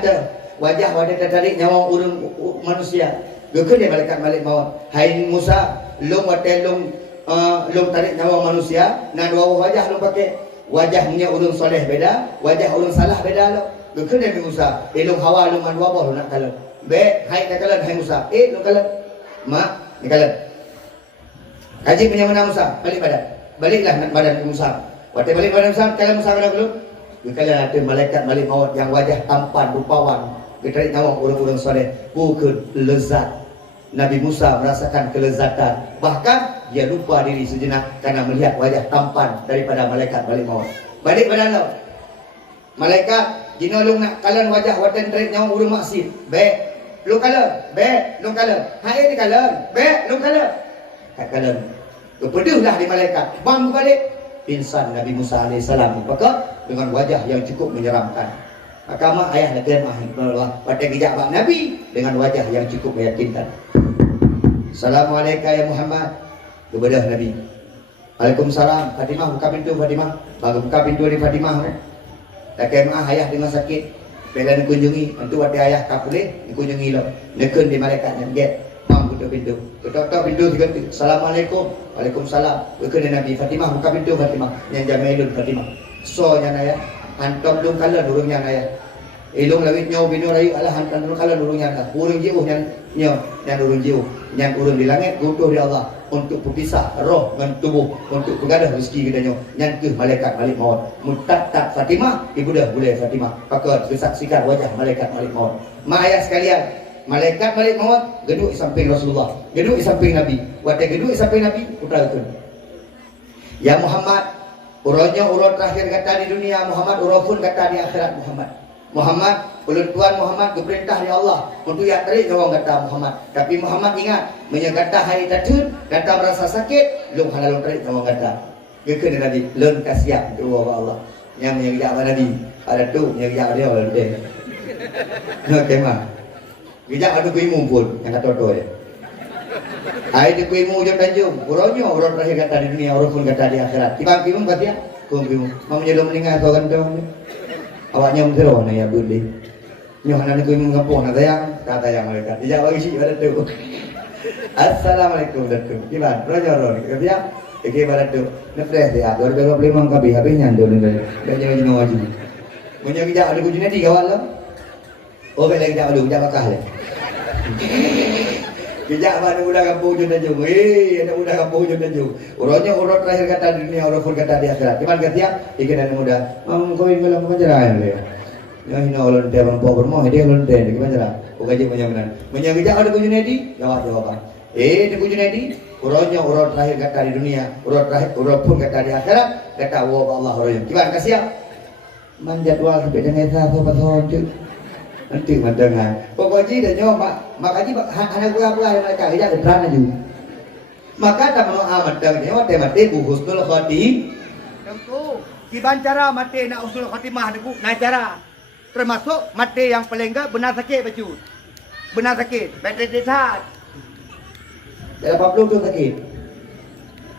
tertarik nyawa orang manusia. Gekun dia malaikat Malik Maut. Hai Musa, lung tarik nyawa manusia. Nah dua wajah lung pakai. Wajahnya orang soleh beda, wajah orang salah beda lo. Gekun dia Musa. Lung hawa lung dua buah nak kalah. Be, hai nak kalah hai Musa. Lung kalah. Mak, ni kalah. Kaji punya mana Musa? Balik badan. Baliklah badan Musa. Waktu balik pada Musa, kalian Musa kena belum? Kalian ada malaikat malik maut yang wajah tampan, rupawan, kita nyawa orang-orang soleh, bukan lezat. Nabi Musa merasakan kelezatan, bahkan dia lupa diri sejenak karena melihat wajah tampan daripada malaikat malik maut. Balik pada Allah, malaikat jina lu nak kalian wajah watan terik nyawa urang maksud, baik, lu kala, baik, lu kala, hai ni kala, baik, lu kala, kat kala, kepeduhlah di malaikat, bang balik. Insan Nabi Musa AS maka dengan wajah yang cukup menyeramkan. Maka mak ayah nak kemah pada kijak bang Nabi dengan wajah yang cukup meyakinkan. Assalamualaikum ya Muhammad. Kepada Nabi. Waalaikumsalam. Fatimah buka pintu Fatimah. Baru buka pintu di Fatimah. Tak kemah ayah dengan sakit. Bila dikunjungi, tentu ada ayah tak boleh dikunjungi lo. Nekun di malaikat yang get. Mam buka pintu. Ketok-ketok pintu diganti. Assalamualaikum. Waalaikumsalam. Berkena Nabi Fatimah buka pintu Fatimah. Yang jamelun Fatimah. So yang ayah. Hantam dong kala durung yang ayah. Ilung lawit nyau binu rayu Allah hantam dong kala durung yang ayah. Urung jauh yang urung jauh. Yang urung di langit butuh di Allah untuk berpisah roh dengan tubuh untuk bergadah rezeki kita nyo. Yang ke malaikat malik maut. Mutatat Fatimah ibu dah boleh Fatimah. Maka disaksikan wajah malaikat malik maut. Mak ayah sekalian. Malaikat malik maut geduk di samping Rasulullah, geduk di samping Nabi. Waktu geduk di samping Nabi, putrakan. Ya Muhammad, urutnya urut terakhir kata di dunia Muhammad, urut pun kata di akhirat Muhammad. Muhammad, ulun Tuhan Muhammad keperintah di Allah untuk yang terik orang kata Muhammad. Tapi Muhammad ingat, menyakata hari tatun, kata merasa sakit, lung halal terik orang kata. Kekena Nabi, lun kasiap itu Allah. Yang menyakap Nabi, ada tu menyakap dia orang dia. Okey mah. Bijak ada kuimu pun yang kata tu ya. Ai di kuimu jom tanjung. Uronyo urut terakhir kata di dunia, urut pun kata di akhirat. Tibang kuimu kata ya. Kuimu. Mau menjelum meninggal kau kan tu. Awaknya mengero na ya budi. Nyo hanan kuimu kampung na tayang, kata yang mereka. Dijak bagi si pada tu. Assalamualaikum datu. Gimana? Rojo kata ya. Iki pada tu. Nefres dia. 2025 kabi habisnya ndol ndol. Dan jangan wajib. Punya bijak ada kujunya di kawan lo. Oh belai bijak dulu, bijak bakah le. Bijak mana udah kampung jun dan jung. Ada udah kampung jun dan jung. Urutnya urut terakhir kata di dunia, urut pun kata di akhirat. Cuman ketiak, ikan dan muda. Mam kau ingin bilang penjarahan le. Yang ini orang dia orang power mau dia orang dia gimana cara? Bukan je menyamanan. Menyabijak ada kujunya di jawaban. Di kujunya di urutnya urut terakhir kata di dunia, urut terakhir urut pun kata di akhirat. Kata wa Allah orang. Gimana kasih ya? Manjadwal sampai dengan apa pasal tu. Nanti mendengar. Pokoknya dah nyawa makanya anak gua apa yang mereka kerja keberan aja. Maka tak mau amat dah nyawa mati husnul khotim. Tentu. Kiban cara mati nak husnul khotimah ni bu. Nah cara. Termasuk mati yang paling enggak benar sakit baju. Benar sakit. Betul sehat. Dalam 40 tu sakit.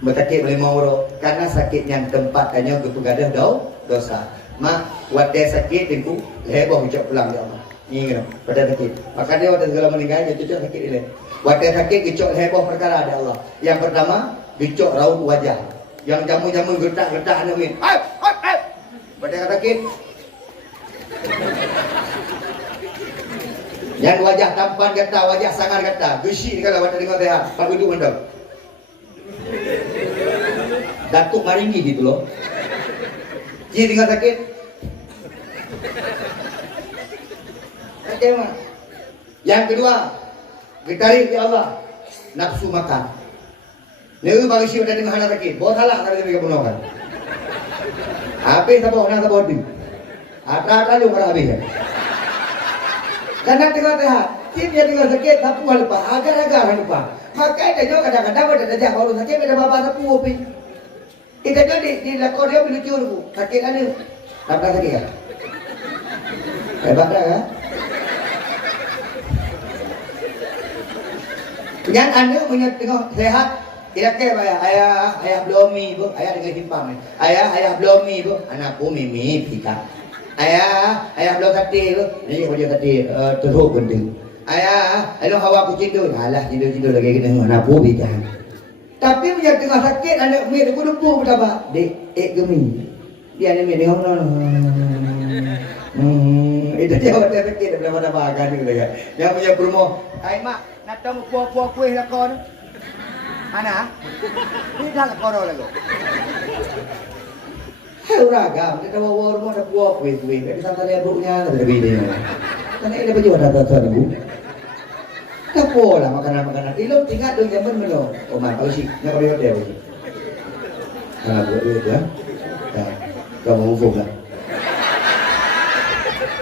Bersakit boleh mau karena sakit yang tempat hanya kepegadah dosa. Mak waktu sakit itu heboh ucap pulang dia Allah. Ni kena pada sakit. Maka dia waktu segala meninggal dia cucuk sakit dia. Waktu sakit ucap heboh perkara ada Allah. Yang pertama ucap raut wajah. Yang jamu-jamu gertak-gertak ni min. Ai. Pada sakit. Yang wajah tampan gertak, wajah sangar gertak. Gusi kalau waktu dengar sehat. Pak duduk mendap. Datuk maringgi gitu loh. Ji tinggal sakit. Kecewa. Yang kedua, getarik ya Allah, nafsu makan. Nego bagi siapa dari mana sakit? Bawa salah kalau dia bunuh kan. Habis apa orang tak bodi. Atra lu kalau habis. Karena tinggal sehat. Dia tinggal sakit, sapu lupa, agar-agar lupa. Makanya dia kadang-kadang ada saja baru sakit ada bapak sapu opi. Kita jadi di lakor dia melucu bu. Sakit ada. Apa sakit kan? Hebat kan? Yang anda punya tengok sehat. Tidak kaya ayah blomi bu. Ayah dengan simpang ni. Ayah blomi bu. Anak pun mimi pika. Ayah belum kati bu. Ni kalau dia kati teruk penting. Ayah hawa aku tidur. Alah tidur lagi kena anak pun pika. Tapi punya tengah sakit anak mi aku lupa betapa. Dek gemi. Dia ni mi dia orang. Itu dia waktu sakit daripada makan ni kan. Yang punya promo. Hai mak, nak tahu puak-puak kuih lakon. Ana. Ini dah lakon lagi. Hai ragam, kita bawa rumah ada buah kue-kue, dari santai ibunya ada beda. Karena ini baju ada tuan ibu. Apa lah makanan-makanan. Ilmu tinggal dong zaman belum. Oh mak, kalau sih nak kau dia. Nah, buat ya. Kamu ufuk lah.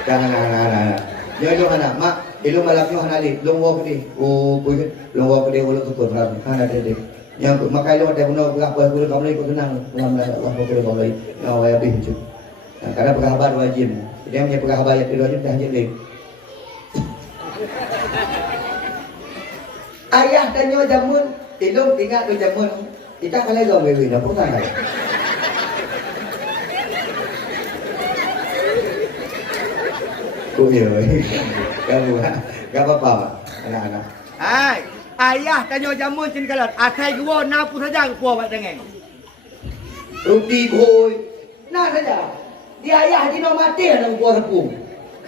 Jangan. Jangan anak, mak. Ilmu malamnya hanali, longwok ni. Oh, punya longwok dia ulut tutur ram. Hana dia. Yang makai lo ada guna berapa guna kamu lagi tenang. Alhamdulillah Allah boleh kamu lagi. Yang awal habis tu. Karena penghabar wajib. Dia punya penghabar yang wajib dah jadi. Ayah tanya jamun, ilmu tinggal tu jamun. Kita kalau gam wewe dah pernah tak? Oh iya, gak apa-apa anak-anak. Hai, ayah tanya jamun cin kalat. Atai gua napu saja gua buat dengan. Rudi boy, nah saja. Dia ayah di nomor mati ada gua tepung.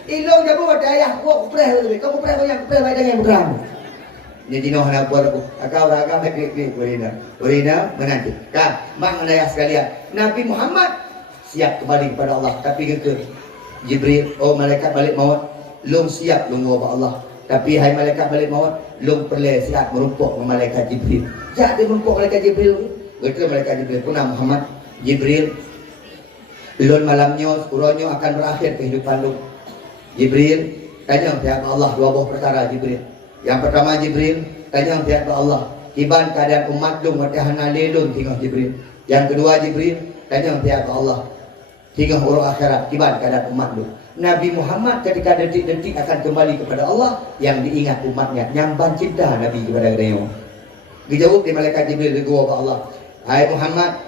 Ilong jamu buat ayah gua kupreh lebih. Kamu kupreh yang kupreh baik dengan berang. Jadi noh nak buat aku. Akau ragam klik Urina menanti. Kah, mak ayah sekalian. Nabi Muhammad siap kembali kepada Allah tapi kekeh. Jibril, oh malaikat balik maut, lung siap lung bawa Allah. Tapi hai malaikat balik maut, lung perlu siap merumpuk malaikat Jibril. Jadi merumpuk malaikat Jibril. Betul malaikat Jibril pun Muhammad Jibril. Lun malamnya, uronyo akan berakhir kehidupan lu. Jibril tanya pihak Allah dua buah perkara Jibril. Yang pertama Jibril tanya pihak Allah. Iban keadaan umat lu matahana lelun tinggal Jibril. Yang kedua Jibril tanya pihak Allah. Hingga huruf akhirat kibat keadaan umat lu. Nabi Muhammad ketika detik-detik akan kembali kepada Allah yang diingat umatnya. Nyamban cinta Nabi kepada dia. Dijawab di malaikat Jibril di gua Allah. Hai Muhammad,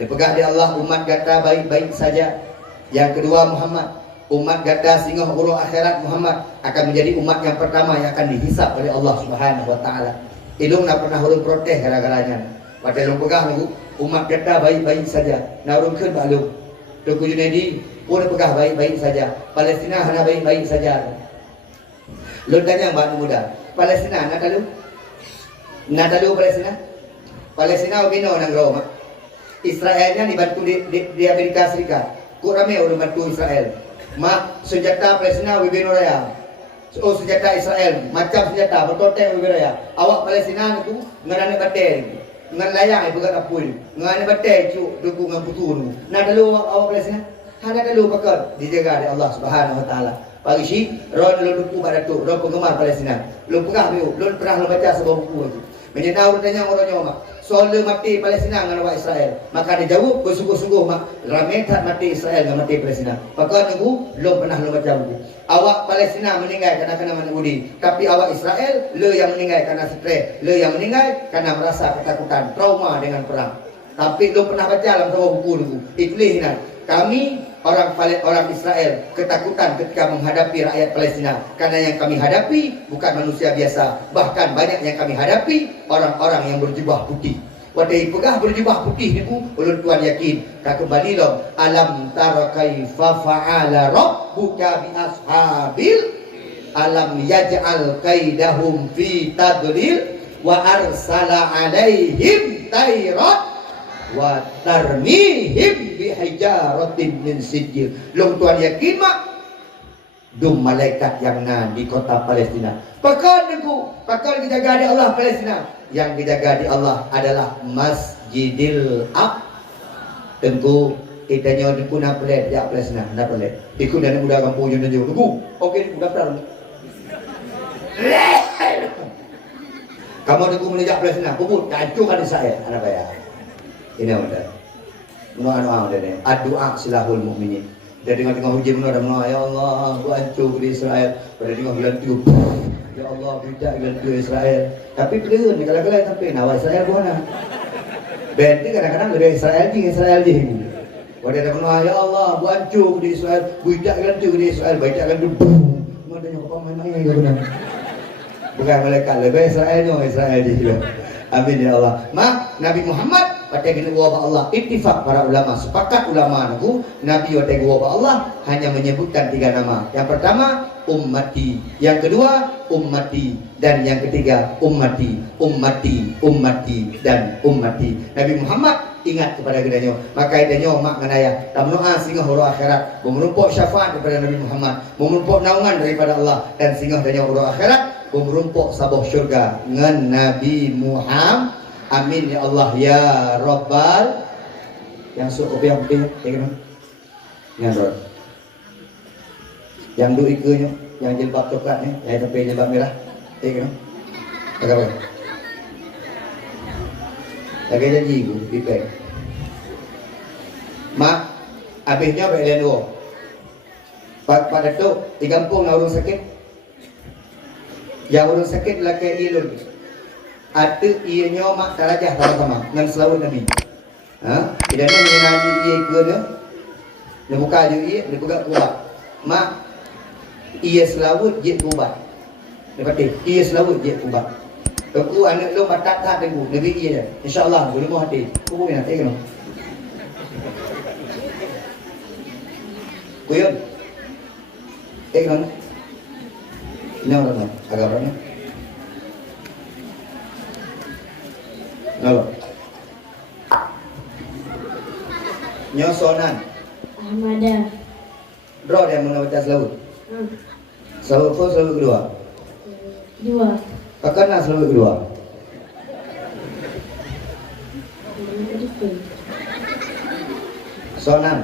dipegah di Allah umat kata baik-baik saja. Yang kedua Muhammad, umat kata sehingga huruf akhirat Muhammad akan menjadi umat yang pertama yang akan dihisap oleh Allah Subhanahu wa taala. Ilung nak pernah huruf protes gara-garanya. Pada lu pegah lu umat kata baik-baik saja. Narungkeun balung. Tuku Junaidi pun pegah baik-baik saja. Palestina hanya baik-baik saja. Lu tanya yang muda. Palestina nak tahu? Nak tahu Palestina? Palestina ubino nang Roma. Israelnya dibantu di Amerika Serikat. Ku ramai orang bantu Israel. Mak senjata Palestina ubino raya. Oh senjata Israel macam senjata bertoteng ubino raya. Awak Palestina itu nganane bater. Ngan layang ibu kat apul. Ngan batai cuk duku ngan putu nu. Nak dalu awak Palestina? Hana dalu pakar dijaga oleh Allah Subhanahu wa taala. Pagi si ron lu duku pada tu, ron penggemar Palestina. Lu pegah tu, lu pernah lu baca sebuah buku itu. Menyedau tanya orang mak. Soal mati Palestina dengan awak Israel. Maka dia jawab bersungguh-sungguh mak. Ramai tak mati Israel dengan mati Palestina. Pakar nunggu, lu pernah lu baca buku. Awak Palestina meninggal kerana kena menudi. Tapi awak Israel, le yang meninggal kerana stres. Le yang meninggal kerana merasa ketakutan, trauma dengan perang. Tapi lu pernah baca dalam sebuah buku dulu. Ikhlas kami orang Israel ketakutan ketika menghadapi rakyat Palestina. Karena yang kami hadapi bukan manusia biasa. Bahkan banyak yang kami hadapi orang-orang yang berjubah putih. Wadai pegah berjubah putih ni pun ulun tuan yakin tak kembali lom alam tara kaifa fa'ala rabbuka bi ashabil alam yaj'al kaidahum fi tadlil wa arsala alaihim tayrat wa tarmihim bi hijaratin min sijil. Long tuan yakin mak dum malaikat yang di kota Palestina. Pakar dijaga di Allah Palestina. Yang dijaga di Allah adalah Masjidil Aqsa. Tentu kita nyawa di kuna pelet ya Palestina, nak pelet. Ikut dan muda kampung jun jun. Tunggu. Okey, daftar. Kamu tunggu menjak Palestina, kubur hancurkan Israel. Ada bayar. Ini ada. Doa ada. Doa silahul mukminin. Dia tengah-tengah hujan ada mengalah, ya Allah, gua hancur di Israel. Pada tengah bulan tu, ya Allah, budak bulan tu Israel. Tapi keren ni kalau-kalau sampai nawa Israel mana? Berarti kadang-kadang ada Israel je. Pada dia mengalah, ya Allah, gua hancur di Israel. Budak bulan tu di Israel, budak bulan tu. Madanya apa main-main ya benar. Bukan malaikat lebih Israel je. Amin ya Allah. Mak Nabi Muhammad pakai gini wabah Allah. Ittifaq para ulama, sepakat ulama aku Nabi pakai wabah Allah hanya menyebutkan 3 nama. Yang pertama ummati, yang kedua ummati, dan yang ketiga ummati, ummati, ummati, dan ummati. Nabi Muhammad ingat kepada gedanya, maka idanya mak nganaya tamnoa singgah huru akhirat, menumpuk syafaat daripada Nabi Muhammad, menumpuk naungan daripada Allah, dan singgah danya huru akhirat, menumpuk sabuh syurga ngan Nabi Muhammad. Amin ya Allah ya Rabbal. Yang suka kopi yang putih, yang rod, yang du ikanya, yang jilbab coklatnya, yang sampai jilbab merah, agak apa? Lagi janji ku, ipek. Mak, habisnya belian dua. Pada tu di kampung orang sakit. Yang orang sakit laki ilun. Ada ianya mak darajah sama-sama dengan selawat Nabi. Ha? Tidak ada mengenali ia ke dia. Dia buka je ia, dia pegang ubat. Mak, ia selawat je ubat. Dia kata, ia selawat je ubat. Aku anak lu batat tak tenggu, Nabi ia dah. InsyaAllah boleh mau hati. Aku pun nak tengok. Kuyun. Tengok. Ini orang agak berapa? Nalo. Nyosonan. Ahmada. Draw dia mana baca selawat. Selawat pun selawat kedua. Dua. Kakak nak selawat kedua. Sonan.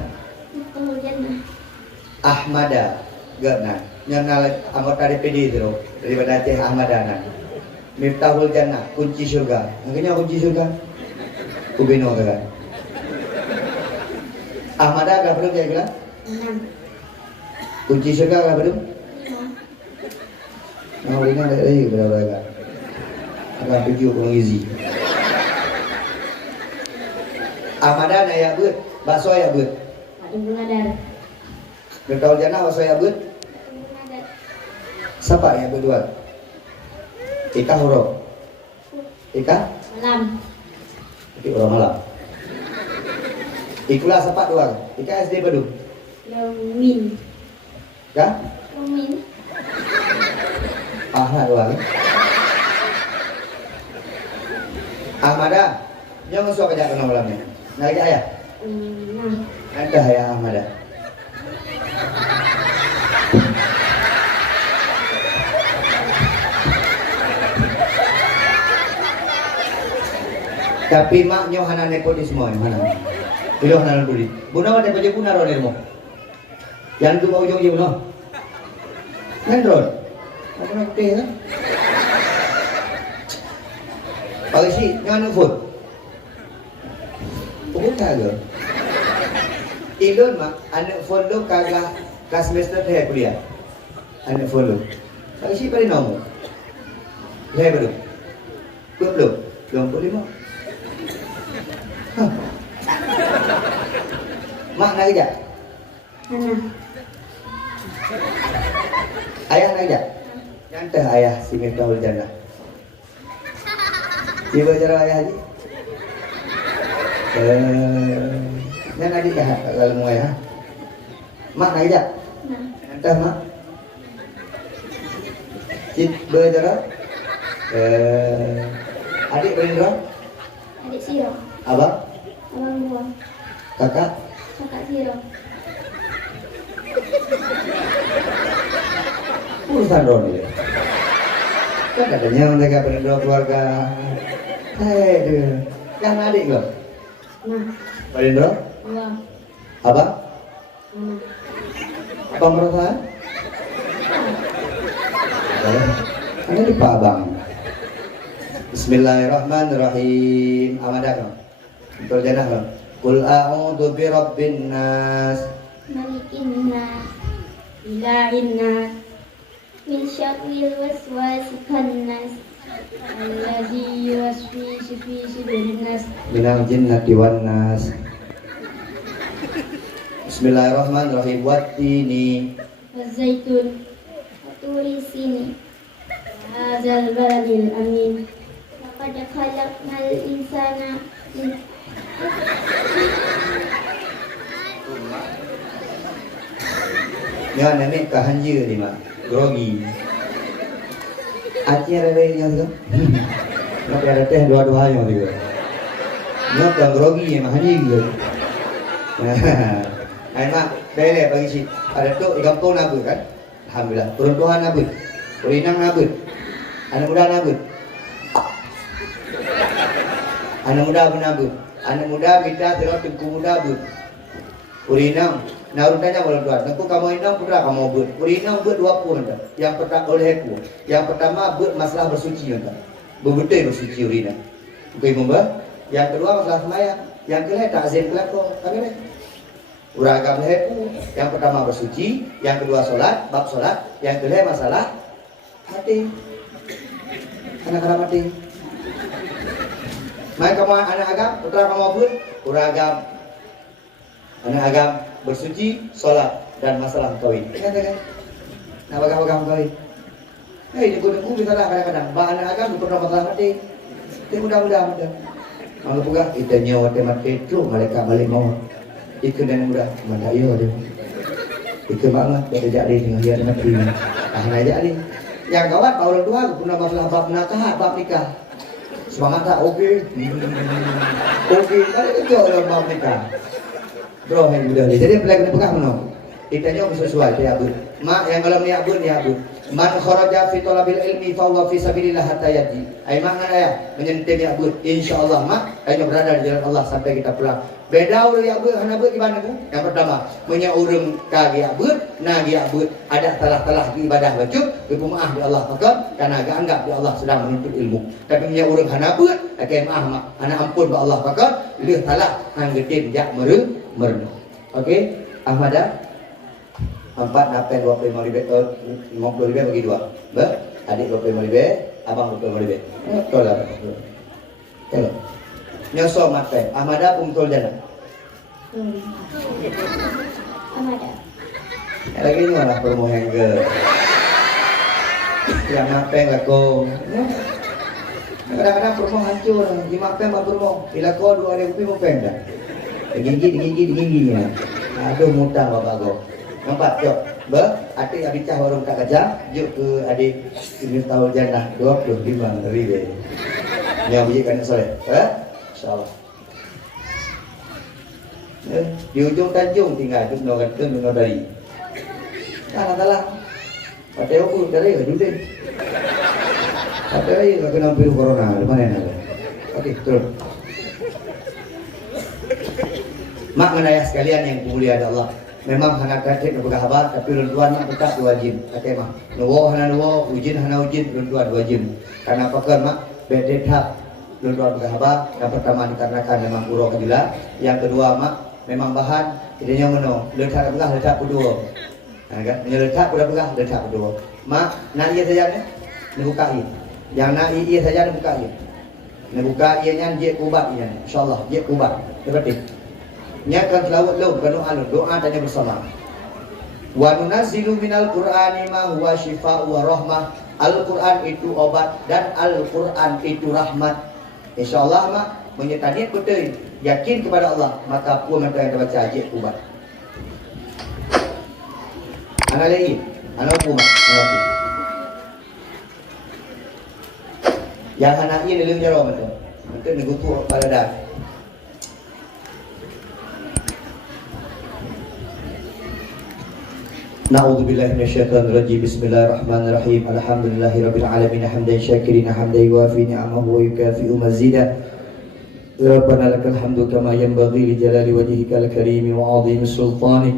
Ahmada. Gana. Yang anggota DPD itu daripada Aceh Ahmadana. Miftahul Jannah, kunci surga. Maknanya kunci surga. Kubino kan. Ahmada agak belum kira-kira? 6. Kunci surga agak belum? 5. Nah, ini ada lagi berapa? Agak pergi kurang easy. Ahmada na ya but, bakso ya but. Ada bungadar. Miftahul Jannah bakso ya but. Siapa yang berdua? Ika huruf. Ika? Malam. Itu orang malam. Ikulah sepak doang. Ika SD Badung. Lomin. Ya? Lomin. Ahmad doang. Ahmada, jangan suka kerja kena malamnya. Nak kerja ayah? Nah. Ada ya Ahmada. Tapi maknyo hana nepotisme mana? Bilo hana budi. Buna ada baje buna ro nermo. Yang tu bau jong je buna. Nendron. Apa nak teh kan? Pagi si ngan food. Pukul kagak. Ilon mak anak follow kagak kelas semester teh kuliah. Anak follow. Pagi si pada nombor. Leh belum. Belum. Belum boleh mak. Mak nak kerja? Mana? Ayah nak kerja? Nyantah ayah si Miftahul Jannah. Dia bercara ayah haji? Yang adik dah kalau mau ayah. Mak nak kerja? Nah. Nyantah mak. Cik bercara? Adik berindra? Adik Siro. Abang? Abang gua. Kakak? Kakak Siro. Urusan Ron dia. Kan katanya mereka berindra keluarga. Hei, yang adik lo? Nah. Berindra? Dua. Abang? Mana? Abang merasa? Ada di Pak Abang. Bismillahirrahmanirrahim. Amadah. Betul janah lo. Qul a'udzu birabbin nas. Malikin nas. Ilahin nas. Min syarril waswasil khannas. Alladzi yuwaswisu fi sudurin nas. Minal jinnati wan nas. Bismillahirrahmanirrahim. Wattini. Wazaitun. Waturi sini. Hadzal baladil amin. Laqad khalaqnal insana min Ya nenek kahanja ni mak. Grogi. Aceh rere yang tu. Nak ada teh dua-dua yang tu. Nak yang grogi yang mahani gitu. Ai mak, bele bagi si. Ada tu di kampung nabe kan. Alhamdulillah. Turun Tuhan nabe. Urinang nabe. Anak muda nabe. Anak muda benabe. Anak muda minta terus tengku muda bu. Urinang. Narutanya orang tuan. Tengku kamu inang putra kamu bu. Urinang bu 20 dah. Yang pertama olehku. Yang pertama bu masalah bersuci dah. Bebetul bersuci urinang. Bukan member. Yang kedua masalah sembahyang. Yang kedua takzim kelakon. Kami ni. Uragam leheku. Yang pertama bersuci, yang kedua solat, bab solat, yang kedua masalah hati. Anak-anak mati. Mai kamu anak agam, putra kamu pun uragam. Anak agam bersuci, solat dan masalah kawin. Ingat kan? Nak bagam kawin. Hei, aku bisa tak kadang-kadang. Ba anak agam pernah masalah hati. Tapi mudah-mudahan. Kalau pugak kita nyawa mati tu mereka balik mau. Ikut dan mudah mana iya dia. Ikut banget dia jadi dengan dia mati. Ah jadi. Yang kawan orang tua pernah masalah bab nakah, bab nikah. Semangat tak okey. Okey, kan itu orang bab nikah. Bro, yang mudah ni. Jadi pelak pegang mana? Kita nyawa sesuai dia abud. Mak yang kalau ni abud. Man kharaja fi talabil ilmi fa huwa fi sabilillah hatta yati. Ai makna ya menyentuh ya abud. Insyaallah mak hanya berada di jalan Allah sampai kita pulang. Beda urang ya abud hana abud di mana tu? Yang pertama, menyak urang kagi abud, nagi abud ada telah ibadah wajib, bermaaf di Allah maka karena agak anggap di Allah sedang menuntut ilmu. Tapi menyak urang hana abud, akan maaf mak, hana ampun ba Allah maka leuh talah hang getin jak mereu. Okey, Ahmada 4 napen 25 ribu bagi 2. Adik 25 ribu, abang 25 ribu. Betul lah. Tengok. Nyosor napen. Ahmada pungtul jana. Ahmada. Lagi ni mana promo hanger. Yang napen laku. Kadang-kadang promo hancur. Di napen buat promo. Bila kau 2 ribu mau dah. Gigi. Aduh mutah bapak kau. Nampak jok. Adik abicah warung tak kerja, juk ke adik ini tahun jannah 25 ribu. Yang bujikan soleh. Insyaallah. Di ujung Tanjung tinggal tu no dari. Salah. Pada aku dari dulu. Pada ayo kena virus corona, mana nak? Okey, terus. Mak menayah sekalian yang mulia Allah. Memang hana katik nak berkhabar tapi runtuan nak tetap wajib. Kata mah, nuwo hana nuwo, ujin hana ujin, runtuan wajib. Karena pakar mak beda tahap runtuan berkhabar. Yang pertama dikarenakan memang urang kadilah. Yang kedua mak memang bahan tidaknya meno. Letak begah letak kedua. Kan? Letak letak kedua. Mak nak ia saja ni, ni buka ia. Yang nak ia saja ni buka ia. Ni buka ianya dia kubat ianya. Insyaallah dia kubat. Seperti nyakan selawat lu berdoa doa tanya bersama. Wa nunazzilu minal qur'ani ma huwa syifaa'u wa rahmah. Al-Qur'an itu obat dan Al-Qur'an itu rahmat. Insyaallah mak menyetaniat betul yakin kepada Allah maka pun mereka yang baca ajak ubat. Ana lagi, ana umat, yang anak ini dalam jaro betul. Betul negutu pada dah. Na'udzu billahi minasyaitonir rajim. Bismillahirrahmanirrahim. Alhamdulillahirabbil alamin hamdan syakirin hamdan yuwafi ni'amahu wa yukafi'u mazidah. Rabbana lakal hamdu kama yanbaghi li jalali wajhikal karim wa 'azimi sultanik.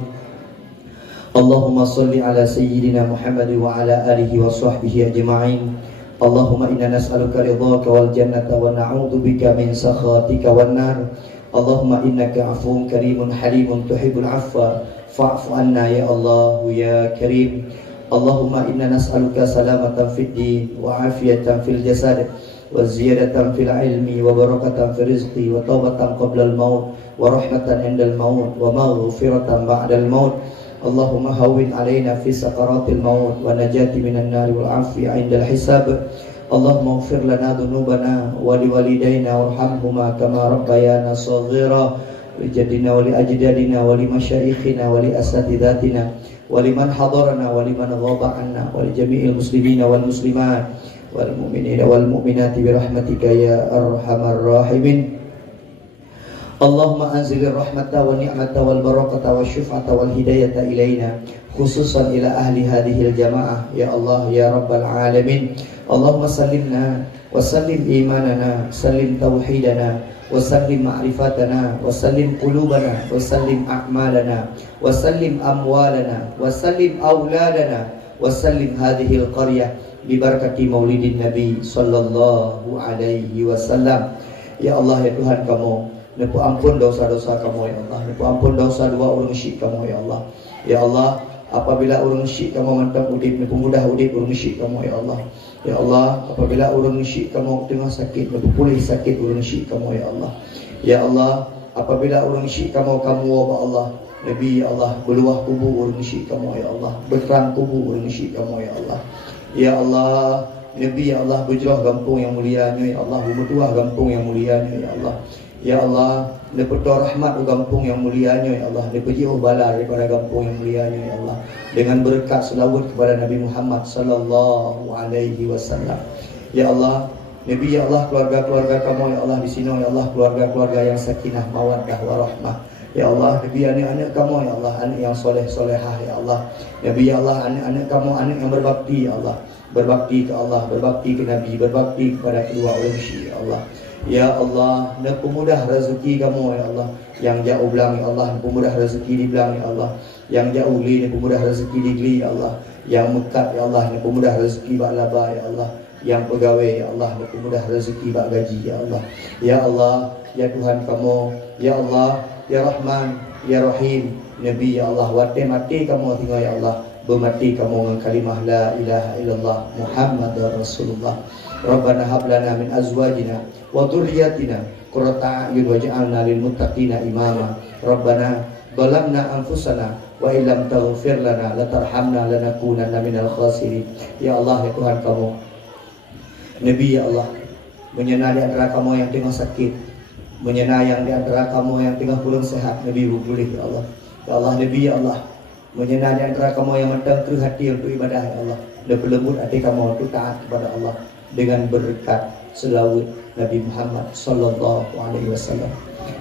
Allahumma salli ala sayyidina Muhammad wa ala alihi wa sahbihi ajma'in. Allahumma inna nas'aluka ridhaka wal jannata wa na'udzu bika min sakhatika wan nar. Allahumma innaka 'afuwun karimun halimun tuhibbul 'afwa fa'fu anna ya Allah ya Karim. Allahumma inna nas'aluka salamatan fid din wa afiyatan fil jasad wa ziyadatan fil ilmi wa barakatan fil rizqi wa taubatan qabla al maut wa rahmatan indal maut wa maghfiratan ba'da al maut. Allahumma hawwin alaina fi sakaratil maut wa najati minan nar wal afi 'inda al hisab. Allahumma ighfir lana dhunubana wa liwalidayna warhamhuma kama rabbayana shaghira. Lijadina wali ajdadina wali masyayikhina wali asatidatina wali man hadarana wali man ghaba anna wali jami'il muslimina wal muslimat والمؤمنين والمؤمنات برحمتك يا أرحم الراحمين. اللهم أنزل الرحمة والنعمة والبركة والشفعة والهداية إلينا خصوصا إلى أهل هذه الجماعة يا الله يا رب العالمين. اللهم سلمنا وسلم إيماننا، سلم توحيدنا، وسلم معرفتنا، وسلم قلوبنا، وسلم أعمالنا، وسلم أموالنا، وسلم أولادنا، وسلم هذه القرية ببركة مولد النبي صلى الله عليه وسلم. Ya Allah, ya Tuhan kamu, Nepu ampun dosa-dosa kamu ya Allah, Nepu ampun dosa dua orang syik kamu ya Allah. Ya Allah, apabila orang syik kamu mantap udip, Nepu mudah udip orang syik kamu ya Allah. Ya Allah, apabila orang syik kamu tengah sakit, Nepu pulih sakit orang syik kamu ya Allah. Ya Allah, apabila orang syik kamu wabah Allah, Nabi ya Allah, beluah kubur orang syik kamu ya Allah, berterang kubur orang syik kamu ya Allah. Ya Allah, Nabi ya Allah, bujrah gampung yang mulianya ya Allah, bertuah gampung yang mulianya ya Allah. Ya Allah, lepetua rahmat gampung yang mulianya ya Allah, lepejiu bala daripada gampung yang mulianya ya Allah, dengan berkat selawat kepada Nabi Muhammad sallallahu alaihi wasallam. Ya Allah, Nabi ya Allah, keluarga-keluarga kamu ya Allah di sini ya Allah, keluarga-keluarga yang sakinah mawaddah warahmah. Ya Allah, Nabi anak-anak kamu ya Allah, anak yang soleh-solehah ya Allah. Nabi ya Allah, anak-anak kamu anak yang berbakti ya Allah, berbakti ke Allah, berbakti ke Nabi, berbakti kepada kedua orang syih ya Allah. Ya Allah, nak pemudah rezeki kamu ya Allah, yang jauh belang ya Allah, pemudah rezeki di belang ya Allah, yang jauh li pemudah rezeki di geli ya Allah, yang mekat ya Allah, pemudah rezeki bak laba ya Allah, yang pegawai ya Allah, pemudah rezeki bak gaji ya Allah. Ya Allah, ya Tuhan kamu, ya Allah, ya Rahman, ya Rahim, Nabi ya Allah, wate mati kamu tinggal ya Allah, bermati kamu dengan kalimah la ilaha illallah Muhammadar Rasulullah. Rabbana hab lana min azwajina wa dhurriyyatina qurrata a'yun waj'alna lil muttaqina imama. Rabbana zalamna anfusana wa illam taghfir lana latarhamna lanakunanna minal khasirin. Ya Allah, ya Tuhan kamu, Nabi ya Allah, menyenang di antara kamu yang tengah sakit, menyenayang di antara kamu yang tengah belum sehat, Nabi pulih ya Allah. Ya Allah, Nabi ya Allah, menyenang di antara kamu yang mendengker hati untuk ibadah ya Allah, dan berlembut hati kamu untuk taat kepada Allah dengan berkat selawat Nabi Muhammad sallallahu alaihi wasallam.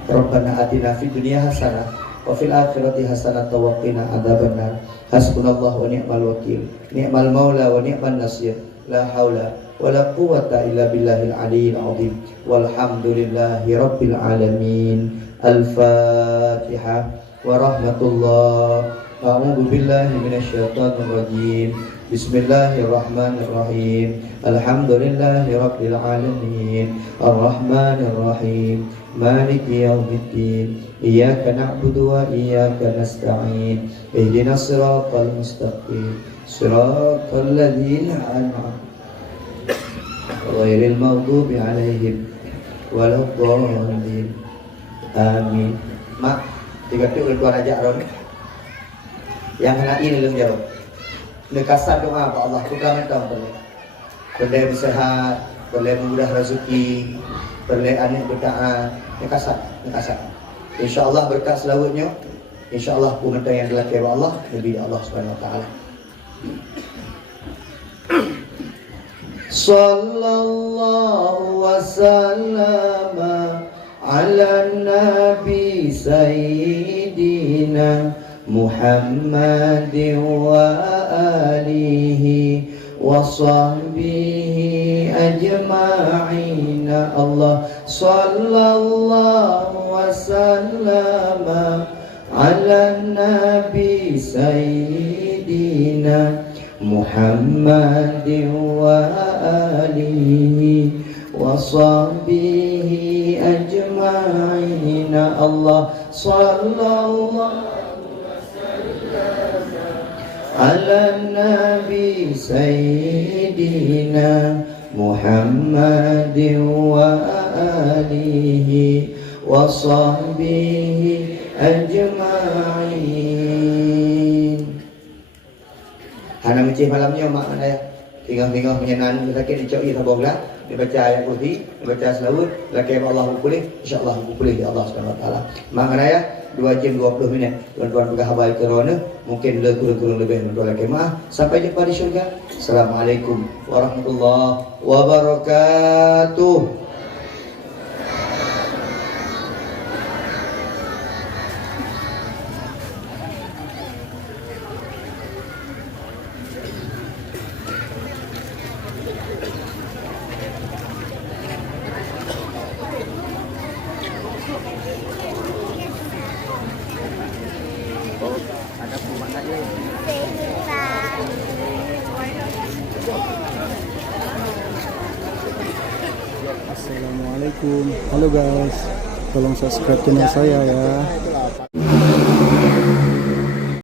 Rabbana atina fid dunya hasanah wa fil akhirati hasanah wa qina adzabannar. Hasbunallahu wa ni'mal wakil, ni'mal maula wa ni'man nasir. La haula wa la quwwata illa billahil aliyyil azim. Walhamdulillahi rabbil alamin. Al-Fatihah wa rahmatullah. A'udzu billahi minasyaitonir rajim. Bismillahirrahmanirrahim. Alhamdulillahi rabbil alamin. Arrahmanir rahim. Maliki yaumiddin. Iyyaka na'budu wa iyyaka nasta'in. Ihdinas siratal mustaqim. Siratal ladzina an'amta ghairil maghdubi 'alaihim waladdallin. Amin. Mak, tiga tu keluar ajak ron. Yang kena ini belum jauh. Nekasar doa kepada Allah, kita minta boleh bersehat, boleh memudah rezeki, boleh anak bertaat. Nekasar. InsyaAllah berkat selawatnya, InsyaAllah pemerintah yang dilatih oleh Allah, lebih Allah Subhanahu Wa Taala. Sallallahu wasallam ala nabi sayyidina Muhammadin wa alihi wa sahbihi ajma'in. Allah sallallahu wasallam ala nabi sayyidina Muhammadin wa alihi wa sahbihi ajma'in. Allah sallallahu ala nabi sayyidina Muhammadin wa alihi wa sahbihi ajma'in. Hana mencih malamnya mak mana ya, tinggal menyenang sakit dicoi taboglah dibaca ayat kursi, dibaca selawat, laki Allah boleh, insya-Allah boleh di Allah Subhanahu wa taala. Mangraya 2 jam 20 minit. Tuan-tuan pegawai corona mungkin kurang lebih tuan laki maaf. Sampai jumpa di syurga. Assalamualaikum warahmatullahi wabarakatuh. Assalamualaikum. Halo guys, tolong subscribe channel saya ya.